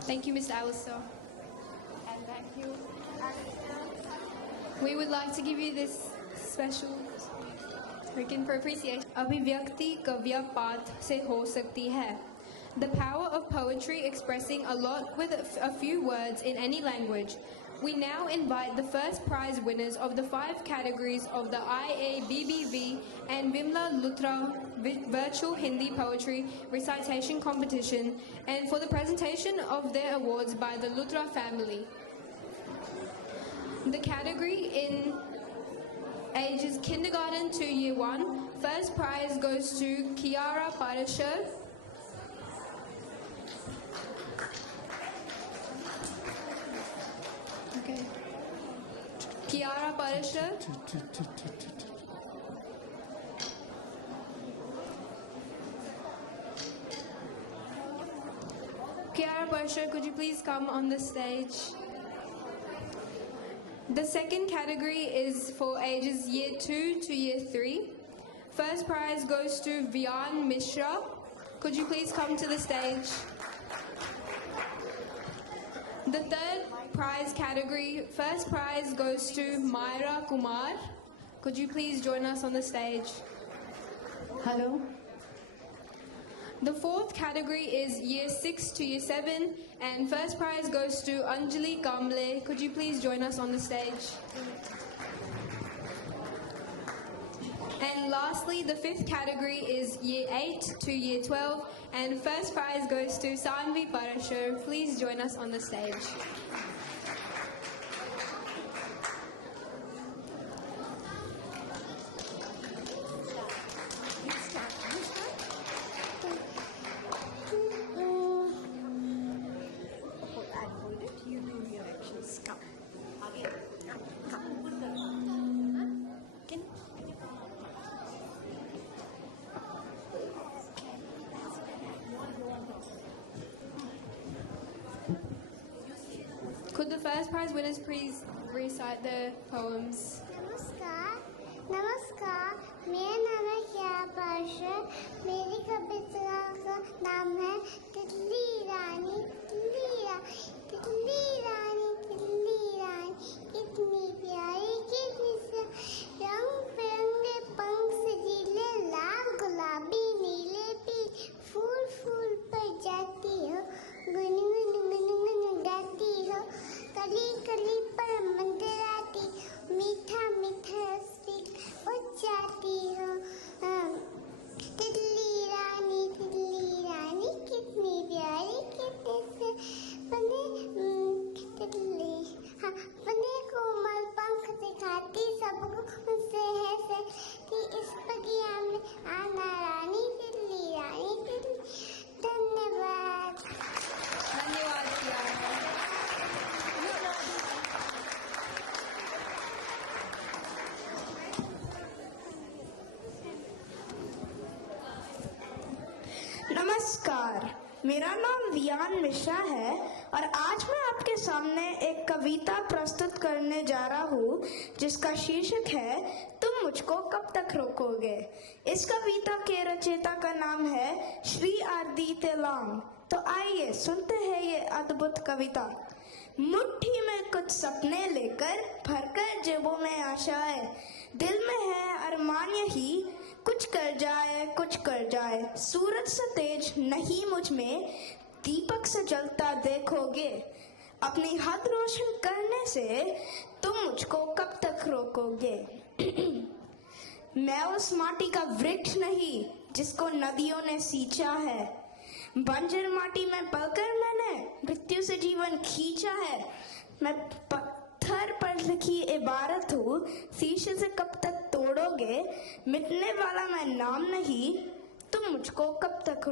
Thank you, Mr. Alistair. And thank you. We would like to give you this special token for appreciation. अभिव्यक्ति कव्य पाठ से हो सकती है. The power of poetry expressing a lot with a few words in any language We now invite the first prize winners of the 5 categories of the IABBV and Vimla Luthra Virtual Hindi Poetry Recitation Competition and for the presentation of their awards by the Luthra family. The category in ages kindergarten to year 1, first prize goes to Kiara Parashar. Okay. Kiara Parashar. Kiara Parashar, could you please come on the stage? The second category is for ages year 2 to year 3. First prize goes to Vian Mishra. Could you please come to the stage? The third prize category, first prize goes to Myra Kumar. Could you please join us on the stage? Hello. The fourth category is year 6 to year 7 and first prize goes to Anjali Kamble. Could you please join us on the stage? And lastly, the fifth category is year 8 to year 12 and first prize goes to Sanvi Parashar. Please join us on the stage. Could the first prize winners please recite their poems? नमस्कार मेरा नाम है कियारा पारशर मेरी कविता का नाम है तितली रानी तितली रानी तितली रानी तितली रानी कितनी प्यारी कितनी रंग बिरंगे पंख सजीले लाल गुलाबी नीले पीले फूल फूल पर जाती हो गुनगुन गाती हो कली कली पर मंडराती मीठा मीठा रस जाती हो तितली रानी कितनी प्यारी कितने से तितली हाँ बने कोमल पंख दिखाती सबको उनसे है से कि इस बगिया में आना रानी तितली धन्यवाद नमस्कार मेरा नाम वियान मिश्रा है और आज मैं आपके सामने एक कविता प्रस्तुत करने जा रहा हूँ जिसका शीर्षक है तुम मुझको कब तक रोकोगे। इस कविता के रचयिता का नाम है श्री आरदी तेलांग। तो आइए सुनते हैं ये अद्भुत कविता। मुट्ठी में कुछ सपने लेकर भरकर जेबों में आशाएं दिल में है अरमान यही कुछ कर जाए सूरज से तेज नहीं मुझ में दीपक से जलता देखोगे अपनी हद रोशन करने से तुम मुझको कब तक रोकोगे। मैं उस माटी का वृक्ष नहीं जिसको नदियों ने सींचा है बंजर माटी में पलकर मैंने मृत्यु से जीवन खींचा है मैं पत्थर पर लिखी इबारत हूँ शीशे से कब तक तोड़ोगे मिटने वाला मैं नाम नहीं तुम मुझको कब तक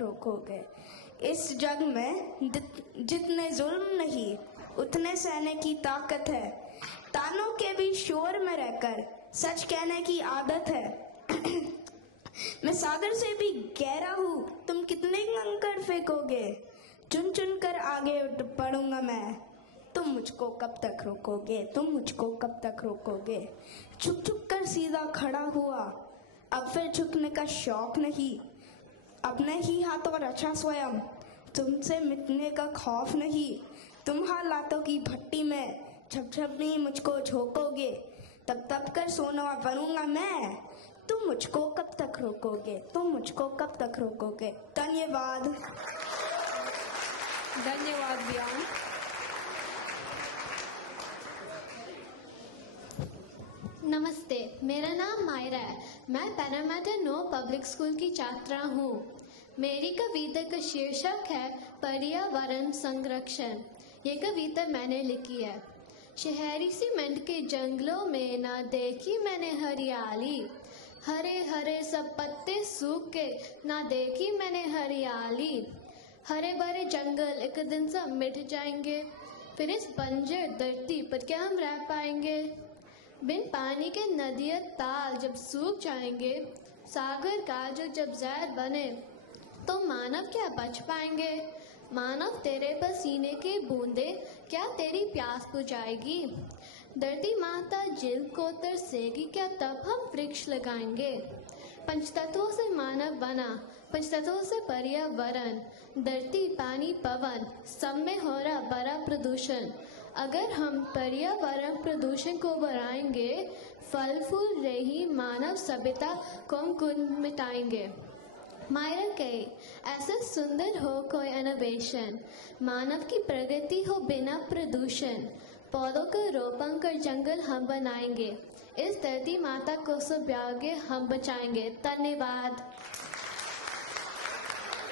रोकोगे इस जग में जितने जुल्म नहीं उतने सहने की ताकत है तानों के भी शोर में रहकर सच कहने की आदत है मैं सागर से भी गहरा हूँ तुम कितने कंकड़ फेंकोगे चुन चुन कर आगे बढ़ूंगा मैं तुम मुझको कब तक रोकोगे झुक झुक कर सीधा खड़ा हुआ अब फिर झुकने का शौक नहीं अपने ही हाथों रचा स्वयं तुमसे मिटने का खौफ नहीं तुम हालातों की भट्टी में झपझप नहीं मुझको झोंकोगे तब तब कर सोना बनूंगा मैं तुम मुझको कब तक रोकोगे। धन्यवाद धन्यवाद वियान। नमस्ते, मेरा नाम मायरा है। मैं पैरामीटर 9 पब्लिक स्कूल की छात्रा हूँ। मेरी कविता का शीर्षक है पर्यावरण संरक्षण। ये कविता मैंने लिखी है। शहरी सीमेंट के जंगलों में ना देखी मैंने हरियाली, हरे हरे सब पत्ते सूख के ना देखी मैंने हरियाली। हरे भरे जंगल एक दिन सब मिट जाएंगे, फिर इस बंजर धरती पर क्या हम रह पाएंगे। बिन पानी के नदियाँ ताल जब सूख जाएंगे, सागर काजल जब जहर बने, तो मानव क्या बच पाएंगे। मानव तेरे पसीने की बूंदे क्या तेरी प्यास बुझाएगी। धरती माता जिल को तरसेगी क्या तब हम वृक्ष लगाएंगे। पंचतत्वों से मानव बना, पंचतत्वों से पर्यावरण, धरती पानी पवन, सब में हो रहा बड़ा प्रदूषण। अगर हम पर्यावरण प्रदूषण को बढ़ाएंगे, फल फूल रही मानव सभ्यता को हम मिटाएंगे। मायरा कहे, ऐसा सुंदर हो कोई इनोवेशन, मानव की प्रगति हो बिना प्रदूषण। पौधों का रोपण कर जंगल हम बनाएंगे, इस धरती माता को सब आगे हम बचाएंगे। धन्यवाद।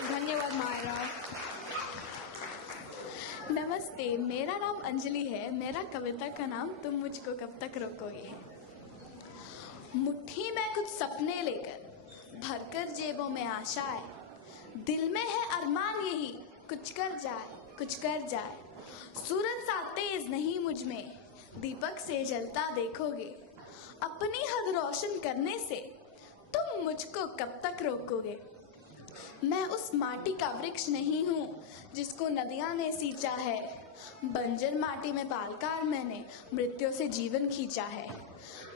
धन्यवाद मायरा। नमस्ते, मेरा नाम अंजलि है। मेरा कविता का नाम तुम मुझको कब तक रोकोगे है। मुट्ठी में कुछ सपने लेकर भरकर जेबों में आशाएं, दिल में है अरमान यही कुछ कर जाए, कुछ कर जाए। सूरज सा तेज नहीं मुझ में, दीपक से जलता देखोगे। अपनी हद रोशन करने से तुम मुझको कब तक रोकोगे। मैं उस माटी का वृक्ष नहीं हूँ जिसको नदियाँ ने सींचा है। बंजर माटी में पालकर मैंने मृत्यु से जीवन खींचा है।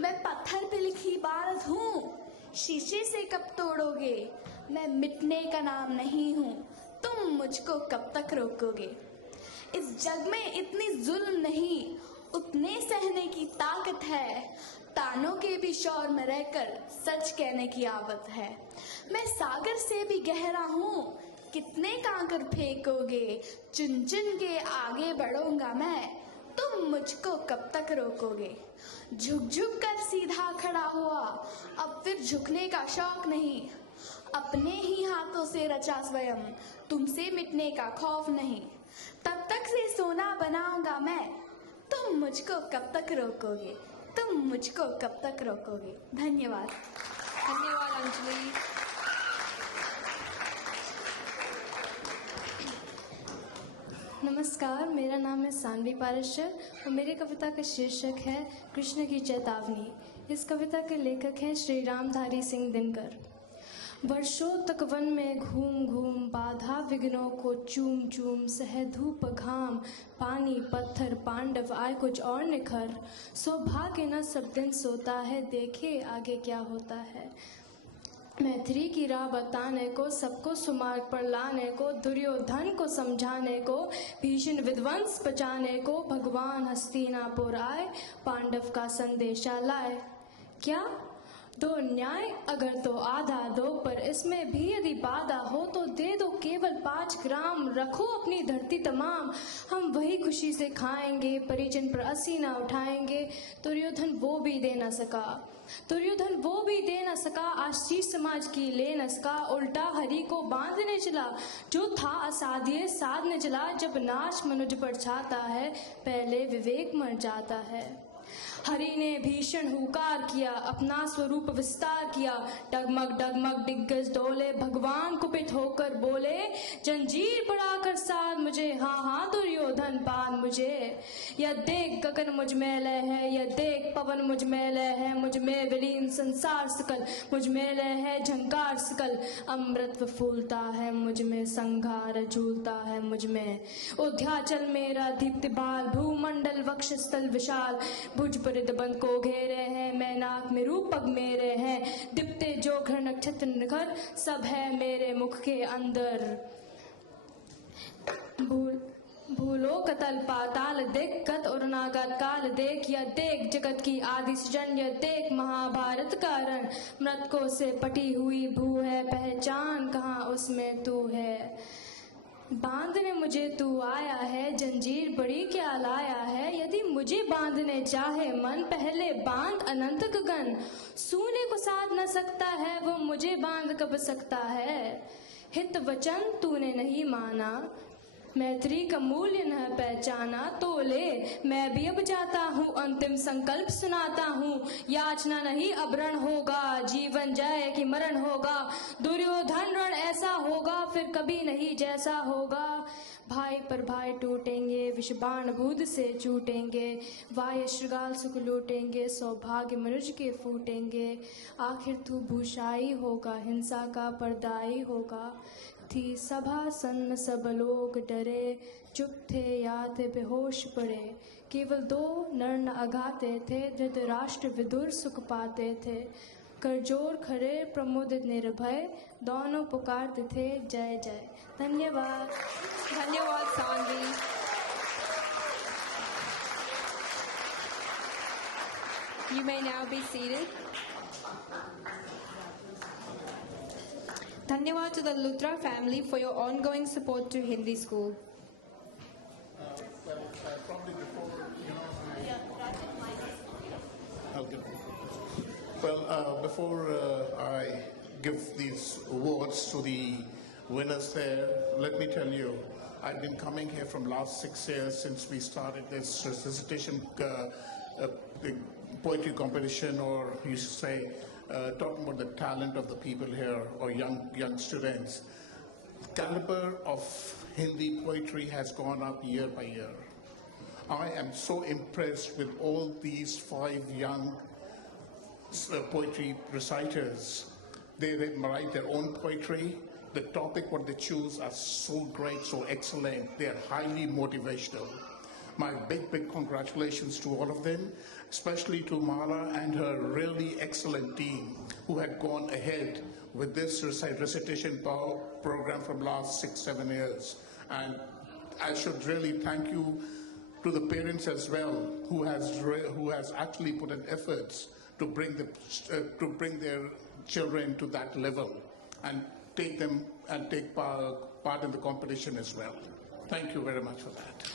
मैं पत्थर पे लिखी इबारत हूँ, शीशे से कब तोड़ोगे। मैं मिटने का नाम नहीं हूँ, तुम मुझको कब तक रोकोगे। इस जग में इतनी जुल्म नहीं, उतने सहने की ताकत है। तानों के भी शौर में रहकर सच कहने की आदत है। मैं सागर से भी गहरा हूँ, कितने कांकर फेंकोगे। चुन चुन के आगे बढ़ूंगा मैं, तुम मुझको कब तक रोकोगे। झुक झुक कर सीधा खड़ा हुआ, अब फिर झुकने का शौक नहीं। अपने ही हाथों से रचा स्वयं, तुमसे मिटने का खौफ नहीं। तब तक से सोना बनाऊंगा मैं, तुम मुझको कब तक रोकोगे। तुम मुझको कब तक रोकोगे। धन्यवाद। धन्यवाद अंजलि। नमस्कार, मेरा नाम है सानवी पारशर और मेरी कविता का शीर्षक है कृष्ण की चेतावनी। इस कविता के लेखक हैं श्री रामधारी सिंह दिनकर। वर्षों तक वन में घूम घूम बाधा विघ्नों को चूम चूम, सह धूप घाम पानी पत्थर पांडव आए कुछ और निखर। सौभाग्य न सब दिन सोता है, देखे आगे क्या होता है। मैत्री की राह बताने को, सबको सुमार्ग पर लाने को, दुर्योधन को समझाने को, भीषण विध्वंस बचाने को, भगवान हस्तिनापुर आए, पांडव का संदेशा लाए। क्या दो न्याय अगर तो आधा दो, पर इसमें भी यदि बाधा हो तो दे दो केवल 5 ग्राम। रखो अपनी धरती तमाम, हम वही खुशी से खाएंगे, परिजन पर अस्सी ना उठाएंगे। दुर्योधन वो भी दे न सका, दुर्योधन वो भी दे न सका, आशीष समाज की ले न सका। उल्टा हरि को बांधने चला, जो था असाध्य साधने चला। जब नाश मनुज पर छाता है, पहले विवेक मर जाता है। हरि ने भीषण हुकार किया, अपना स्वरूप विस्तार किया। डगमग डगमग दिग्गज डोले, भगवान कुपित होकर बोले, जंजीर बढ़ाकर साध मुझे, हाँ हाँ दुर्योधन बांध मुझे। यह देख गगन मुझ में लय है, यह देख पवन मुझ में लय है। मुझ में विलीन संसार सकल, मुझ में लय है झंकार सकल। अमृत फूलता है मुझ में, संघार झूलता है मुझ में। उध्याचल मेरा दीप्ति बाल, भूमंडल वक्षस्थल विशाल। भुज परिध बंद को घेरे हैं, मैं नाक में रूपक मेरे हैं। दिप्ते जो घर नक्षत्र निखर, सब है मेरे मुख के अंदर। भूलो कतल पाताल देख, गत और नागत काल देख। यह देख जगत की आदि सृजन, यह देख महाभारत का रण। मृतकों से पटी हुई भू है, पहचान कहाँ उसमें तू है। बांधने मुझे तू आया है, जंजीर बड़ी क्या लाया है। यदि मुझे बांधने चाहे मन, पहले बांध अनंत गगन। सूने को साध न सकता है वो, मुझे बांध कब सकता है। हित वचन तूने नहीं माना, मैत्री का मूल्य न पहचाना। तो ले मैं भी अब जाता हूँ, अंतिम संकल्प सुनाता हूँ। याचना नहीं अब रण होगा, जीवन जय की मरण होगा। दुर्योधन रण ऐसा होगा, फिर कभी नहीं जैसा होगा। भाई पर भाई टूटेंगे, विषबाण बूंद से चूटेंगे। वाय श्रृगाल सुख लूटेंगे, सौभाग्य मनुष्य के फूटेंगे। आखिर तू भूषाई होगा, हिंसा का पर्दाई होगा। थी सभा सन्न सब लोग डरे, चुप थे या थे बेहोश पड़े। केवल दो नर न अघाते थे, धृतराष्ट्र विदुर सुख पाते थे। करजोर खड़े प्रमोदित निर्भय, दोनों पुकारते थे जय जय। धन्यवाद। धन्यवाद Saanvi. You may now be seated. Dhanyawad to the Luthra family for your ongoing support to Hindi school. Probably before, before I give these awards to the winners there, let me tell you, I've been coming here from last 6 years since we started this recitation poetry competition, or you should say, talking about the talent of the people here, or young students. The caliber of Hindi poetry has gone up year by year. I am so impressed with all these 5 young poetry reciters. They write their own poetry. The topic what they choose are so great, so excellent. They are highly motivational. My big congratulations to all of them, especially to Mala and her really excellent team who had gone ahead with this recitation program from last 6-7 years. And I should really thank you to the parents as well, who has actually put in efforts to bring their children to that level and take them and take part in the competition as well. Thank you very much for that.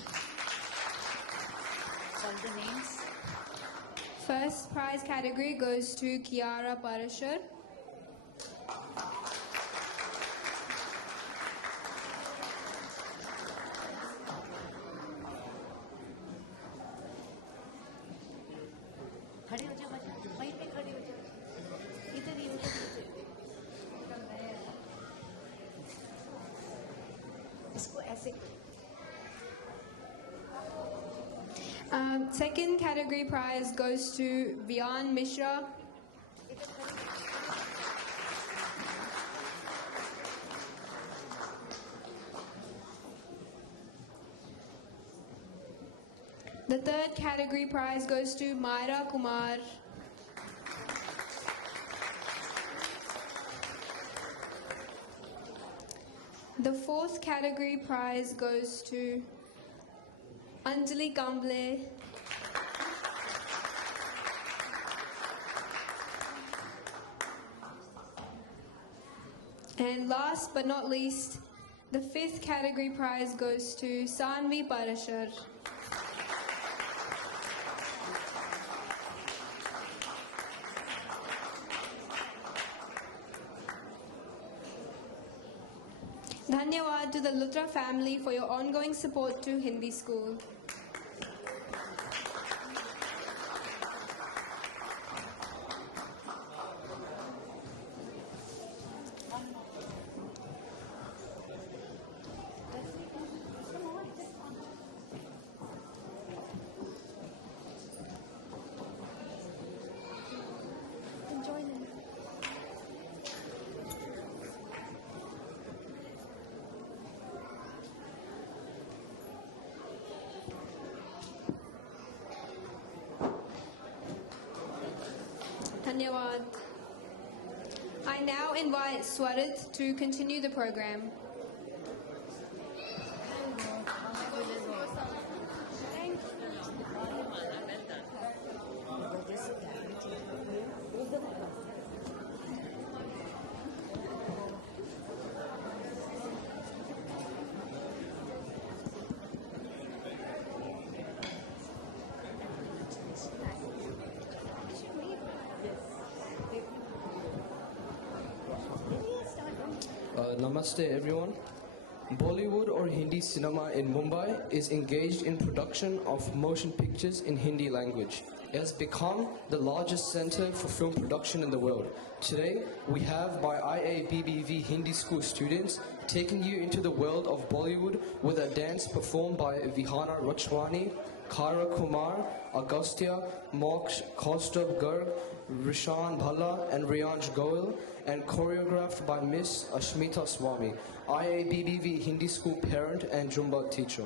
The names. First prize category goes to Kiara Parashar. खड़े हो जाओ, वहीं पे खड़े हो जाओ, इधर ही इसको ऐसे। Second category prize goes to Vian Mishra. The third category prize goes to Myra Kumar. The fourth category prize goes to Anjali Kamble. And last but not least, the fifth category prize goes to Sanvi Parashar. Dhanyawad to the Luthra family for your ongoing support to Hindi school. Dhanyawad. I now invite Swarit to continue the program. Namaste everyone. Bollywood or Hindi cinema in Mumbai is engaged in production of motion pictures in Hindi language. It has become the largest center for film production in the world. Today, we have by IABBV Hindi school students taking you into the world of Bollywood with a dance performed by Vihana Rachwani, Kara Kumar, Agastya, Moksh, Kaustubh Garg, Rishan Bhalla and Riyanj Goel, and choreographed by Miss Ashmita Swami, IABBV Hindi school parent and Jumba teacher.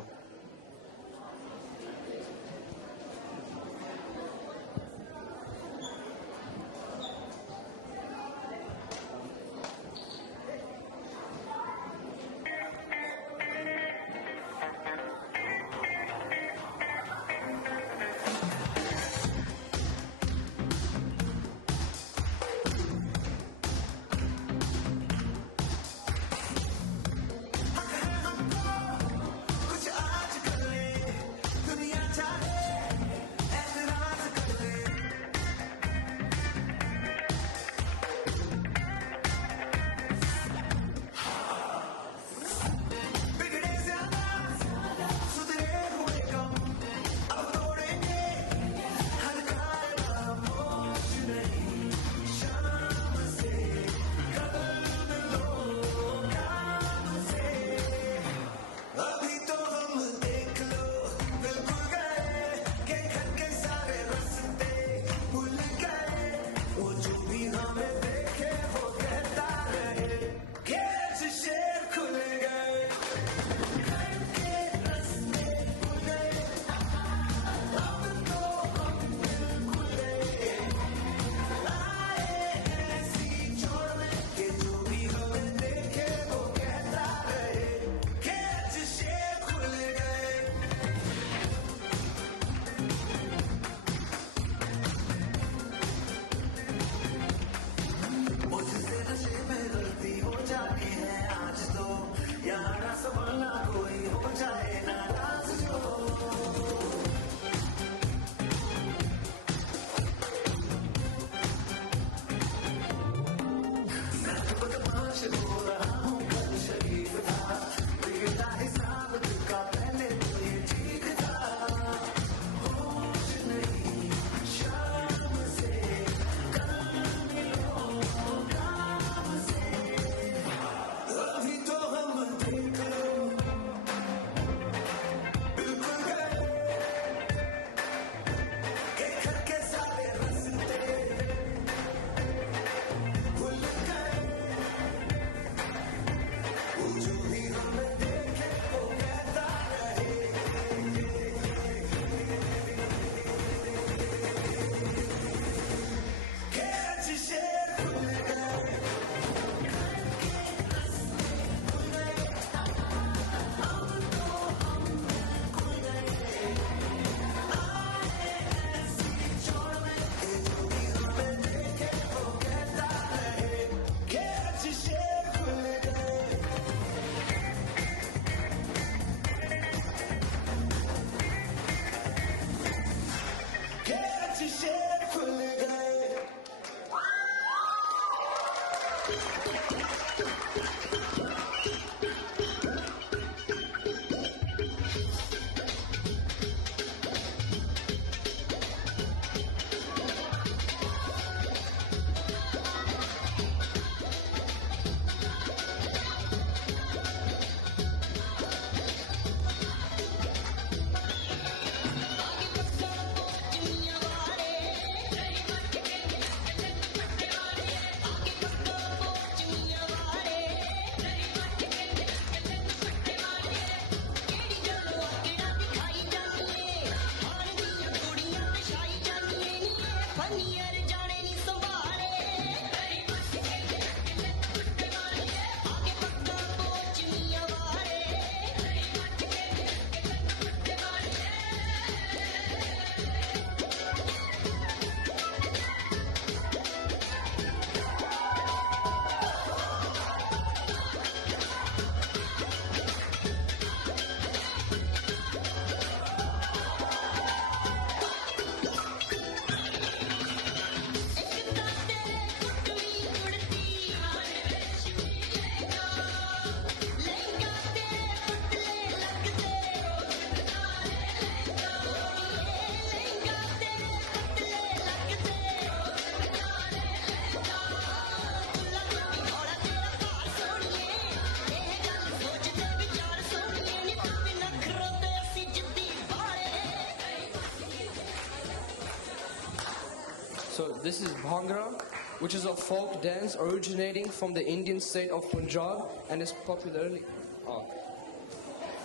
This is Bhangra, which is a folk dance originating from the Indian state of Punjab and is popularly...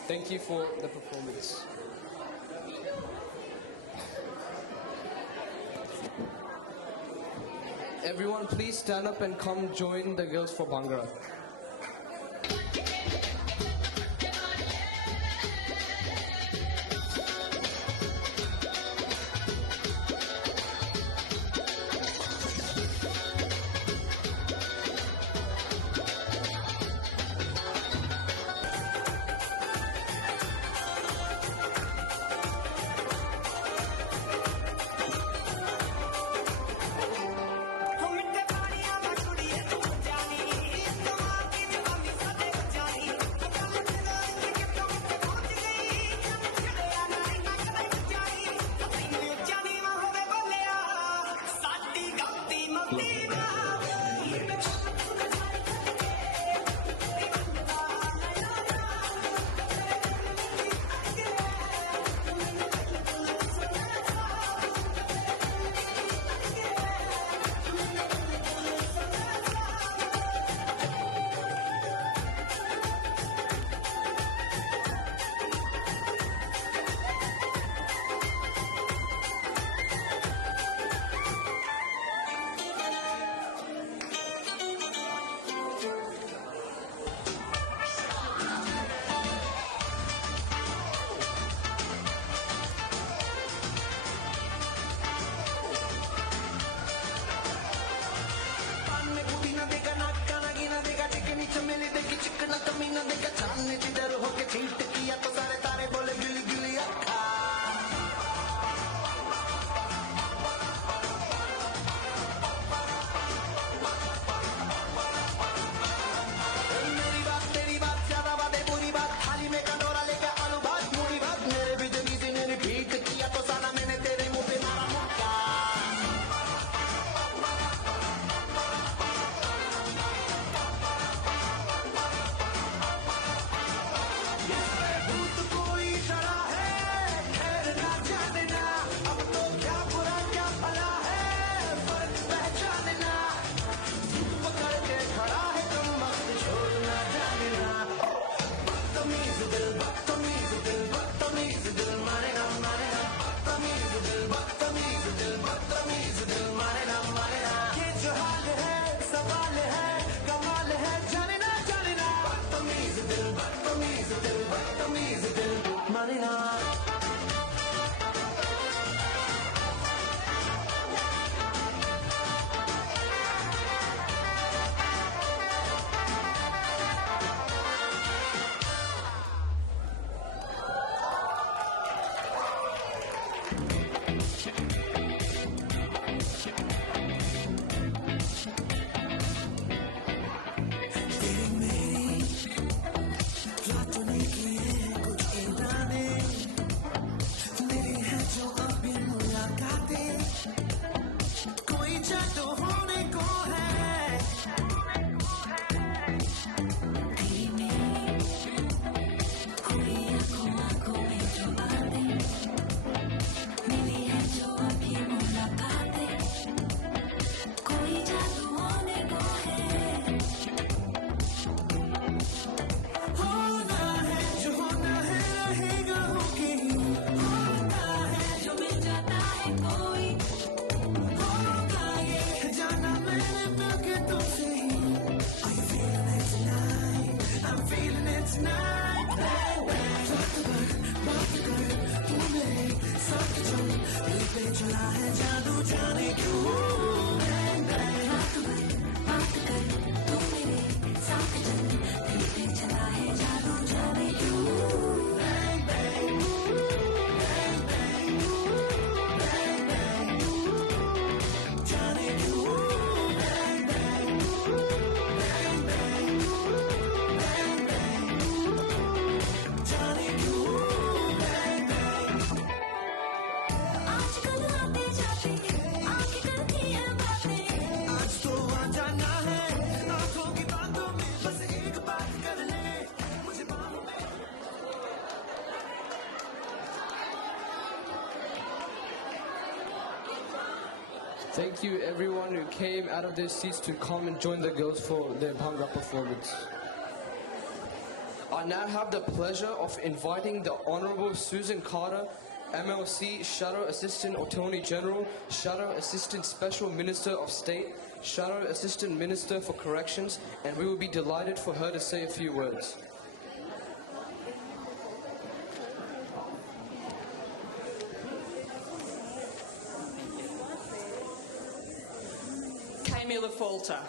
Thank you for the performance. Everyone, please stand up and come join the girls for Bhangra. आजकल आते जाते आंखें करती है Thank you everyone who came out of their seats to come and join the girls for their Bhangra performance. I now have the pleasure of inviting the Honourable Susan Carter, MLC, Shadow Assistant Attorney General, Shadow Assistant Special Minister of State, Shadow Assistant Minister for Corrections, and we will be delighted for her to say a few words. Falter,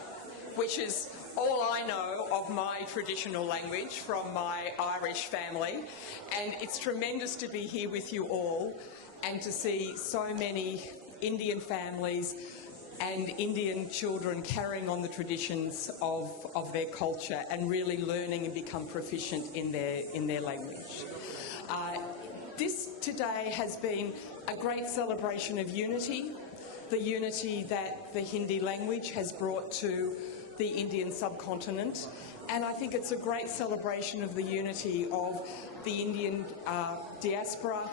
which is all I know of my traditional language from my Irish family, and it's tremendous to be here with you all and to see so many Indian families and Indian children carrying on the traditions of their culture and really learning and become proficient in their language. This today has been a great celebration of unity, the unity that the Hindi language has brought to the Indian subcontinent, and I think it's a great celebration of the unity of the Indian diaspora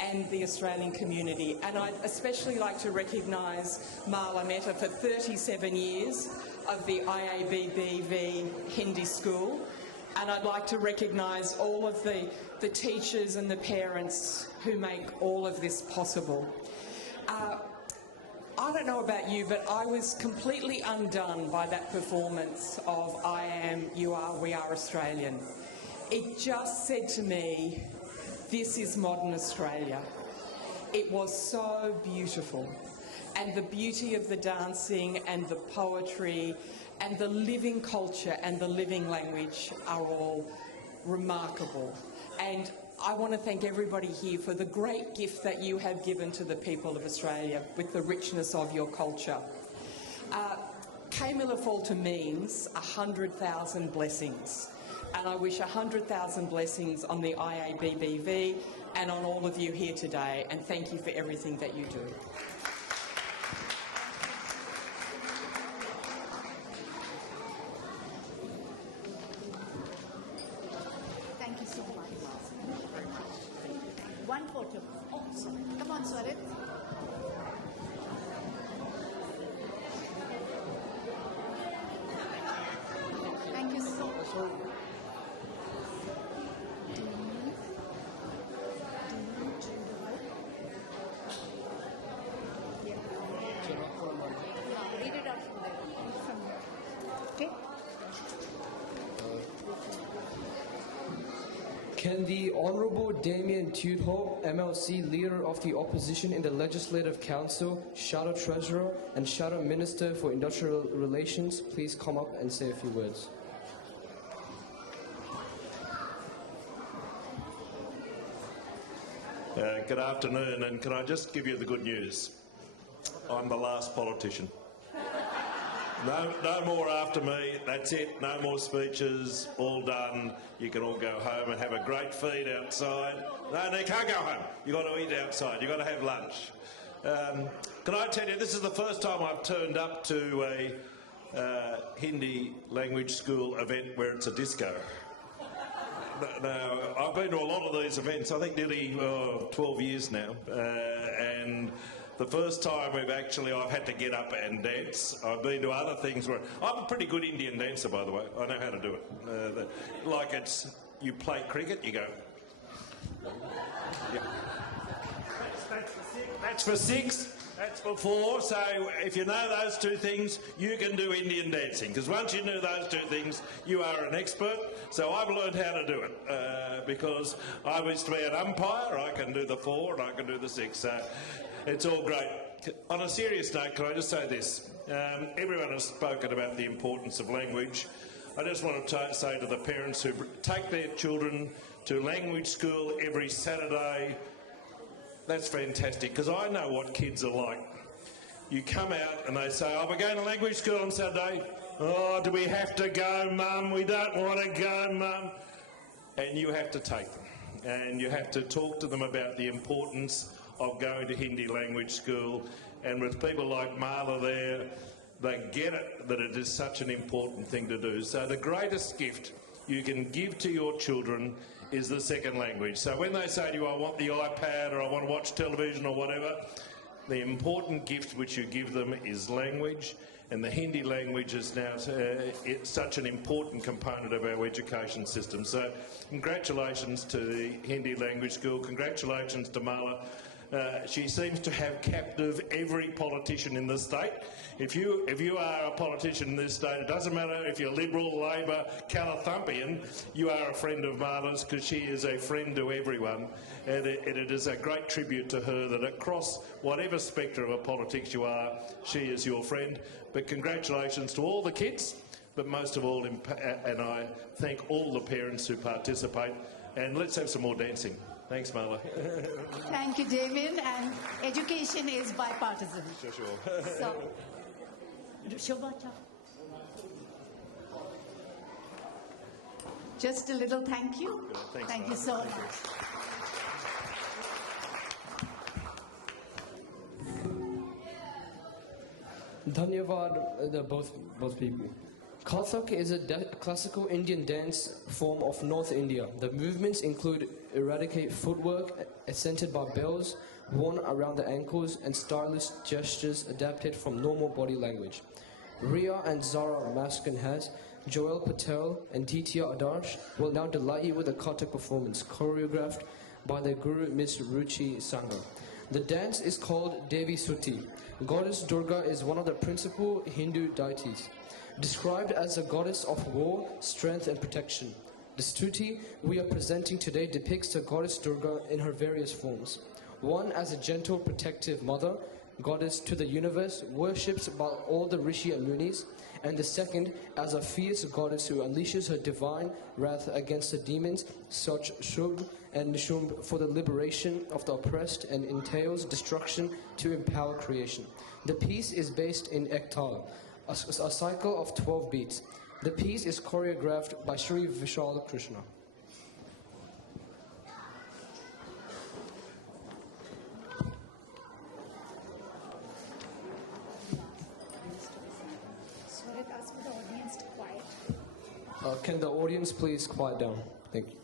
and the Australian community. And I'd especially like to recognise Marla Mehta for 37 years of the IABBV Hindi School, and I'd like to recognise all of the teachers and the parents who make all of this possible. I don't know about you, but I was completely undone by that performance of I Am, You Are, We Are Australian. It just said to me, this is modern Australia. It was so beautiful. And the beauty of the dancing and the poetry and the living culture and the living language are all remarkable. And I want to thank everybody here for the great gift that you have given to the people of Australia with the richness of your culture. Kamila Falter means 100,000 blessings, and I wish 100,000 blessings on the IABBV and on all of you here today, and thank you for everything that you do. Thank you so much. One photo. Oh, sorry. Come on, Swarit. Thank you so much. Read it out from there. Okay? Can the Honourable Damien Tudhope, MLC, Leader of the Opposition in the Legislative Council, Shadow Treasurer and Shadow Minister for Industrial Relations, please come up and say a few words? Good afternoon, and can I just give you the good news? I'm the last politician. No more after me, that's it, no more speeches, all done. You can all go home and have a great feed outside. No, you can't go home. You've got to eat outside, you've got to have lunch. Can I tell you, this is the first time I've turned up to a Hindi language school event where it's a disco. Now, I've been to a lot of these events, I think nearly 12 years now, and the first time I've had to get up and dance. I've been to other things where I'm a pretty good Indian dancer, by the way. I know how to do it. Like you play cricket, you go. Yeah. That's for six. That's for four. So if you know those two things, you can do Indian dancing. Because once you know those two things, you are an expert. So I've learned how to do it because I used to be an umpire. I can do the four and I can do the six. So it's all great. On a serious note, can I just say this? Everyone has spoken about the importance of language. I just want to say to the parents who take their children to language school every Saturday, that's fantastic, because I know what kids are like. You come out and they say, oh, we're going to language school on Saturday. Oh, do we have to go, Mum? We don't want to go, Mum. And you have to take them. And you have to talk to them about the importance of going to Hindi language school. And with people like Marla there, they get it, that it is such an important thing to do. So the greatest gift you can give to your children is the second language. So when they say to you, I want the iPad or I want to watch television or whatever, The important gift which you give them is language, and the Hindi language is now it's such an important component of our education system. So congratulations to the Hindi Language School, congratulations to Mala. She seems to have captive every politician in the state. If you are a politician in this state, it doesn't matter if you're Liberal, Labor, Calathumpian, you are a friend of Mala's because she is a friend to everyone. And it is a great tribute to her that across whatever spectre of politics you are, she is your friend. But congratulations to all the kids, but most of all, and I thank all the parents who participate. And let's have some more dancing. Thanks, Marla. Thank you, Damien. And education is bipartisan. Sure. So, Shobha, just a little thank you. Thanks, thank you Marla. so Thank much. Dhanyavad, both people. Kathak is a classical Indian dance form of North India. The movements include erratic footwork accented by bells worn around the ankles and stylish gestures adapted from normal body language. Ria and Zara Maskan has, Joel Patel and Ditya Adarsh will now delight you with a Kathak performance choreographed by their guru Miss Ruchi Sangha. The dance is called Devi Suti. Goddess Durga is one of the principal Hindu deities, described as a goddess of war, strength and protection. The stuti we are presenting today depicts the goddess Durga in her various forms. One as a gentle protective mother, goddess to the universe, worshipped by all the Rishi and Munis, and the second as a fierce goddess who unleashes her divine wrath against the demons such Shubh and Nishumb for the liberation of the oppressed and entails destruction to empower creation. The piece is based in Ektal, a cycle of 12 beats. The piece is choreographed by Sri Vishal Krishna. Can the audience please quiet down? Thank you.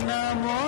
Namo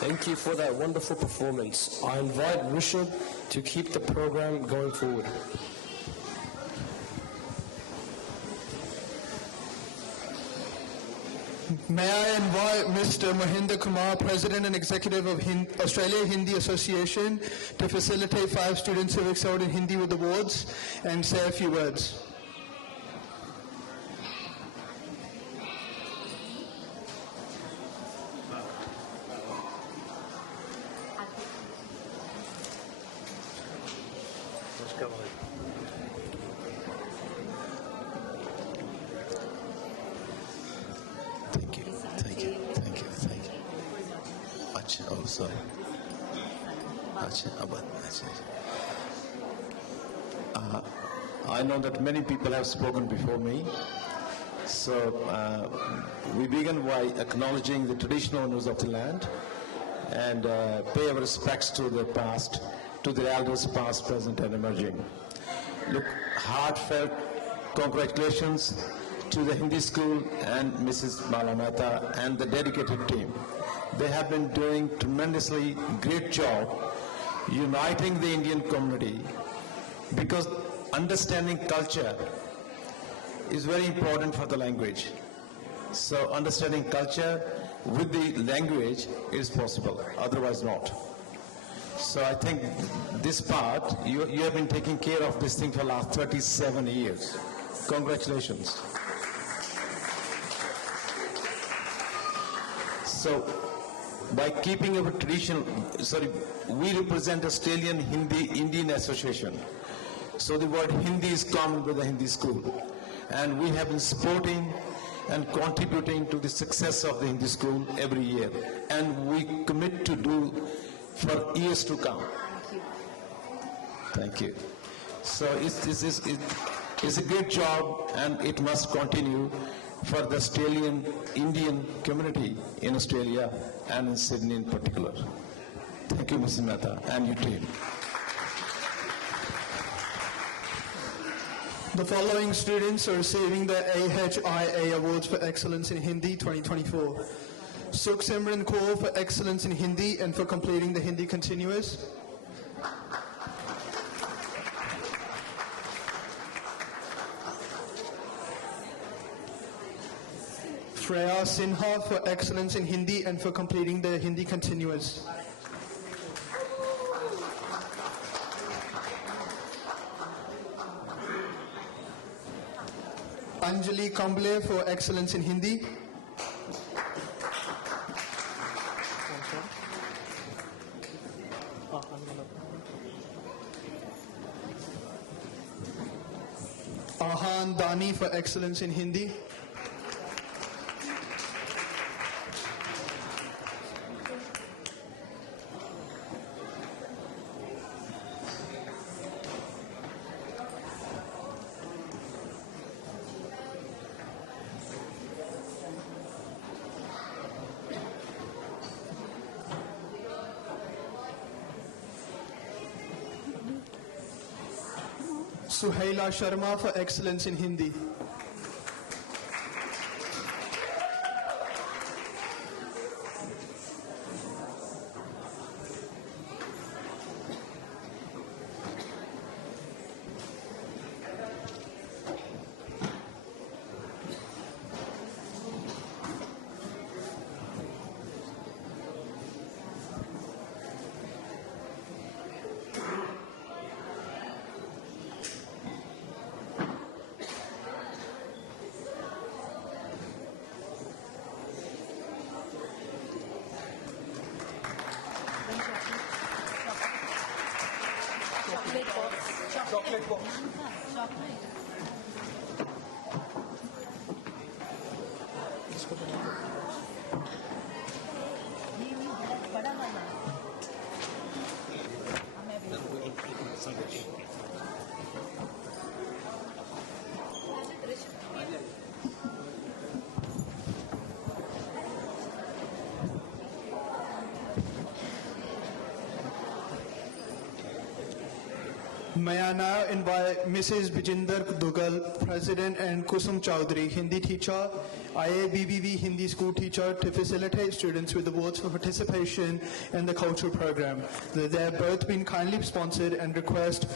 Thank you for that wonderful performance. I invite Rishabh to keep the program going forward. May I invite Mr. Mahinder Kumar, President and Executive of Australia Hindi Association, to facilitate 5 students who have excelled in Hindi with awards and say a few words. I know that many people have spoken before me, so we begin by acknowledging the traditional owners of the land and pay our respects to the past, to the elders past, present and emerging. Look, heartfelt congratulations to the Hindi school and Mrs. Mala Mehta and the dedicated team. They have been doing tremendously great job uniting the Indian community, because understanding culture is very important for the language. So understanding culture with the language is possible, otherwise not. So I think this part, you have been taking care of this thing for the last 37 years. Congratulations. So by keeping our tradition, we represent Australian Indian Association. So the word Hindi is common with the Hindi school. And we have been supporting and contributing to the success of the Hindi school every year. And we commit to do for years to come. Thank you. So it's a great job, and it must continue for the Australian Indian community in Australia and in Sydney in particular. Thank you, Mrs. Mehta, and your team. The following students are receiving the AHIA Awards for Excellence in Hindi 2024. Sukh Simran Kaur for Excellence in Hindi and for completing the Hindi Continuous. Freya Sinha for Excellence in Hindi and for completing the Hindi Continuous. Anjali Kamble for Excellence in Hindi. Ahan Dani for Excellence in Hindi. Suhaila Sharma for Excellence in Hindi. Chocolate box. May I now invite Mrs. Bijinder Dugal, President, and Kusum Chowdhury, Hindi teacher, IABBV Hindi school teacher, to facilitate students with awards for participation in the cultural program. They have both been kindly sponsored and request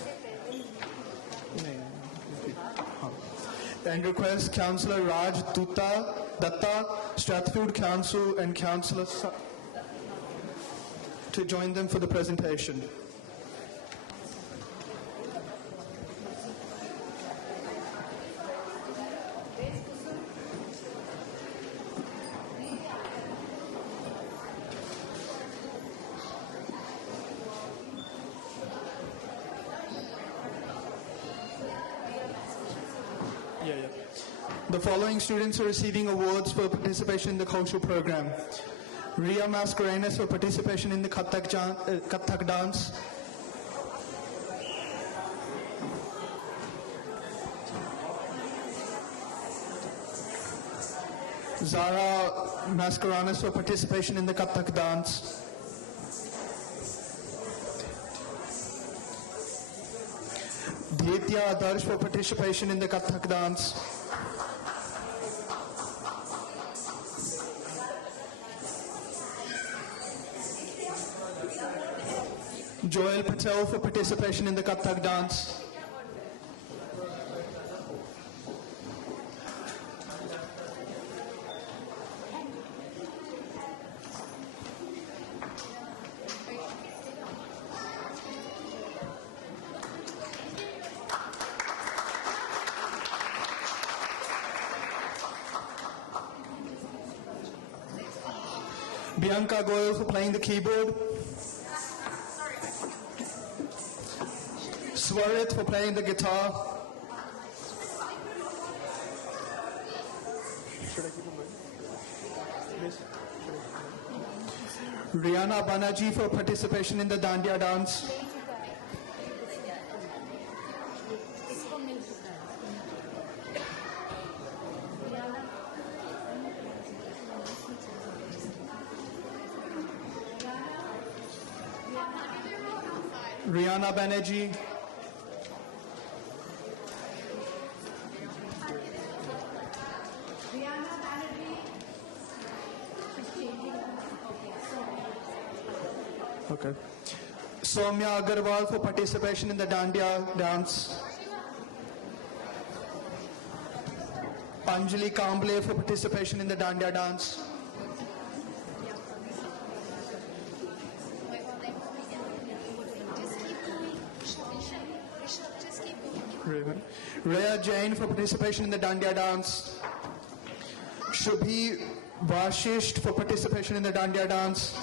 Councillor Raj Datta, Strathfield Council, and Councillor to join them for the presentation. The following students are receiving awards for participation in the cultural program. Ria Mascarenas for participation in the Kathak dance. Zara Mascarenas for participation in the Kathak dance. Dhyetya Adarsh for participation in the Kathak dance. Joel Patel for participation in the Kathak dance. Bianca Goyal for playing the keyboard. Swarit for playing the guitar. Rihanna Banerjee for participation in the Dandiya dance. Rihanna Banerjee. Okay. Soumya Agarwal for participation in the Dandiya dance. Anjali Kamble for participation in the Dandiya dance. Rhea Jain for participation in the Dandiya dance. Shubhi Vashisht for participation in the Dandiya dance.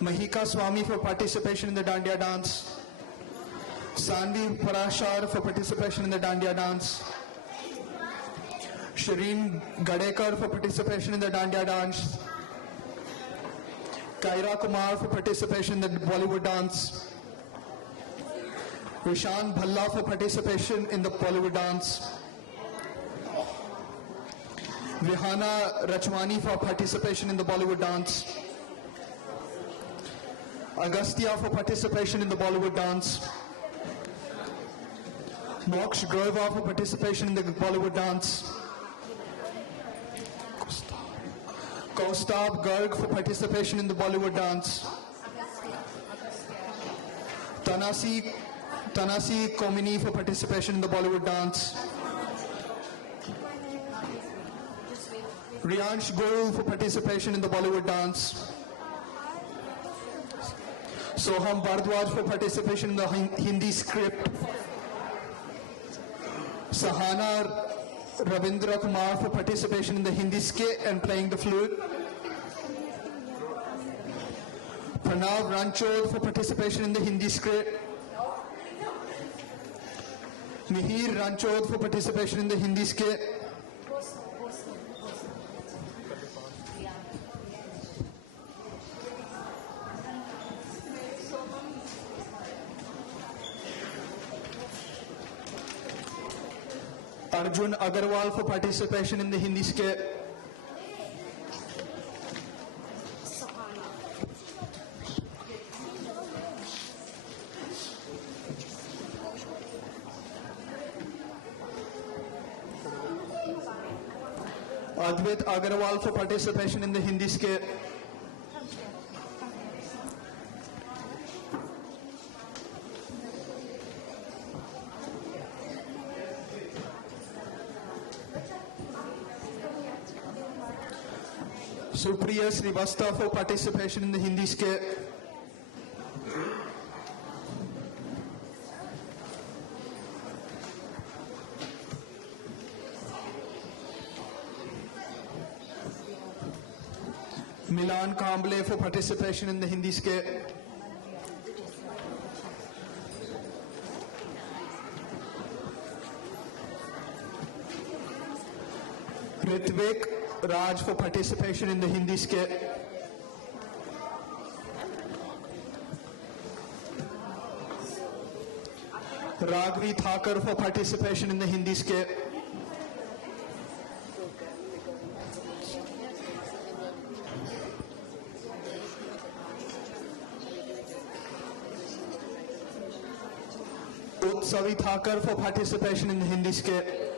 Mahika Swami for participation in the Dandiya dance. Sanvi Parashar for participation in the Dandiya dance. Shireen Gadekar for participation in the Dandiya dance. Kaira Kumar for participation in the Bollywood dance. Rishan Bhalla for participation in the Bollywood dance. Vihana Rachwani for participation in the Bollywood dance. Agastya for participation in the Bollywood dance. Moksh Grover for participation in the Bollywood dance. Kaustab Garg for participation in the Bollywood dance. Tanasi Komini for participation in the Bollywood dance. Riyansh Guru for participation in the Bollywood dance. Soham Bhardwaj for participation in the Hindi script. Sahana Ravindra Kumar for participation in the Hindi skit and playing the flute. Pranav Ranchod for participation in the Hindi script. Mihir Ranchod for participation in the Hindi skit. Arjun Agarwal for participation in the Hindi skit. Advait Agarwal for participation in the Hindi skit. Supriya Srivastava for participation in the Hindi skit. Milan Kamble for participation in the Hindi skit. Ritvik Raj for participation in the Hindi skit. Ragvi Thakur for participation in the Hindi skit. Utsavi Thakur for participation in the Hindi skit.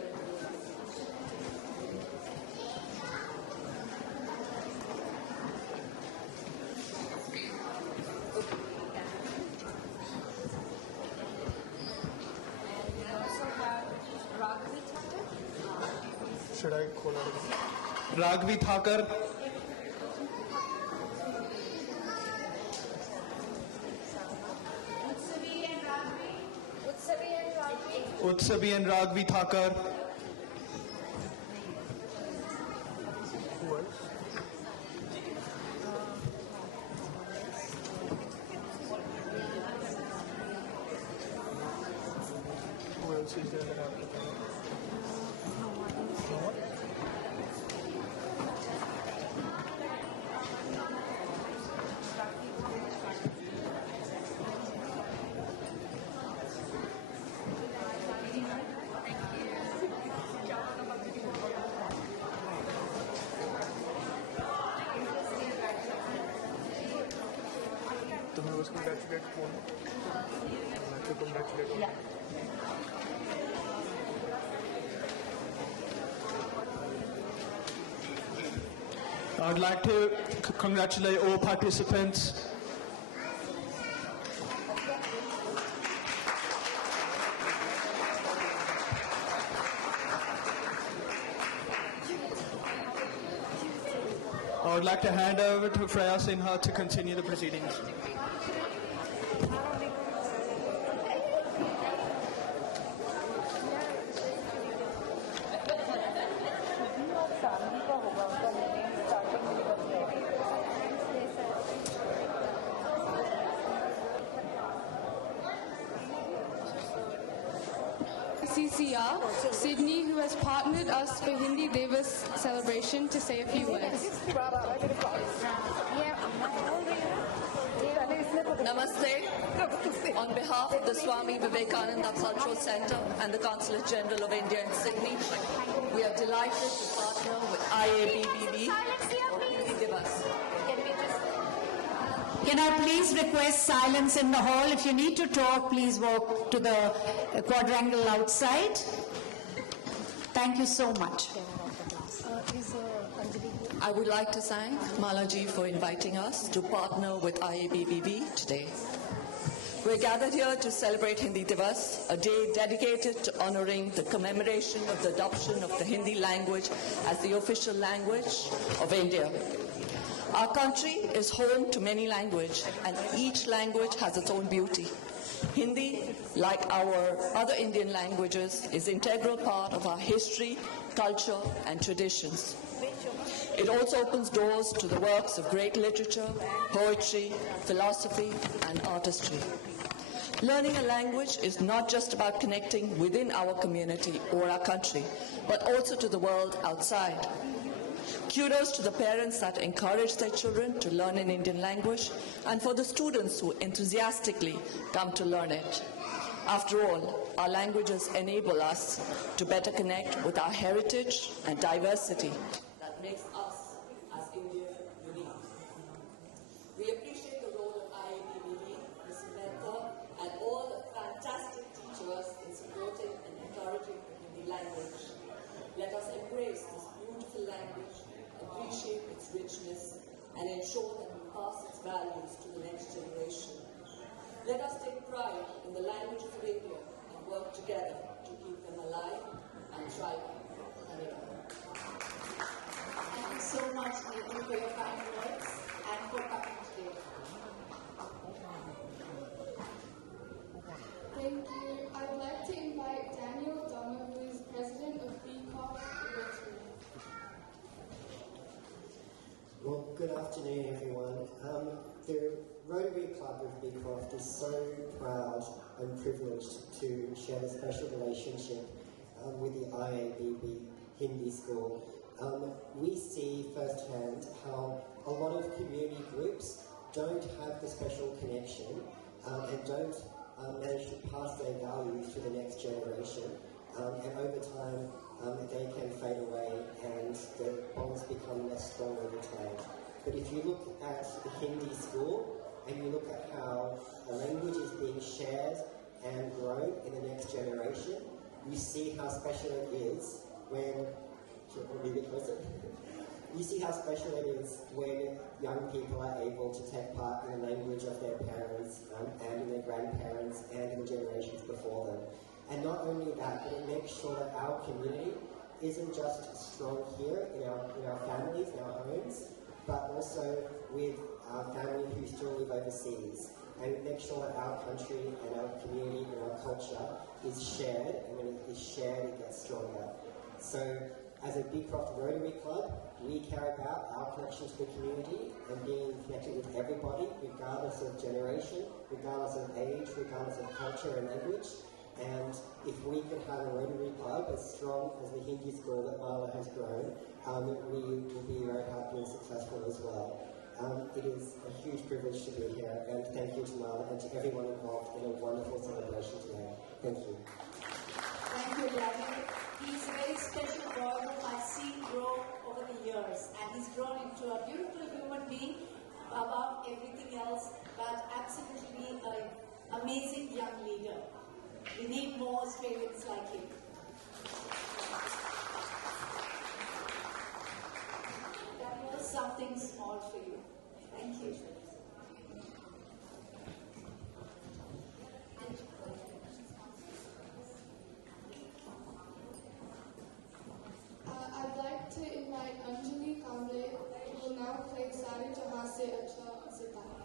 Should I call her? Ragvi Thakur. Utsavi and Ragvi Thakur. Who else? Who else is there that I have to tell? तुम्हें उसको congratulate कौन? मैं तो congratulate. I would like to congratulate all participants. I would like to hand over to Freya Sinha to continue the proceedings. CCR, Sydney, who has partnered us for Hindi Divas celebration, to say a few words. Namaste. On behalf of the Swami Vivekananda Cultural Centre and the Consulate General of India in Sydney, we are delighted to partner with IABBB for Hindi Divas. Can I please request silence in the hall? If you need to talk, please walk to the quadrangle outside. Thank you so much. I would like to thank Malaji for inviting us to partner with IABBB today. We're gathered here to celebrate Hindi Divas, a day dedicated to honoring the commemoration of the adoption of the Hindi language as the official language of India. Our country is home to many languages, and each language has its own beauty. Hindi, like our other Indian languages, is an integral part of our history, culture, and traditions. It also opens doors to the works of great literature, poetry, philosophy, and artistry. Learning a language is not just about connecting within our community or our country, but also to the world outside. Kudos to the parents that encourage their children to learn an Indian language, and for the students who enthusiastically come to learn it. After all, our languages enable us to better connect with our heritage and diversity that makes us as Indians unique. We appreciate the role of IABBB, Ms. Mentor, and all the fantastic teachers in supporting and encouraging the Hindi language. Let us embrace this beautiful language values to the next generation. Let us take pride in the language of India and work together to keep them alive and thriving. Thank you so much, Neetu, for your kind words and for coming today. Thank you. I would like to invite Daniel Donna, who is president of BCOF Rotary. Well, good afternoon, everyone. The Rotary Club of Beecroft is so proud and privileged to share a special relationship with the IABB Hindi School. We see firsthand how a lot of community groups don't have the special connection and don't manage to pass their values to the next generation. And over time, they can fade away and the bonds become less strong over time. But if you look at the Hindi school and you look at how the language is being shared and grown in the next generation, you see how special it is when you see how special it is when young people are able to take part in the language of their parents and in their grandparents and in the generations before them. And not only that, but it makes sure that our community isn't just strong here in our families, in our homes, but also with our family who still live overseas. And it makes sure that our country and our community and our culture is shared, and when it is shared, it gets stronger. So, as a Beecroft Rotary Club, we care about our connection to the community and being connected with everybody, regardless of generation, regardless of age, regardless of culture and language. And if we can have a Rotary Club as strong as the Hindi school that Mala has grown, we will be very happy and successful as well. It is a huge privilege to be here, and thank you to Mala and to everyone involved in a wonderful celebration today. Thank you. Thank you, Daniel. He's a very special boy whom I've seen grow over the years, and he's grown into a beautiful human being above everything else, but absolutely an amazing young leader. We need more Australians like him. That was something small for you. Thank you. I'd like to invite Anjali Kamble, who will now play Sare Jahan Se Acha Sitara.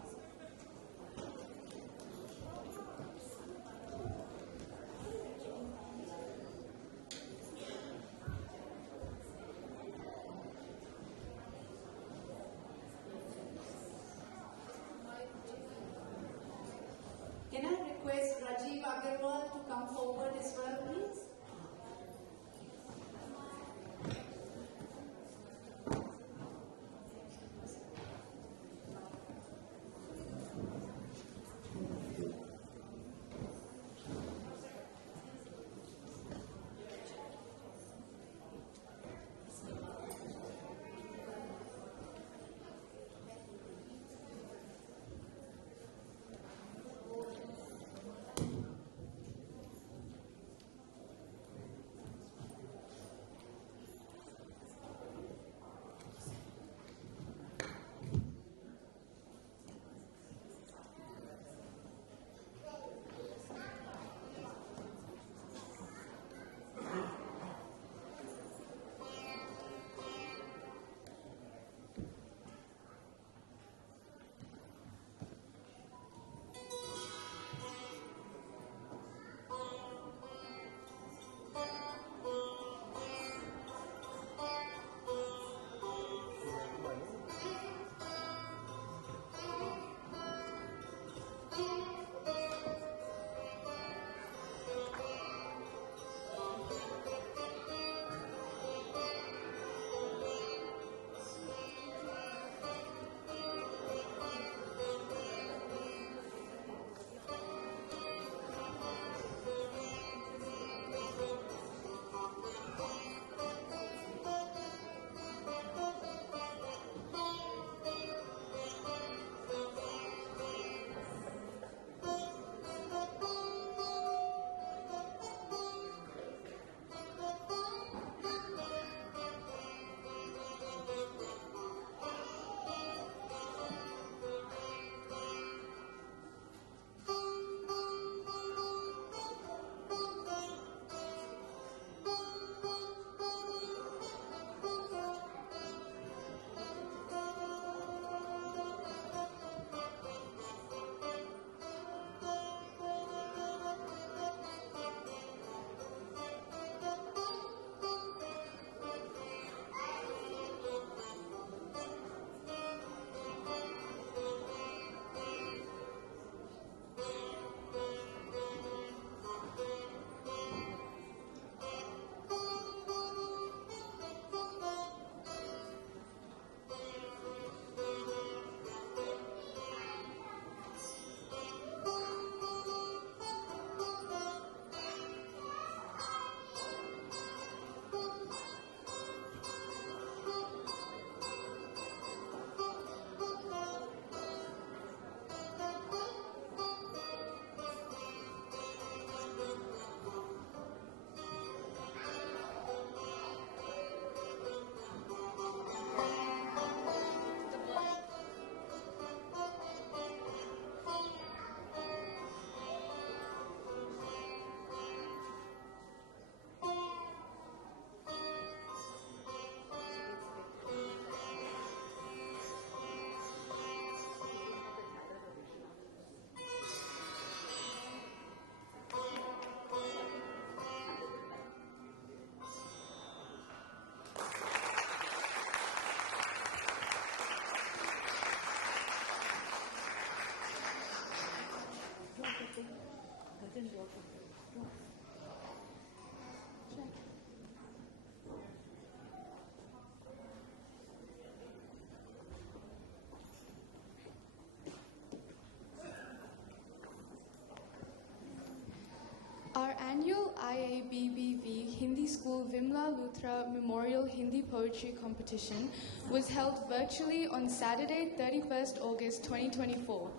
IABBV Hindi School Vimla Luthra Memorial Hindi Poetry Competition was held virtually on Saturday, 31st August 2024.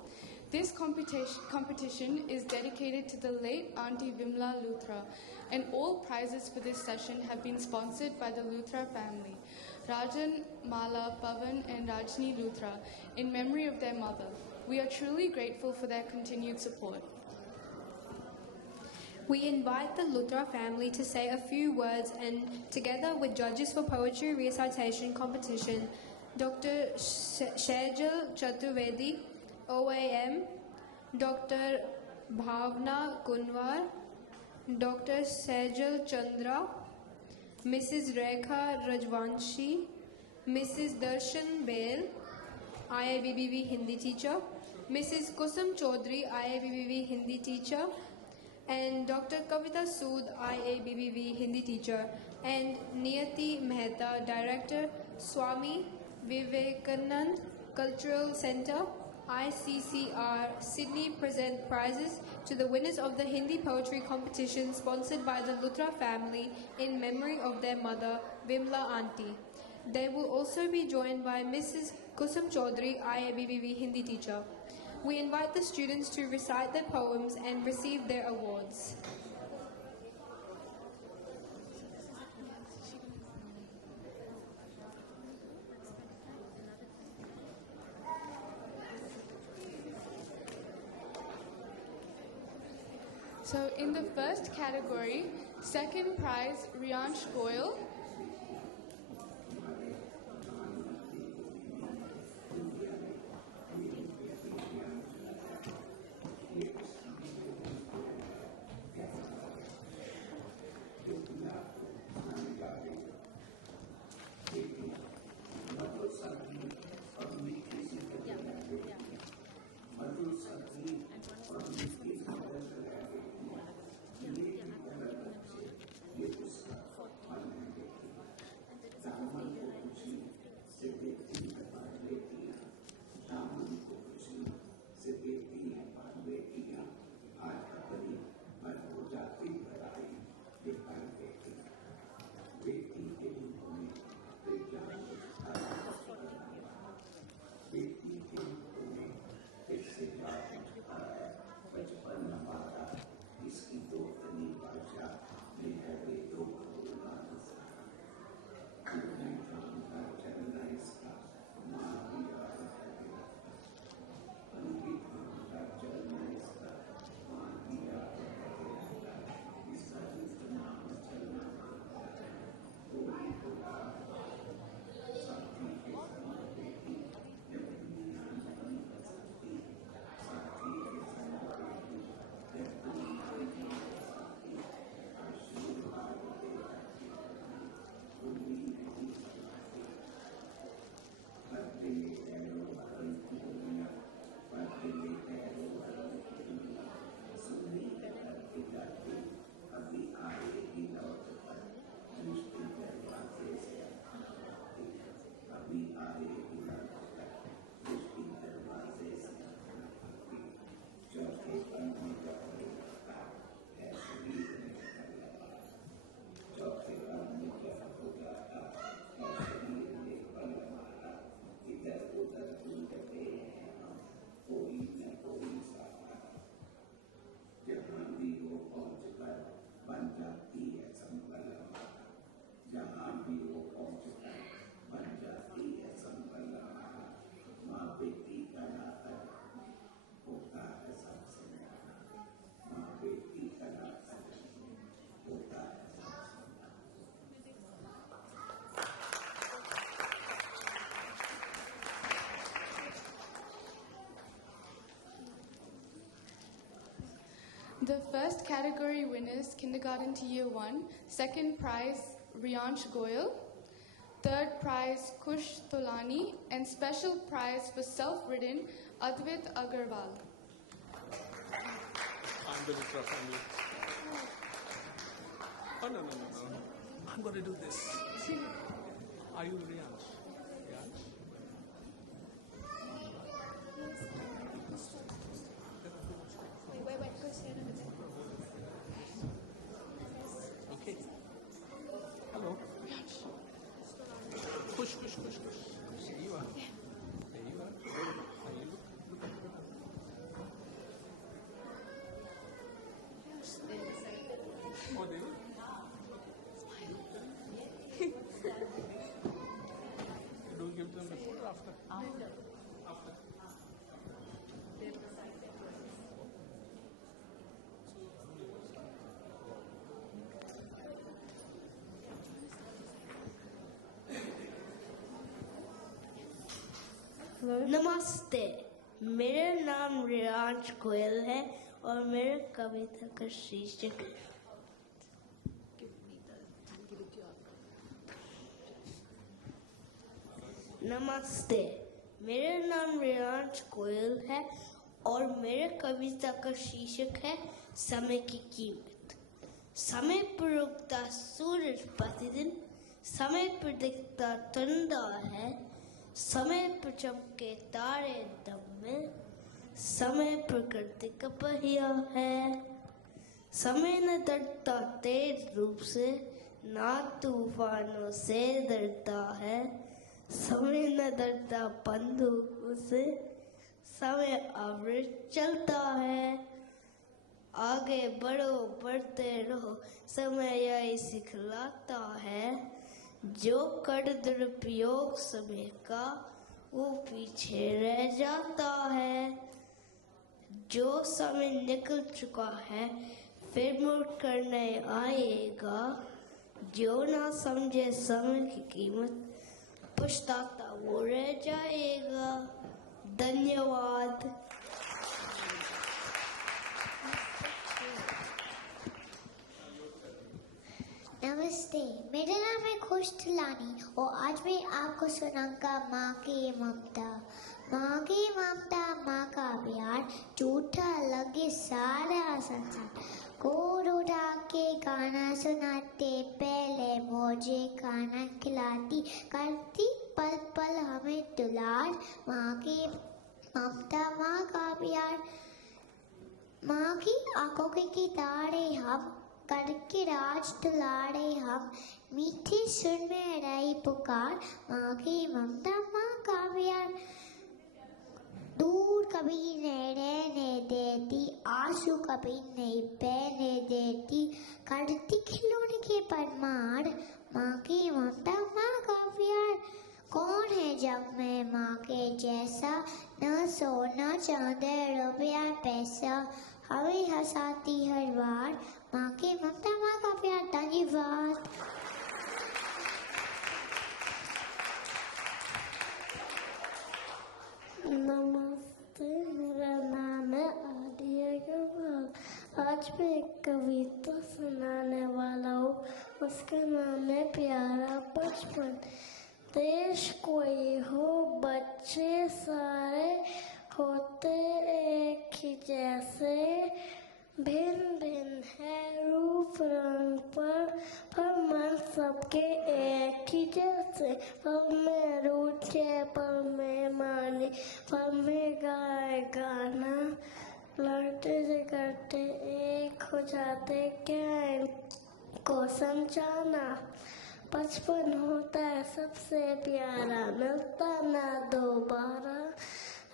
This competition is dedicated to the late Auntie Vimla Luthra, and all prizes for this session have been sponsored by the Luthra family, Rajan, Mala, Pavan, and Rajni Luthra, in memory of their mother. We are truly grateful for their continued support. We invite the Luthra family to say a few words, and together with judges for poetry recitation competition, Dr. Shejal Chaturvedi, OAM, Dr. Bhavna Kunwar, Dr. Sejal Chandra, Mrs. Rekha Rajvanshi, Mrs. Darshan Bail, IIBBV Hindi teacher, Mrs. Kusum Chaudhary, IIBBV Hindi teacher, and Dr. Kavita Sood, IIBBV Hindi teacher, and Niyati Mehta, Director, Swami Vivekanand Cultural Center, ICCR, Sydney, present prizes to the winners of the Hindi poetry competition sponsored by the Luthra family in memory of their mother, Vimla Auntie. They will also be joined by Mrs. Kusum Chaudhary, IIBBV Hindi teacher. We invite the students to recite their poems and receive their awards. So in the first category, second prize, Riansh Goyal. The first category winners, kindergarten to year 1. Second prize, Riansh Goyal. Third prize, Kush Tolani. And special prize for self-written, Advait Agarwal. I'm the Luthra family. Oh, no. I'm going to do this. Are you Riansh? Riansh? Wait, go stand over there. नमस्ते, मेरा नाम रियांश गोयल है और मेरे कविता का शीर्षक नमस्ते, मेरा नाम रियांश गोयल है और मेरे कविता का शीर्षक है समय की कीमत। समय पर उगता सूरज प्रतिदिन, समय पर दिखता चंदा है, समय पर चमके तारे दम में, समय पर करते कपहिया है। समय न डरता तेज रूप से, ना तूफानों से डरता है। समय न डरता बंदूकों से, समय अवृत चलता है। आगे बढ़ो बढ़ते रहो, समय यही सिखलाता है। जो कर दुरुपयोग समय का, वो पीछे रह जाता है। जो समय निकल चुका है, फिर मुड़ कर नहीं आएगा। जो ना समझे समय की कीमत, पछताता वो रह जाएगा। धन्यवाद। नमस्ते, मेरा नाम है खुश तिलानी और आज मैं आपको सुनाऊंगा माँ की ममता। माँ की ममता, माँ का प्यार, झूठा लगे सारा संसार। गोद उठा के गाना सुनाते, पहले मुझे खाना खिलाती, करती पल पल हमें दुलार। माँ की ममता, माँ का प्यार, माँ की आंखों की तारे हम, करके राज दुलारे हम। मीठी सुर में रही पुकार, माँ की ममता, माँ का प्यार। दूर कभी नहीं रहने देती, आंसू कभी नहीं बहने देती, करती खिलौने के परमार। माँ की ममता, माँ का प्यार। कौन है जग में माँ के जैसा, न सोना चांदी रुपया पैसा, हमें हंसाती हर बार। माँ की ममता, माँ का प्यार। धन्यवाद। नमस्ते, मेरा नाम है आदिया अग्रवाल। आज मैं एक कविता सुनाने वाला हूँ। उसका नाम है प्यारा बचपन। देश कोई हो, बच्चे सारे होते एक ही जैसे, भिन्न भिन्न है रूप रंग पर मन सबके एक ही जैसे। पल में रूठे, पल में माने, पल में गाए गाना, लड़ते झगड़ते एक हो जाते, क्या इनको समझाना। बचपन होता है सबसे प्यारा, मिलता ना दोबारा,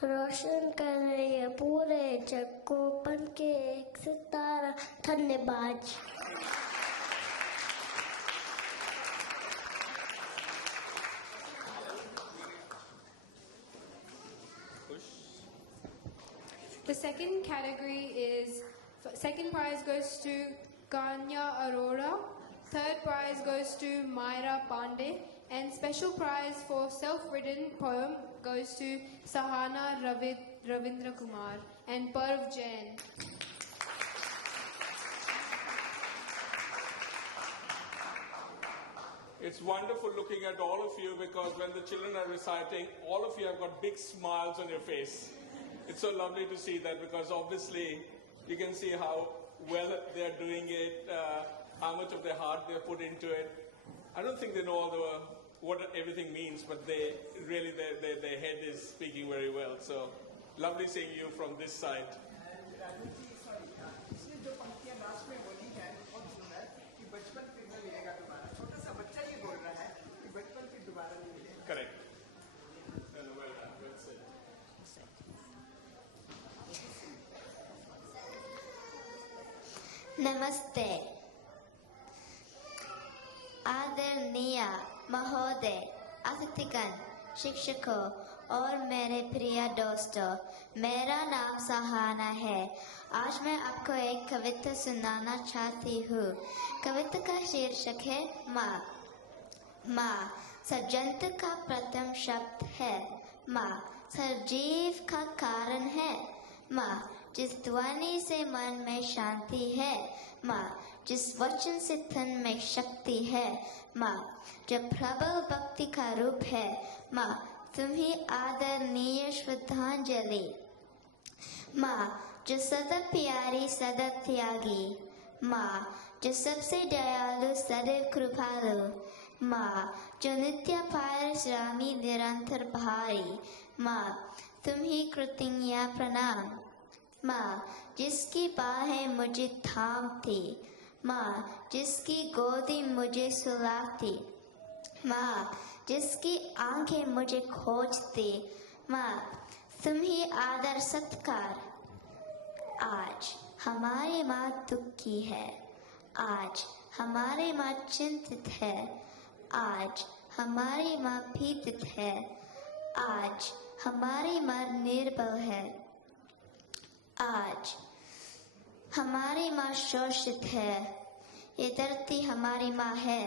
रोशन कर रही है पूरे जग को, बन के एक सितारा। धन्यवाद। The second category is, second prize goes to Kanya Arora, third prize goes to Myra Pandey, and special prize for self-written poem goes to Sahana Ravindra Kumar and Parv Jain. It's wonderful looking at all of you because when the children are reciting, all of you have got big smiles on your face. It's so lovely to see that because obviously you can see how well they're doing it, how much of their heart they've put into it. I don't think they know all what everything means, but they really, their head is speaking very well. So lovely seeing you from this side. Correct. And well done. Well said. नमस्ते। आदरणीय महोदय, अतिथिगण, शिक्षकों और मेरे प्रिय दोस्तों, मेरा नाम सहाना है। आज मैं आपको एक कविता सुनाना चाहती हूँ। कविता का शीर्षक है माँ। माँ, सजंत का प्रथम शब्द है माँ। सजीव का कारण है। माँ जिस ध्वनि से मन में शांति है। माँ जिस वचन से तन में शक्ति है। माँ जो प्रबल भक्ति का रूप है। माँ तुम्ही आदरणीय श्रद्धांजलि। माँ जो सदा प्यारी सदा त्यागी। माँ जो सबसे दयालु सदैव कृपालु। माँ जो नित्य परिश्रमी निरंतर भारी। माँ तुम ही कृतज्ञ प्रणाम। माँ जिसकी बाहें मुझे थामती। माँ जिसकी गोदी मुझे सुलाती। माँ जिसकी आंखें मुझे खोजती। माँ तुम ही आदर सत्कार। आज हमारी माँ दुखी है। आज हमारी माँ चिंतित है। आज हमारी माँ भीतित है। आज हमारी माँ निर्बल है। आज हमारी माँ शोषित है। ये धरती हमारी माँ है।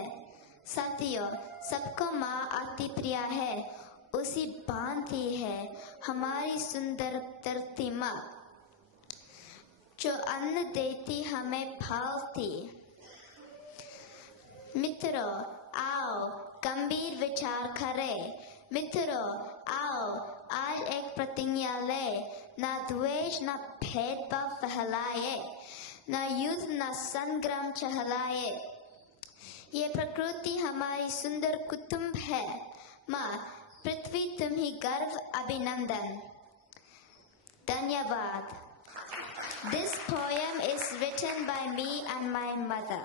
साथियों सबको माँ अति प्रिय है। उसी भांति है हमारी सुंदर धरती माँ जो अन्न देती हमें पालती। मित्रों आओ गंभीर विचार करें। मित्रों आओ आज एक प्रतिज्ञा ले। ना द्वेष ना भेदभाव फैलाए। ना युद्ध ना संग्राम चहलाए। ये प्रकृति हमारी सुंदर कुटुंब है। माँ पृथ्वी तुम्ही गर्व अभिनंदन। धन्यवाद। This poem is written by me and my mother.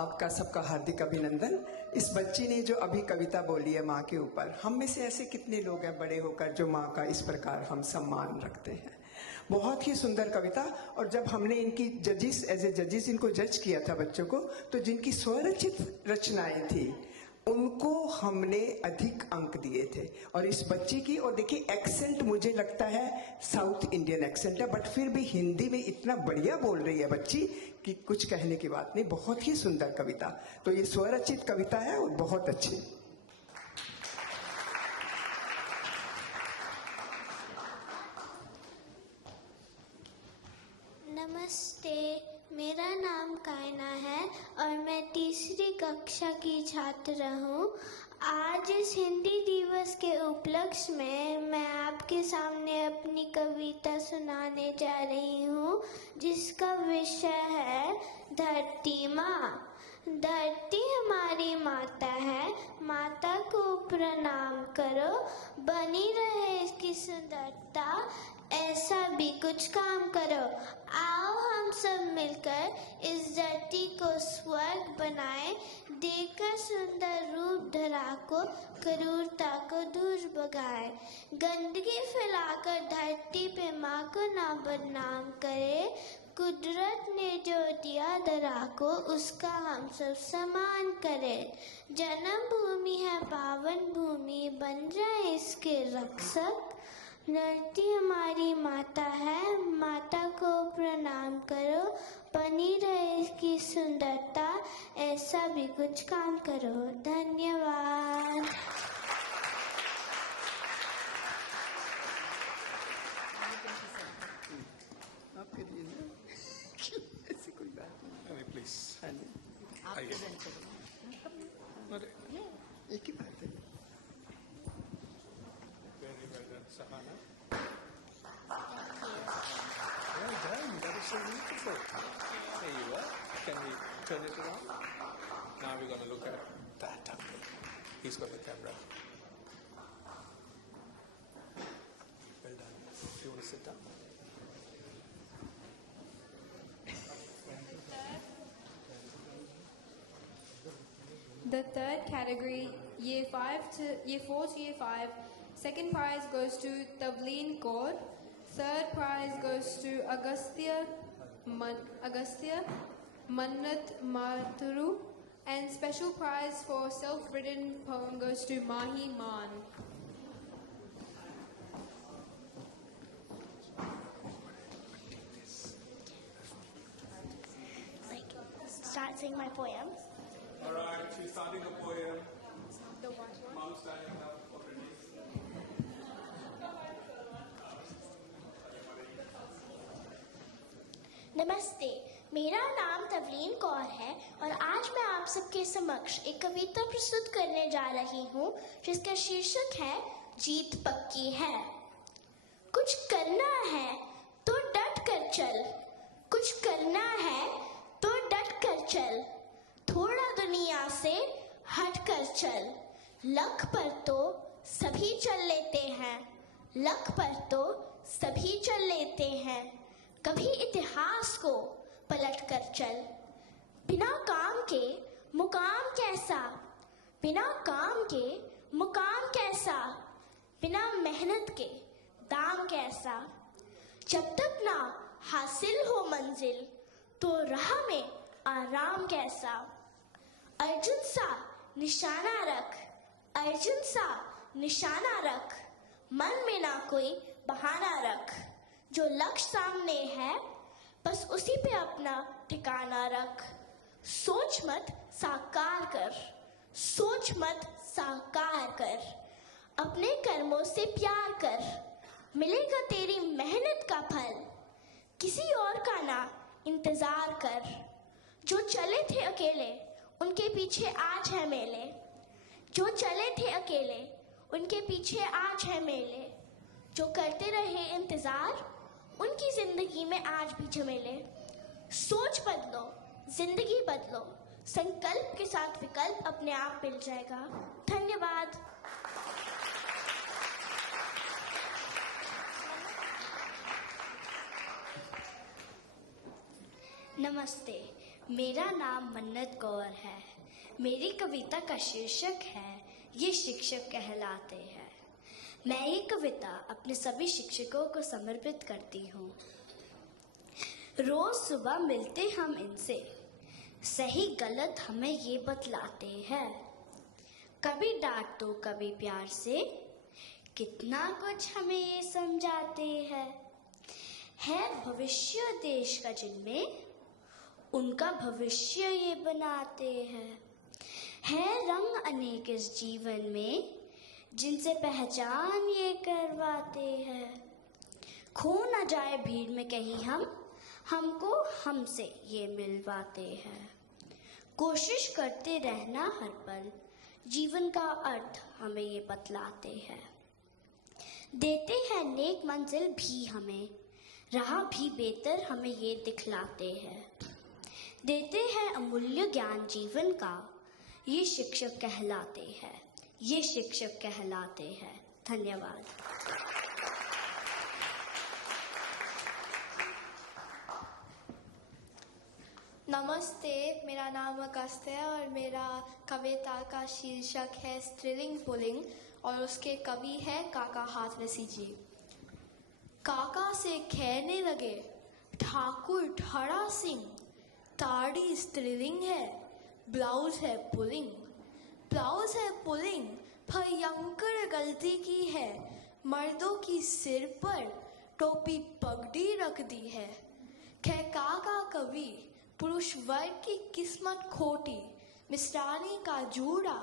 आपका सबका हार्दिक अभिनंदन। इस बच्ची ने जो अभी कविता बोली है माँ के ऊपर, हम में से ऐसे कितने लोग हैं बड़े होकर जो माँ का इस प्रकार हम सम्मान रखते हैं। बहुत ही सुंदर कविता। और जब हमने इनकी जजिस एज ए जजिस इनको जज किया था बच्चों को, तो जिनकी स्वरचित रचनाएं थी उनको हमने अधिक अंक दिए थे। और इस बच्ची की, और देखिए एक्सेंट मुझे लगता है साउथ इंडियन एक्सेंट है, बट फिर भी हिंदी में इतना बढ़िया बोल रही है बच्ची कि कुछ कहने की बात नहीं। बहुत ही सुंदर कविता। तो ये स्वरचित कविता है और बहुत अच्छी। नमस्ते, मेरा नाम कायना है और मैं तीसरी कक्षा की छात्र हूँ। आज इस हिंदी दिवस के उपलक्ष्य में मैं आपके सामने अपनी कविता सुनाने जा रही हूँ, जिसका विषय है धरती माँ। धरती हमारी माता है, माता को प्रणाम करो, बनी रहे इसकी सुंदरता, ऐसा भी कुछ काम करो। आओ हम सब मिलकर इस धरती को स्वर्ग बनाए, देकर सुंदर रूप धरा को, क्रूरता को दूर भगाए। गंदगी फैलाकर धरती पे माँ को ना बदनाम करे, कुदरत ने जो दिया धरा को उसका हम सब सम्मान करें। जन्म भूमि है पावन भूमि, बन जाए इसके रक्षक। धरती हमारी माता है, माता को प्रणाम करो, बनी रहे इसकी सुंदरता, ऐसा भी कुछ काम करो। धन्यवाद। आपके लिए ना ऐसी कोई बात नहीं। प्लीज एक ही बात है। Very well done, Sahana. Well done. That is so beautiful. There you are. Can we turn it around? Now we're going to look at that uncle. He's got the camera. Well done. Do you want to sit down? The third category, Year 4 to Year 5, second prize goes to Tavleen Kaur, third prize goes to Agastya Mannat Mathuru, and special prize for self-written poem goes to Mahi Man. sing my poem. All right, she's starting a poem. Mom's standing up already. नमस्ते, मेरा नाम तवलीन कौर है और आज मैं आप सबके समक्ष एक कविता प्रस्तुत करने जा रही हूँ जिसका शीर्षक है जीत पक्की है। कुछ करना है तो डट कर चल, कुछ करना है तो डट कर चल, थोड़ा दुनिया से हट कर चल। लक पर तो सभी चल लेते हैं, लक पर तो सभी चल लेते हैं, कभी इतिहास को पलट कर चल। बिना काम के मुकाम कैसा, बिना काम के मुकाम कैसा, बिना मेहनत के दाम कैसा। जब तक ना हासिल हो मंजिल तो राह में आराम कैसा। अर्जुन सा निशाना रख, अर्जुन सा निशाना रख, मन में ना कोई बहाना रख। जो लक्ष्य सामने है बस उसी पे अपना ठिकाना रख। सोच मत साकार कर, सोच मत साकार कर, अपने कर्मों से प्यार कर, मिलेगा तेरी मेहनत का फल, किसी और का ना इंतजार कर। जो चले थे अकेले उनके पीछे आज है मेले, जो चले थे अकेले उनके पीछे आज है मेले। जो करते रहे इंतजार उनकी जिंदगी में आज भी झमेले। सोच बदलो, जिंदगी बदलो, संकल्प के साथ विकल्प अपने आप मिल जाएगा। धन्यवाद। नमस्ते, मेरा नाम मन्नत कौर है। मेरी कविता का शीर्षक है ये शिक्षक कहलाते हैं। मैं ये कविता अपने सभी शिक्षकों को समर्पित करती हूँ। रोज सुबह मिलते हम इनसे, सही गलत हमें ये बतलाते हैं। कभी डांट तो कभी प्यार से, कितना कुछ हमें ये समझाते हैं। है भविष्य देश का जिनमें, उनका भविष्य ये बनाते हैं। है रंग अनेक इस जीवन में, जिनसे पहचान ये करवाते हैं। खो न जाए भीड़ में कहीं हम, हमको हमसे ये मिलवाते हैं। कोशिश करते रहना हर पल, जीवन का अर्थ हमें ये बतलाते हैं। देते हैं नेक मंजिल भी हमें, राह भी बेहतर हमें ये दिखलाते हैं। देते हैं अमूल्य ज्ञान जीवन का, ये शिक्षक कहलाते हैं, ये शिक्षक कहलाते हैं। धन्यवाद। नमस्ते, मेरा नाम अगस्त है और मेरा कविता का शीर्षक है स्त्रीलिंग पुल्लिंग और उसके कवि है काका हाथरसी जी। काका से कहने लगे ठाकुर ठड़ा सिंह, ताड़ी स्त्रीलिंग है, ब्लाउज है पुलिंग, ब्लाउज है पुलिंग, भयंकर गलती की है, मर्दों की सिर पर टोपी पगड़ी रख दी है। खे काका कवि, पुरुष वर्ग की किस्मत खोटी, मिश्रानी का जूड़ा,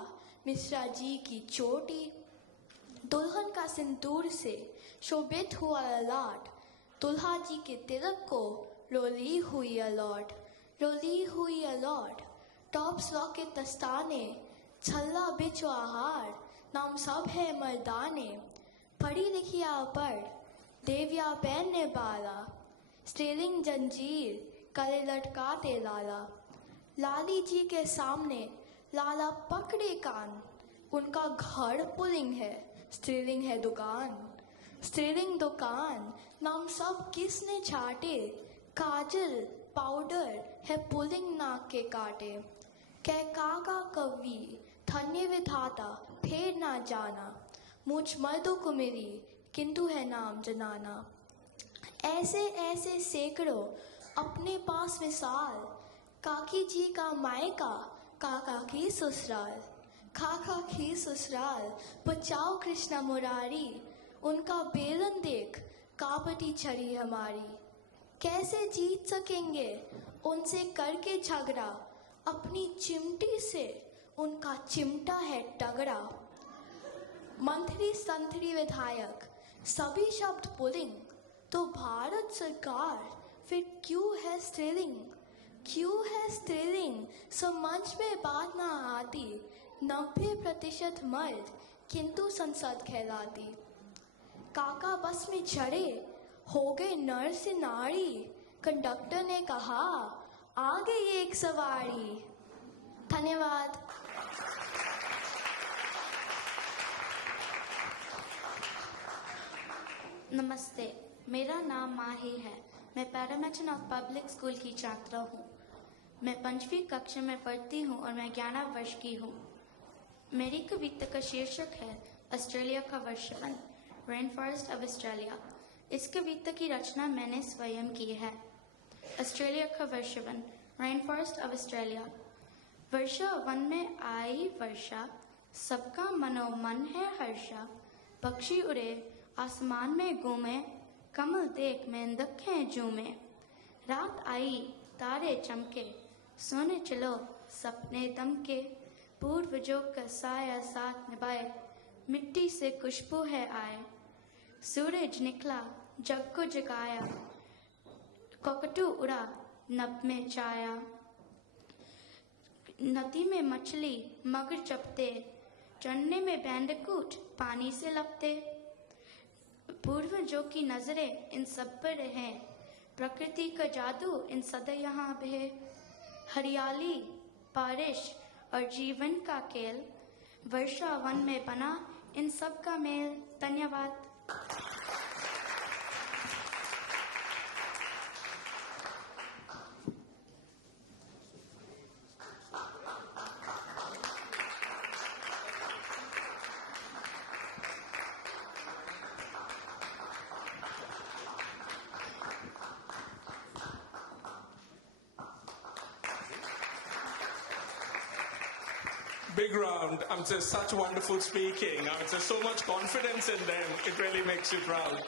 मिश्रा जी की चोटी। दुल्हन का सिंदूर से शोभित हुआ ललाट, दुल्हा जी के तिलक को रोली हुई अलॉट, रोली हुई अलॉट। टॉप्स लॉके दस्ताने, छल्ला बिचवा हार, नाम सब है मर्दाने। पढ़ी लिखी पढ़, देविया पहनने बाला, स्त्रीलिंग जंजीर, गले लटकाते लाला। लाली जी के सामने लाला पकड़े कान, उनका घर पुलिंग है, स्त्रीलिंग है दुकान, स्त्रीलिंग दुकान। नाम सब किसने छाटे, काजल पाउडर है पुलिंग नाक के काटे। कै काका कवि, धन्य विधाता फेर ना जाना, मुझ मर्दों को मिली किंतु है नाम जनाना। ऐसे ऐसे सैकड़ों अपने पास मिसाल, काकी जी का मायका, काका की ससुराल, काका की ससुराल। बचाओ कृष्णा मुरारी, उनका बेलन देख कापटी छड़ी हमारी। कैसे जीत सकेंगे उनसे करके झगड़ा, अपनी चिमटी से उनका चिमटा है तगड़ा। मंत्री संतरी विधायक सभी शब्द पुलिंग, तो भारत सरकार फिर क्यों है स्त्रीलिंग? क्यों है स्त्रीलिंग? समझ में बात ना आती। 90% मर्द किंतु संसद कहलाती। काका बस में चढ़े, हो गए नर से नारी। कंडक्टर ने कहा, आ गई एक सवारी। धन्यवाद। नमस्ते, मेरा नाम माही है। मैं पैरामेट्रन ऑफ पब्लिक स्कूल की छात्रा हूँ। मैं 5वीं कक्षा में पढ़ती हूँ और मैं 11 वर्ष की हूँ। मेरी कविता का शीर्षक है ऑस्ट्रेलिया का वर्षावन, रेन फॉरेस्ट ऑफ ऑस्ट्रेलिया। इस कविता की रचना मैंने स्वयं की है। ऑस्ट्रेलिया का वर्षावन, rain forest of Australia. Varsha one में आई वर्षा, सबका मनोमन है हर्षा। पक्षी उड़े आसमान में घूमे, कमल देख मेंढकें झूमे। रात आई तारे चमके, सोने चलो सपने दमके। पूर्वजों का साया साथ निभाए, मिट्टी से खुशबू है आए। सूरज निकला जग को जगाया, कोकटू उड़ा नभ में छाया। नदी में मछली मगर चपते, चढ़ने में बैंडकूट पानी से लपते। पूर्वजों की नजरें इन सब पर है, प्रकृति का जादू इन सदा यहाँ बहे। हरियाली, बारिश और जीवन का खेल, वर्षा वन में बना इन सब का मेल। धन्यवाद। Big round. Just such wonderful speaking. Just so much confidence in them. It really makes you proud.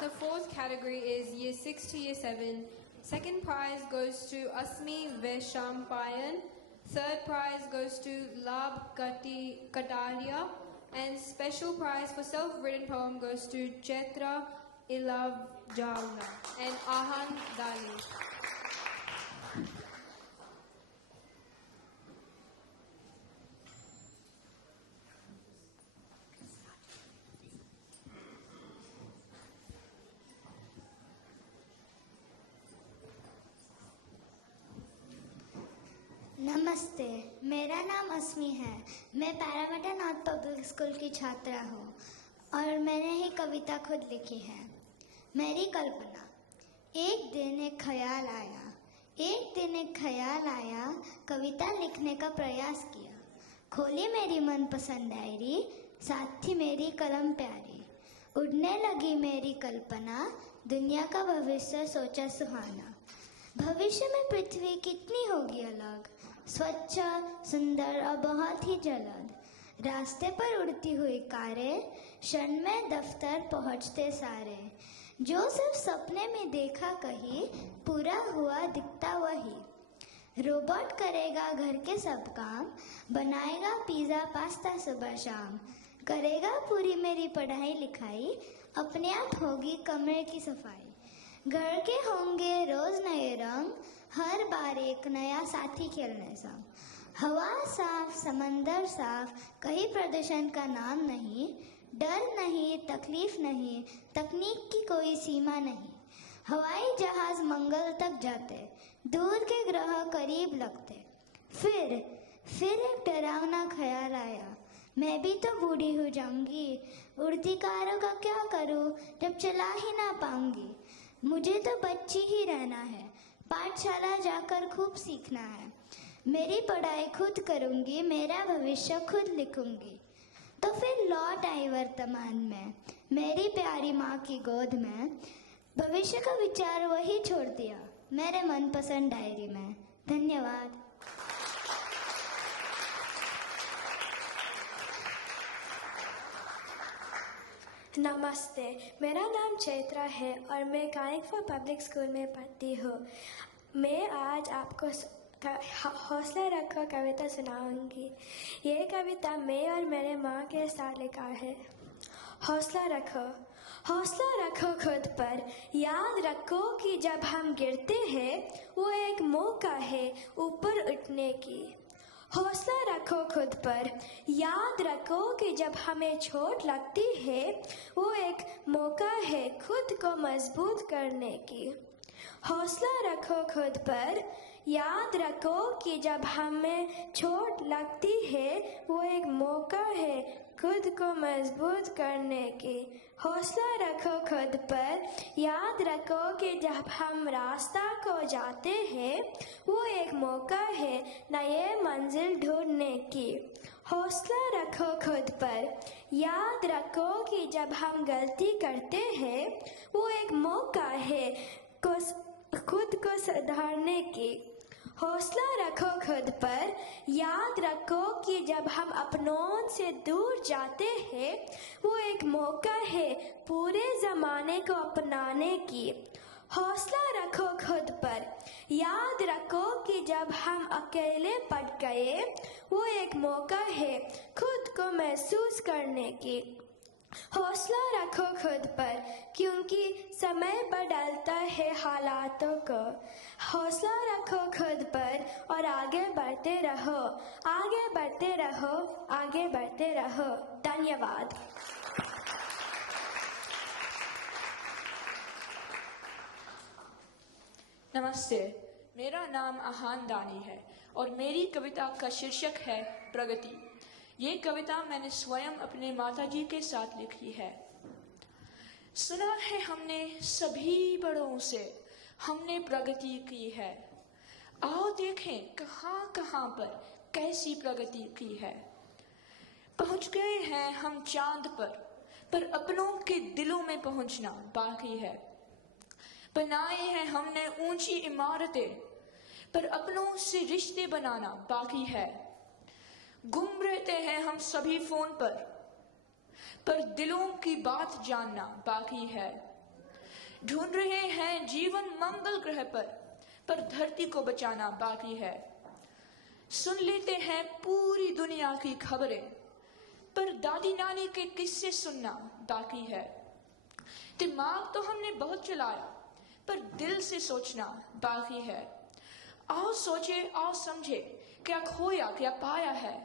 The fourth category is Year 6 to Year 7. Second prize goes to Asmi Veshampayan. Third prize goes to Lab Kataria. And special prize for self-written poem goes to Chetra Ilav Jalna and Ahan Dali. नमस्ते, मेरा नाम अस्मी है। मैं पैरामेट्रन of public school की छात्रा हूँ और मैंने ही कविता खुद लिखी है। मेरी कल्पना। एक दिन एक ख्याल आया, कविता लिखने का प्रयास किया। खोली मेरी मनपसंद डायरी, साथ ही मेरी कलम प्यारी। उड़ने लगी मेरी कल्पना, दुनिया का भविष्य सोचा सुहाना। भविष्य में पृथ्वी कितनी होगी अलग, स्वच्छ, सुंदर और बहुत ही जलद। रास्ते पर उड़ती हुई कारें, क्षण में दफ्तर पहुंचते सारे। जो सिर्फ सपने में देखा कहीं, पूरा हुआ दिखता वही। रोबोट करेगा घर के सब काम, बनाएगा पिज़्ज़ा पास्ता सुबह शाम। करेगा पूरी मेरी पढ़ाई लिखाई, अपने आप होगी कमरे की सफाई। घर के होंगे रोज नए रंग, हर बार एक नया साथी खेलने संग। हवा साफ, समंदर साफ, कहीं प्रदूषण का नाम नहीं। डर नहीं, तकलीफ नहीं, तकनीक की कोई सीमा नहीं। हवाई जहाज मंगल तक जाते, दूर के ग्रह करीब लगते। फिर एक डरावना ख्याल आया, मैं भी तो बूढ़ी हो जाऊंगी। उड़ती कारों का क्या करूं जब चला ही ना पाऊंगी। मुझे तो बच्ची ही रहना है, पाठशाला जाकर खूब सीखना है। मेरी पढ़ाई खुद करूंगी, मेरा भविष्य खुद लिखूंगी। तो फिर लौट आई वर्तमान में, मेरी प्यारी माँ की गोद में। भविष्य का विचार वही छोड़ दिया मेरे मनपसंद डायरी में। धन्यवाद। नमस्ते, मेरा नाम चैत्रा है और मैं कानिकपुर पब्लिक स्कूल में पढ़ती हूँ। मैं आज आपको हौसला रखो कविता सुनाऊंगी। ये कविता मैं और मेरे माँ के साथ लिखा है। हौसला रखो खुद पर, याद रखो कि जब हम गिरते हैं वो एक मौका है ऊपर उठने की। हौसला रखो खुद पर, याद रखो कि जब हमें चोट लगती है वो एक मौका है खुद को मजबूत करने की। हौसला रखो खुद पर, याद रखो कि जब हमें चोट लगती है वो एक मौका है खुद को मजबूत करने की। हौसला रखो खुद पर, याद रखो कि जब हम रास्ता को जाते हैं वो एक मौका है नए मंजिल ढूंढने की। हौसला रखो खुद पर, याद रखो कि जब हम गलती करते हैं वो एक मौका है खुद को सुधारने की। हौसला रखो खुद पर, याद रखो कि जब हम अपनों से दूर जाते हैं वो एक मौका है पूरे ज़माने को अपनाने की। हौसला रखो खुद पर, याद रखो कि जब हम अकेले पड़ गए वो एक मौका है खुद को महसूस करने की। हौसला रखो खुद पर, क्योंकि समय बदलता है हालातों को। हौसला रखो खुद पर और आगे बढ़ते रहो, आगे बढ़ते रहो, आगे बढ़ते रहो। धन्यवाद। नमस्ते, मेरा नाम आहान दानी है और मेरी कविता का शीर्षक है प्रगति। ये कविता मैंने स्वयं अपने माताजी के साथ लिखी है। सुना है हमने सभी बड़ों से, हमने प्रगति की है। आओ देखें कहाँ कहाँ पर कैसी प्रगति की है। पहुँच गए हैं हम चांद पर अपनों के दिलों में पहुँचना बाकी है। बनाए हैं हमने ऊंची इमारतें, पर अपनों से रिश्ते बनाना बाकी है। गुम रहते हैं हम सभी फोन पर दिलों की बात जानना बाकी है। ढूंढ रहे हैं जीवन मंगल ग्रह पर धरती को बचाना बाकी है। सुन लेते हैं पूरी दुनिया की खबरें, पर दादी नानी के किस्से सुनना बाकी है। दिमाग तो हमने बहुत चलाया, पर दिल से सोचना बाकी है। आओ सोचे, आओ समझे, क्या खोया क्या पाया है।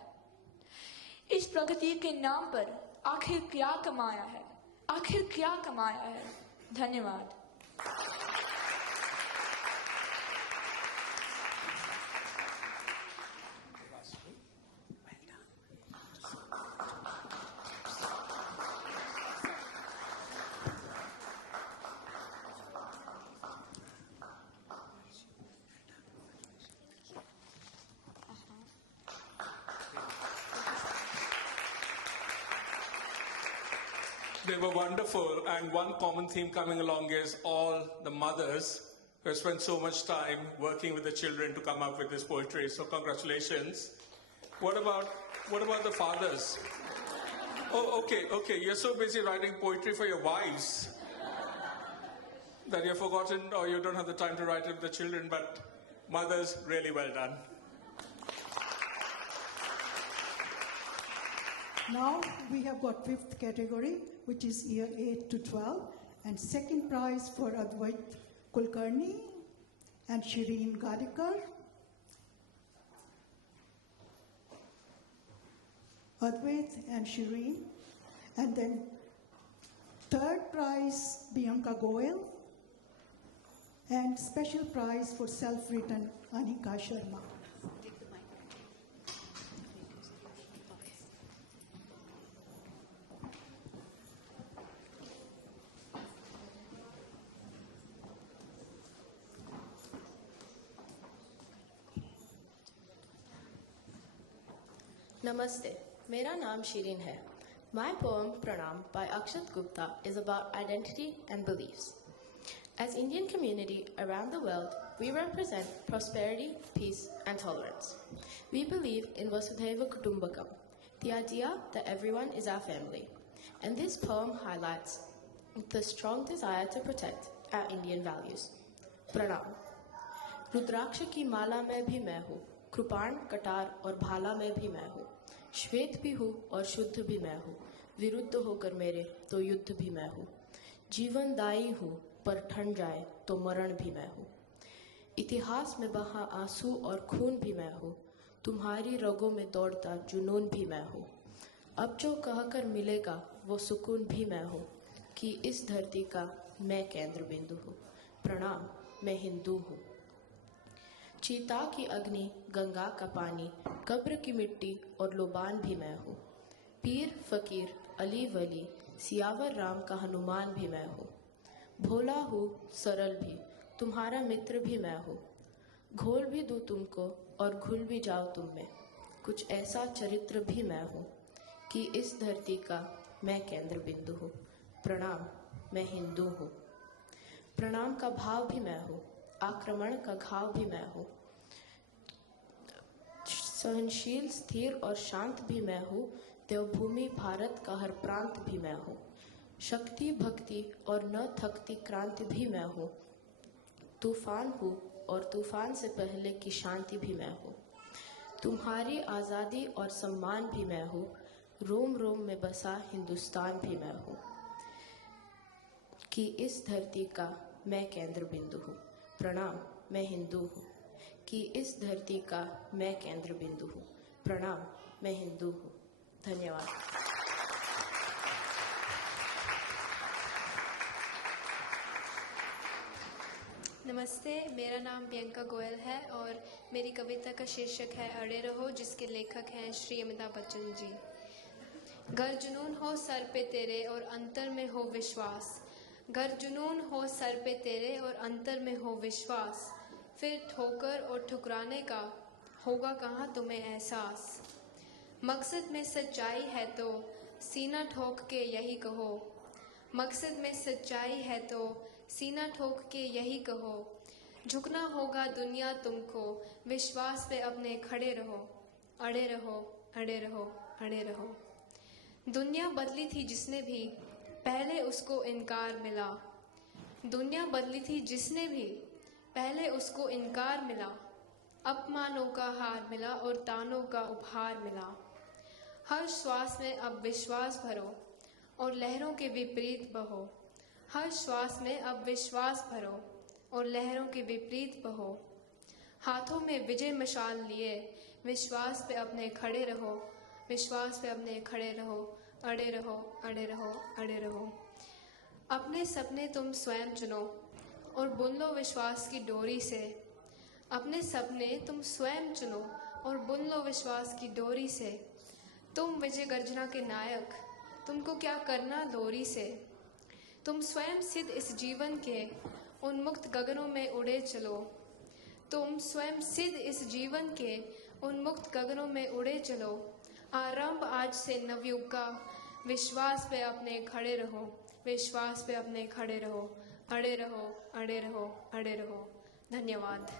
इस प्रगति के नाम पर आखिर क्या कमाया है, आखिर क्या कमाया है। धन्यवाद। They were wonderful, and one common theme coming along is all the mothers who have spent so much time working with the children to come up with this poetry. So congratulations. What about the fathers? Oh, okay. You're so busy writing poetry for your wives that you've forgotten or you don't have the time to write it with the children, but mothers, really well done. Now we have got 5th category, which is year 8 to 12, and second prize for Advait Kulkarni and Shireen Gadikar. Advait and Shireen. And then third prize, Bianca Goel. And special prize for self-written, Anika Sharma. Namaste. मेरा नाम शीरीन है. My poem Pranam by Akshat Gupta is about identity and beliefs. As Indian community around the world, we represent prosperity, peace, and tolerance. We believe in Vasudhaiva Kutumbakam, the idea that everyone is our family. And this poem highlights the strong desire to protect our Indian values. Pranam. रुद्राक्ष की माला में भी मैं हूँ, कृपाण, कटार और भाला में भी मैं हूँ। श्वेत भी हूँ और शुद्ध भी मैं हूँ, विरुद्ध होकर मेरे तो युद्ध भी मैं हूँ। जीवनदायी हूँ पर ठंड जाए तो मरण भी मैं हूँ। इतिहास में बहा आंसू और खून भी मैं हूँ, तुम्हारी रगों में दौड़ता जुनून भी मैं हूँ। अब जो कहकर मिलेगा वो सुकून भी मैं हूँ, कि इस धरती का मैं केंद्र बिंदु हूँ। प्रणाम, मैं हिंदू हूँ। चीता की अग्नि, गंगा का पानी, कब्र की मिट्टी और लोबान भी मैं हूँ। पीर, फकीर, अली वली, सियावर राम का हनुमान भी मैं हूँ। भोला हूँ, सरल भी, तुम्हारा मित्र भी मैं हूँ। घोल भी दूँ तुमको और घुल भी जाओ तुम में, कुछ ऐसा चरित्र भी मैं हूँ, कि इस धरती का मैं केंद्र बिंदु हूँ। प्रणाम, मैं हिंदू हूँ। प्रणाम का भाव भी मैं हूँ, आक्रमण का घाव भी मैं हूँ। सहनशील, स्थिर और शांत भी मैं हूँ, देवभूमि भारत का हर प्रांत भी मैं हूँ। शक्ति, भक्ति और न थकती क्रांति भी मैं हूँ। तूफान हूँ और तूफान से पहले की शांति भी मैं हूँ। तुम्हारी आज़ादी और सम्मान भी मैं हूँ, रोम रोम में बसा हिंदुस्तान भी मैं हूँ, कि इस धरती का मैं केंद्र बिंदु हूँ। प्रणाम, मैं हिंदू हूँ, कि इस धरती का मैं केंद्र बिंदु हूँ। प्रणाम, मैं हिंदू हूँ। धन्यवाद। नमस्ते, मेरा नाम प्रियंका गोयल है और मेरी कविता का शीर्षक है अड़े रहो, जिसके लेखक हैं श्री अमिताभ बच्चन जी। गर जुनून हो सर पे तेरे और अंतर में हो विश्वास, गर जुनून हो सर पे तेरे और अंतर में हो विश्वास, फिर ठोकर और ठुकराने का होगा कहाँ तुम्हें एहसास। मकसद में सच्चाई है तो सीना ठोक के यही कहो, मकसद में सच्चाई है तो सीना ठोक के यही कहो। झुकना होगा दुनिया तुमको, विश्वास पे अपने खड़े रहो, अड़े रहो, अड़े रहो, अड़े रहो। दुनिया बदली थी जिसने भी पहले उसको इनकार मिला, दुनिया बदली थी जिसने भी पहले उसको इनकार मिला। अपमानों का हार मिला और तानों का उपहार मिला। हर श्वास में अब विश्वास भरो और लहरों के विपरीत बहो, हर श्वास में अब विश्वास भरो और लहरों के विपरीत बहो। हाथों में विजय मशाल लिए विश्वास पे अपने खड़े रहो, विश्वास पे अपने खड़े रहो, अड़े रहो, अड़े रहो, अड़े रहो। अपने सपने तुम स्वयं चुनो और बुन लो विश्वास की डोरी से, अपने सपने तुम स्वयं चुनो और बुन लो विश्वास की डोरी से। तुम विजय गर्जना के नायक, तुमको क्या करना लोरी से। तुम स्वयं सिद्ध इस जीवन के उन्मुक्त गगनों में उड़े चलो, तुम स्वयं सिद्ध इस जीवन के उन्मुक्त गगनों में उड़े चलो। आरंभ आज से नवयुग का, विश्वास पे अपने खड़े रहो, विश्वास पे अपने खड़े रहो, अड़े रहो, अड़े रहो, अड़े रहो। धन्यवाद।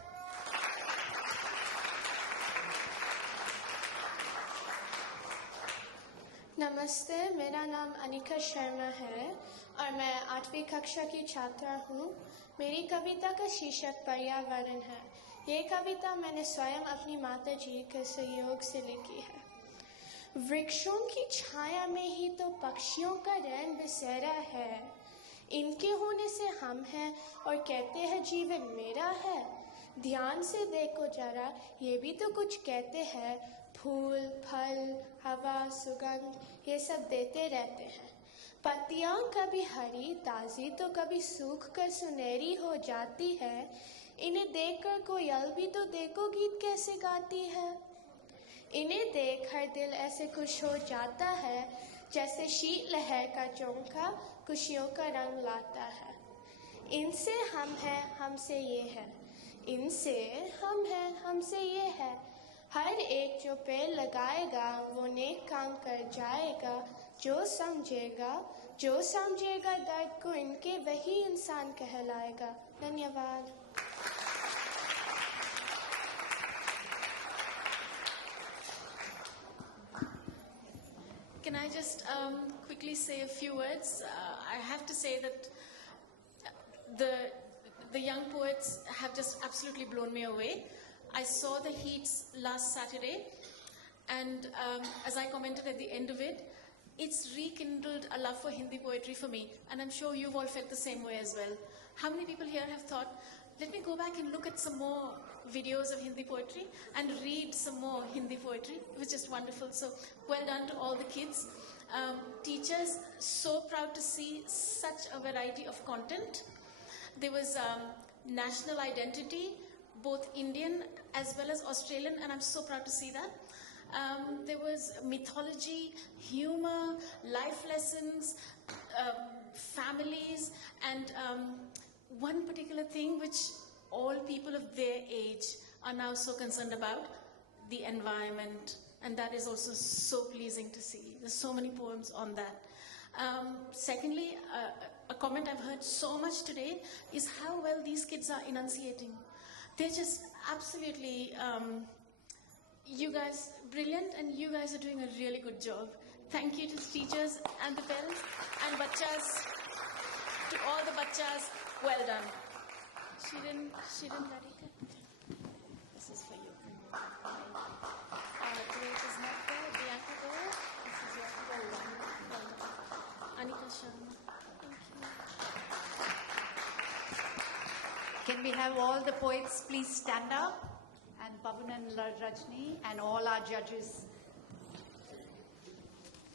नमस्ते, मेरा नाम अनिका शर्मा है और मैं 8वीं कक्षा की छात्रा हूँ। मेरी कविता का शीर्षक पर्यावरण है। ये कविता मैंने स्वयं अपनी माता जी के सहयोग से लिखी है। वृक्षों की छाया में ही तो पक्षियों का रैन बसेरा है, इनके होने से हम हैं और कहते हैं जीवन मेरा है। ध्यान से देखो जरा, ये भी तो कुछ कहते हैं, फूल, फल, हवा, सुगंध, ये सब देते रहते हैं। पत्तियां कभी हरी ताज़ी तो कभी सूख कर सुनहरी हो जाती है। इन्हें देखकर कोयल भी तो देखो गीत कैसे गाती है। इन्हें देख हर दिल ऐसे खुश हो जाता है, जैसे शीत लहर का चौंका खुशियों का रंग लाता है। इनसे हम हैं, हमसे ये है, इनसे हम हैं, हमसे ये है। हर एक जो पेड़ लगाएगा वो नेक काम कर जाएगा। जो समझेगा दर्द को इनके, वही इंसान कहलाएगा। धन्यवाद। Can I just quickly say a few words? I have to say that the young poets have just absolutely blown me away. I saw the heats last Saturday, and as I commented at the end of it, it's rekindled a love for Hindi poetry for me, and I'm sure you've all felt the same way as well. How many people here have thought, let me go back and look at some more videos of Hindi poetry and read some more Hindi poetry? It was just wonderful. So well done to all the kids. Teachers, so proud to see such a variety of content. There was national identity, both Indian as well as Australian, and I'm so proud to see that. There was mythology, humor, life lessons, families, and one particular thing which all people of their age are now so concerned about, the environment. And that is also so pleasing to see. There's so many poems on that. Secondly, a comment I've heard so much today is how well these kids are enunciating. They're just absolutely, you guys, brilliant, and you guys are doing a really good job. Thank you to the teachers and the parents and bachas, to all the bachas, well done. She didn't let it. This is for you. Grace is not there. Bianca, go. This is your Anika Sharma. Can we have all the poets please stand up? And Pavan and Rajni and all our judges.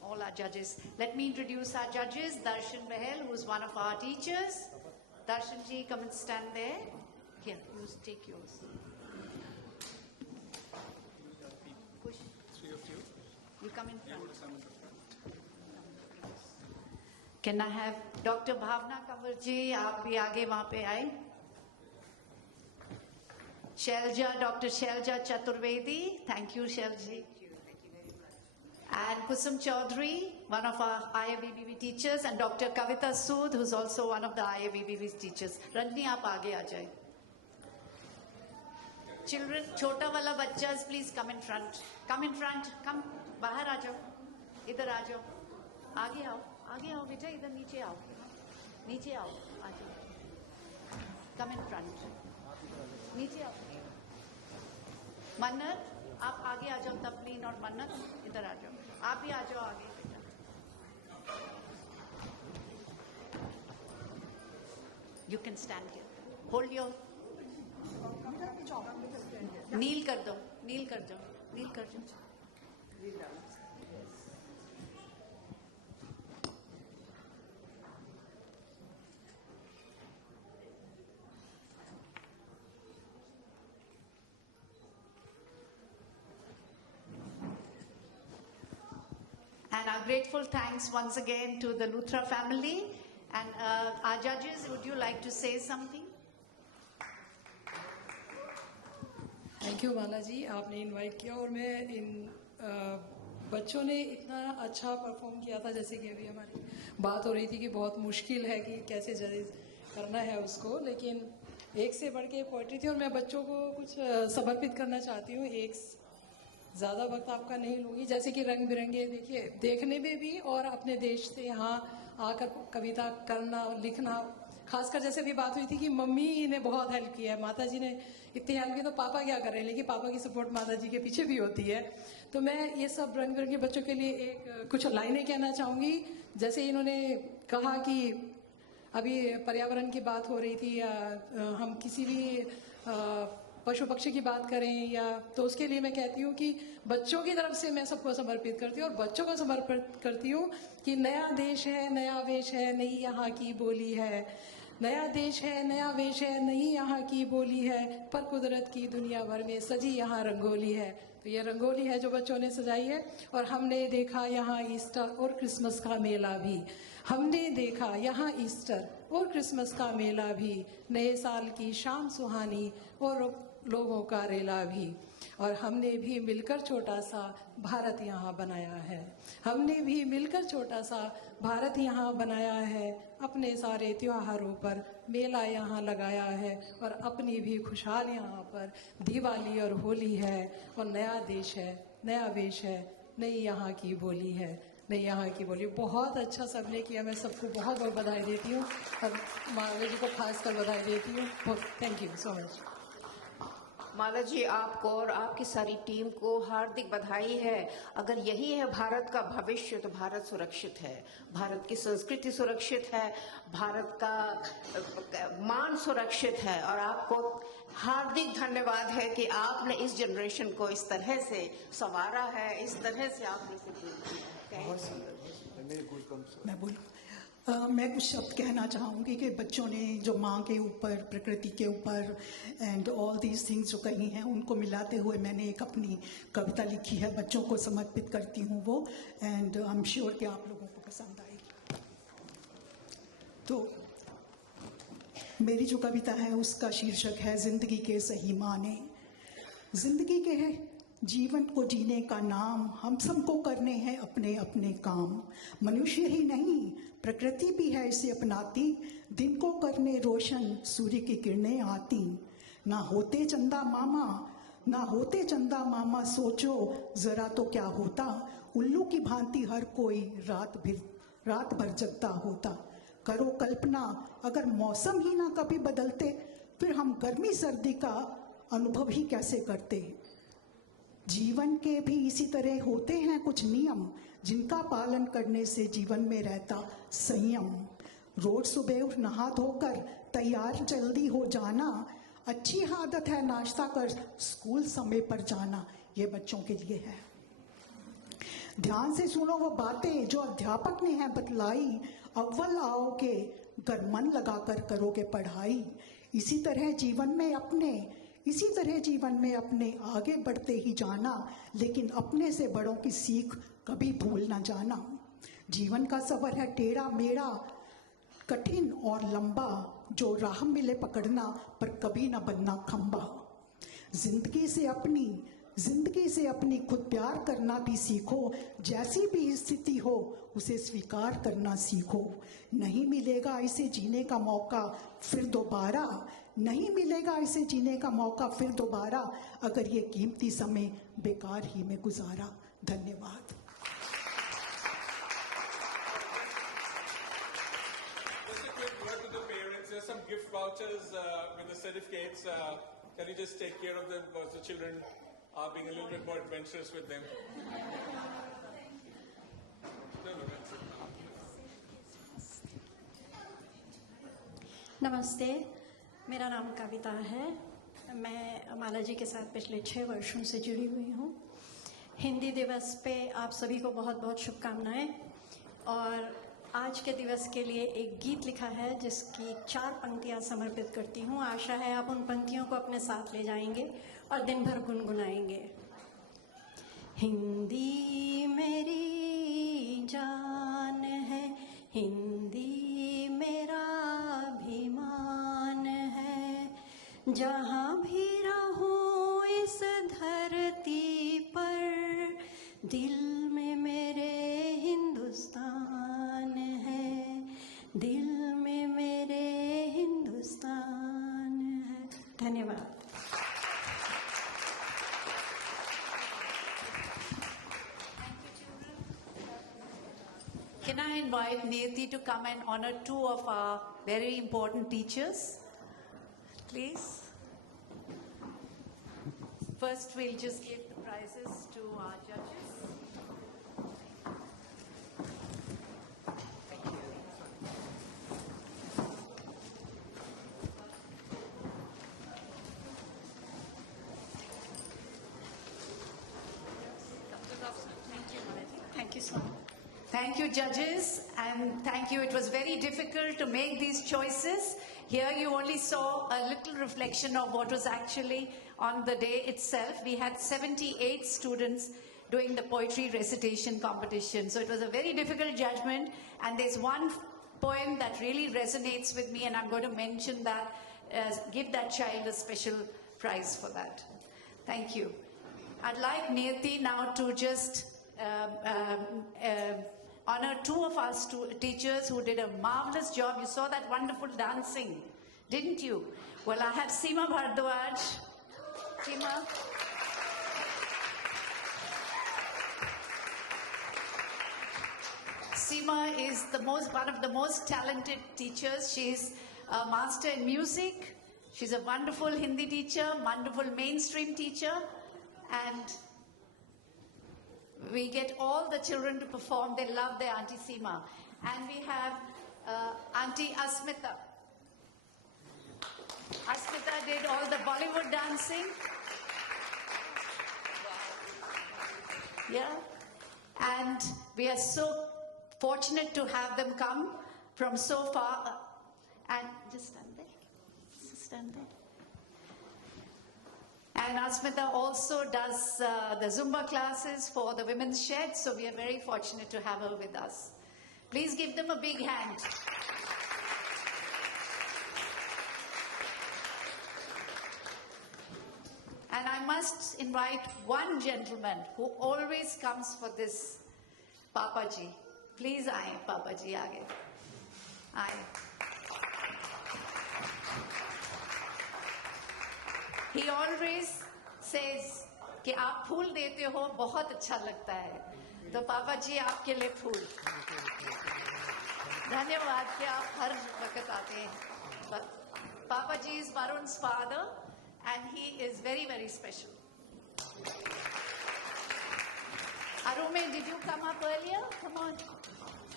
All our judges. Let me introduce our judges. Darshan Bahel, who is one of our teachers. Darshan ji, come and stand there. Here, you take yours. Push. Three of you. You come in front. Can I have Dr. Bhavna Kanwar ji? आप भी आगे वहाँ पे आए. Shelja, Dr. Shelja Chaturvedi. Thank you, Shelji. And Kusum Chaudhary, one of our IABBV teachers, and Dr. Kavita Sood, who's also one of the IABBV teachers. Ranjini, aap aage aa jaye. Children, chota wala bachas, please come in front. Come in front. Come. Bahar aa jao. Idhar aa jao. Aage aao. Aage aao, beta. Idhar niche aao. Niche aao. Aa jao. Come in front. Niche aao. Mannat, आप आगे आ जाओ. तबलीन और मन्नत इधर आ जाओ. आप भी आ जाओ आगे. You can stand here. Hold your. Kneel कर दो. Kneel कर जाओ. Kneel कर जाओ. And our grateful thanks once again to the Luthra family. And our judges, would you like to say something? Thank you Mala ji, आपने इनवाइट किया और मैं इन बच्चों ने इतना अच्छा परफॉर्म किया था. जैसे कि अभी हमारी बात हो रही थी कि बहुत मुश्किल है कि कैसे जज करना है उसको, लेकिन एक से बढ़ के पोइट्री थी और मैं बच्चों को कुछ समर्पित करना चाहती हूँ. एक ज़्यादा वक्त आपका नहीं लूँगी. जैसे कि रंग बिरंगे देखिए देखने में भी और अपने देश से यहाँ आकर कविता करना लिखना, खासकर जैसे भी बात हुई थी कि मम्मी ने बहुत हेल्प किया है, माता जी ने इतनी हेल्प की तो पापा क्या कर रहे हैं, लेकिन पापा की सपोर्ट माता जी के पीछे भी होती है. तो मैं ये सब रंग बिरंगे बच्चों के लिए एक कुछ लाइनें कहना चाहूँगी. जैसे इन्होंने कहा कि अभी पर्यावरण की बात हो रही थी या हम किसी भी पशु पक्षी की बात करें या, तो उसके लिए मैं कहती हूँ कि बच्चों की तरफ से मैं सबको समर्पित करती हूँ और बच्चों को समर्पित करती हूँ कि नया देश है, नया वेश है, नई यहाँ की बोली है. नया देश है, नया वेश है, नई यहाँ की बोली है, पर कुदरत की दुनिया भर में सजी यहाँ रंगोली है. तो ये रंगोली है जो बच्चों ने सजाई है. और हमने देखा यहाँ ईस्टर और क्रिसमस का मेला भी. हमने देखा यहाँ ईस्टर और क्रिसमस का मेला भी. नए साल की शाम सुहानी और लोगों का रेला भी. और हमने भी मिलकर छोटा सा भारत यहाँ बनाया है. हमने भी मिलकर छोटा सा भारत यहाँ बनाया है. अपने सारे त्योहारों पर मेला यहाँ लगाया है और अपनी भी खुशहाल यहाँ पर दिवाली और होली है. और नया देश है, नया वेश है, नई यहाँ की बोली है. नहीं यहाँ की बोलिए। बहुत अच्छा सबने किया, मैं सबको बहुत बहुत बधाई देती हूँ और माला जी को खास कर बधाई देती हूँ। Thank you so much. Mala ji, आपको और आपकी सारी टीम को हार्दिक बधाई है। अगर यही है भारत का भविष्य तो भारत सुरक्षित है, भारत की संस्कृति सुरक्षित है, भारत का मान सुरक्षित है। और आपको हार्दिक धन्यवाद है कि आपने इस जनरेशन को इस तरह से संवारा है, इस तरह से आपने मैं बोलूँ, मैं कुछ शब्द कहना चाहूँगी कि बच्चों ने जो माँ के ऊपर, प्रकृति के ऊपर एंड ऑल दीज थिंग्स जो कही हैं, उनको मिलाते हुए मैंने एक अपनी कविता लिखी है, बच्चों को समर्पित करती हूँ वो, एंड आई एम श्योर कि आप लोगों को पसंद आएगी। तो मेरी जो कविता है उसका शीर्षक है जिंदगी के सही माने। जिंदगी के जीवन को जीने का नाम हम सबको करने हैं अपने अपने काम। मनुष्य ही नहीं प्रकृति भी है इसे अपनाती, दिन को करने रोशन सूर्य की किरणें आती। ना होते चंदा मामा, ना होते चंदा मामा, सोचो जरा तो क्या होता। उल्लू की भांति हर कोई रात भर जगता होता। करो कल्पना अगर मौसम ही ना कभी बदलते, फिर हम गर्मी सर्दी का अनुभव ही कैसे करते। जीवन के भी इसी तरह होते हैं कुछ नियम, जिनका पालन करने से जीवन में रहता संयम। रोज सुबह नहा धोकर तैयार जल्दी हो जाना, अच्छी आदत है नाश्ता कर स्कूल समय पर जाना। ये बच्चों के लिए है। ध्यान से सुनो वो बातें जो अध्यापक ने है बतलाई, अव्वल आओगे अगर मन लगाकर करोगे पढ़ाई। इसी तरह जीवन में अपने आगे बढ़ते ही जाना, लेकिन अपने से बड़ों की सीख कभी भूल ना जाना। जीवन का सफर है टेढ़ा मेढ़ा, कठिन और लंबा, जो राह मिले पकड़ना पर कभी ना बनना खंबा। जिंदगी से अपनी खुद प्यार करना भी सीखो, जैसी भी स्थिति हो उसे स्वीकार करना सीखो। नहीं मिलेगा इसे जीने का मौका फिर दोबारा, नहीं मिलेगा इसे जीने का मौका फिर दोबारा, अगर ये कीमती समय बेकार ही में गुजारा। धन्यवाद। Just a quick word to the parents. There's some gift vouchers with the certificates. Can you just take care of them because the children are being a little bit more adventurous with them? नमस्ते, मेरा नाम कविता है। मैं माला जी के साथ पिछले 6 वर्षों से जुड़ी हुई हूँ। हिंदी दिवस पे आप सभी को बहुत बहुत शुभकामनाएं। और आज के दिवस के लिए एक गीत लिखा है जिसकी 4 पंक्तियाँ समर्पित करती हूँ। आशा है आप उन पंक्तियों को अपने साथ ले जाएंगे और दिन भर गुनगुनाएंगे। हिंदी मेरी जान है, हिंदी मेरा अभिमान है, जहाँ भी रहूं इस धरती पर, दिल में मेरे हिंदुस्तान है, दिल में मेरे हिंदुस्तान है। धन्यवाद। Can I invite Niyati to come and honor 2 of our very important teachers, please? First, we'll just give the prizes to our judges. Thank you so much. Thank you, judges, and thank you. It was very difficult to make these choices. Here you only saw a little reflection of what was actually on the day itself. We had 78 students doing the poetry recitation competition. So it was a very difficult judgment, and there's one poem that really resonates with me, and I'm going to mention that, give that child a special prize for that. Thank you. I'd like Niyati now to just honor 2 of our teachers who did a marvelous job. You saw that wonderful dancing, didn't you? Well, I have Seema Bhardwaj. Seema. Sima is one of the most talented teachers. She's a master in music. She's a wonderful Hindi teacher, wonderful mainstream teacher, and we get all the children to perform. They love their Auntie Seema. And we have Auntie Asmita. Asmita did all the Bollywood dancing. Yeah. And we are so fortunate to have them come from so far. And just stand there. Just stand there. And Asmita also does the Zumba classes for the women's shed, so we are very fortunate to have her with us. Please give them a big hand. And I must invite one gentleman who always comes for this, Papa Ji. Please aaye, Papa Ji, aage. Aaye. He always says कि आप फूल देते हो बहुत अच्छा लगता है तो पापा जी आपके लिए फूल धन्यवाद कि आप हर वक्त आते हैं पापा जी is Varun's father and he is very, very special. Arume, did you come up earlier? Come on.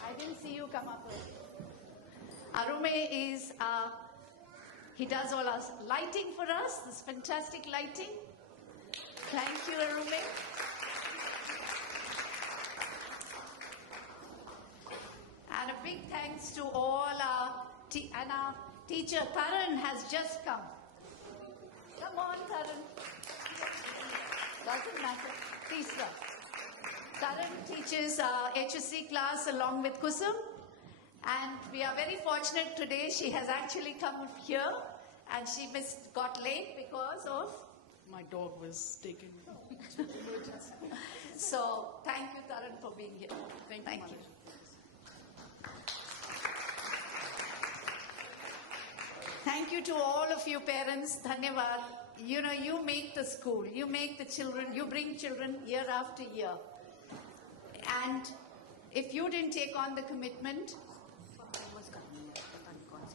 I didn't see you come up earlier. Arume is he does all our lighting for us, this fantastic lighting. Thank you, Arume. And a big thanks to all our and our teacher Taran has just come. Come on, Taran. Doesn't matter. Tisra. Taran teaches our HSC class along with Kusum. And we are very fortunate today. She has actually come here and she got late because of? My dog was taken. So, thank you, Taran, for being here. Thank you. Thank you to all of you parents. Dhanyavad. You know, you make the school, you make the children, you bring children year after year. And if you didn't take on the commitment,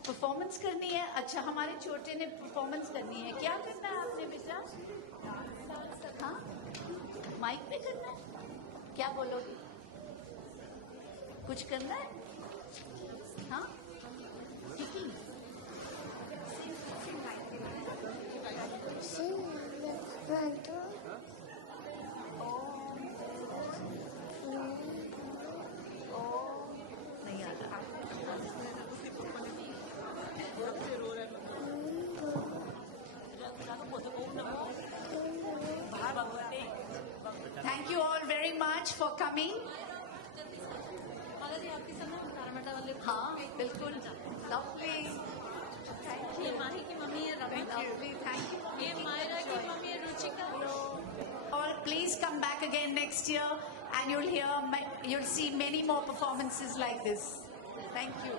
performance करनी है अच्छा हमारे छोटे ने performance करनी है क्या करना है आपने बेटा हाँ माइक पे करना है क्या बोलोगे कुछ करना है हाँ नहीं आता Thank you all very much for coming. हाँ बिल्कुल lovely. Thank you. माही की मम्मी है Lovely. Thank you. ये मायरा की मम्मी है Ruchika. All please come back again next year and you'll see many more performances like this. Thank you.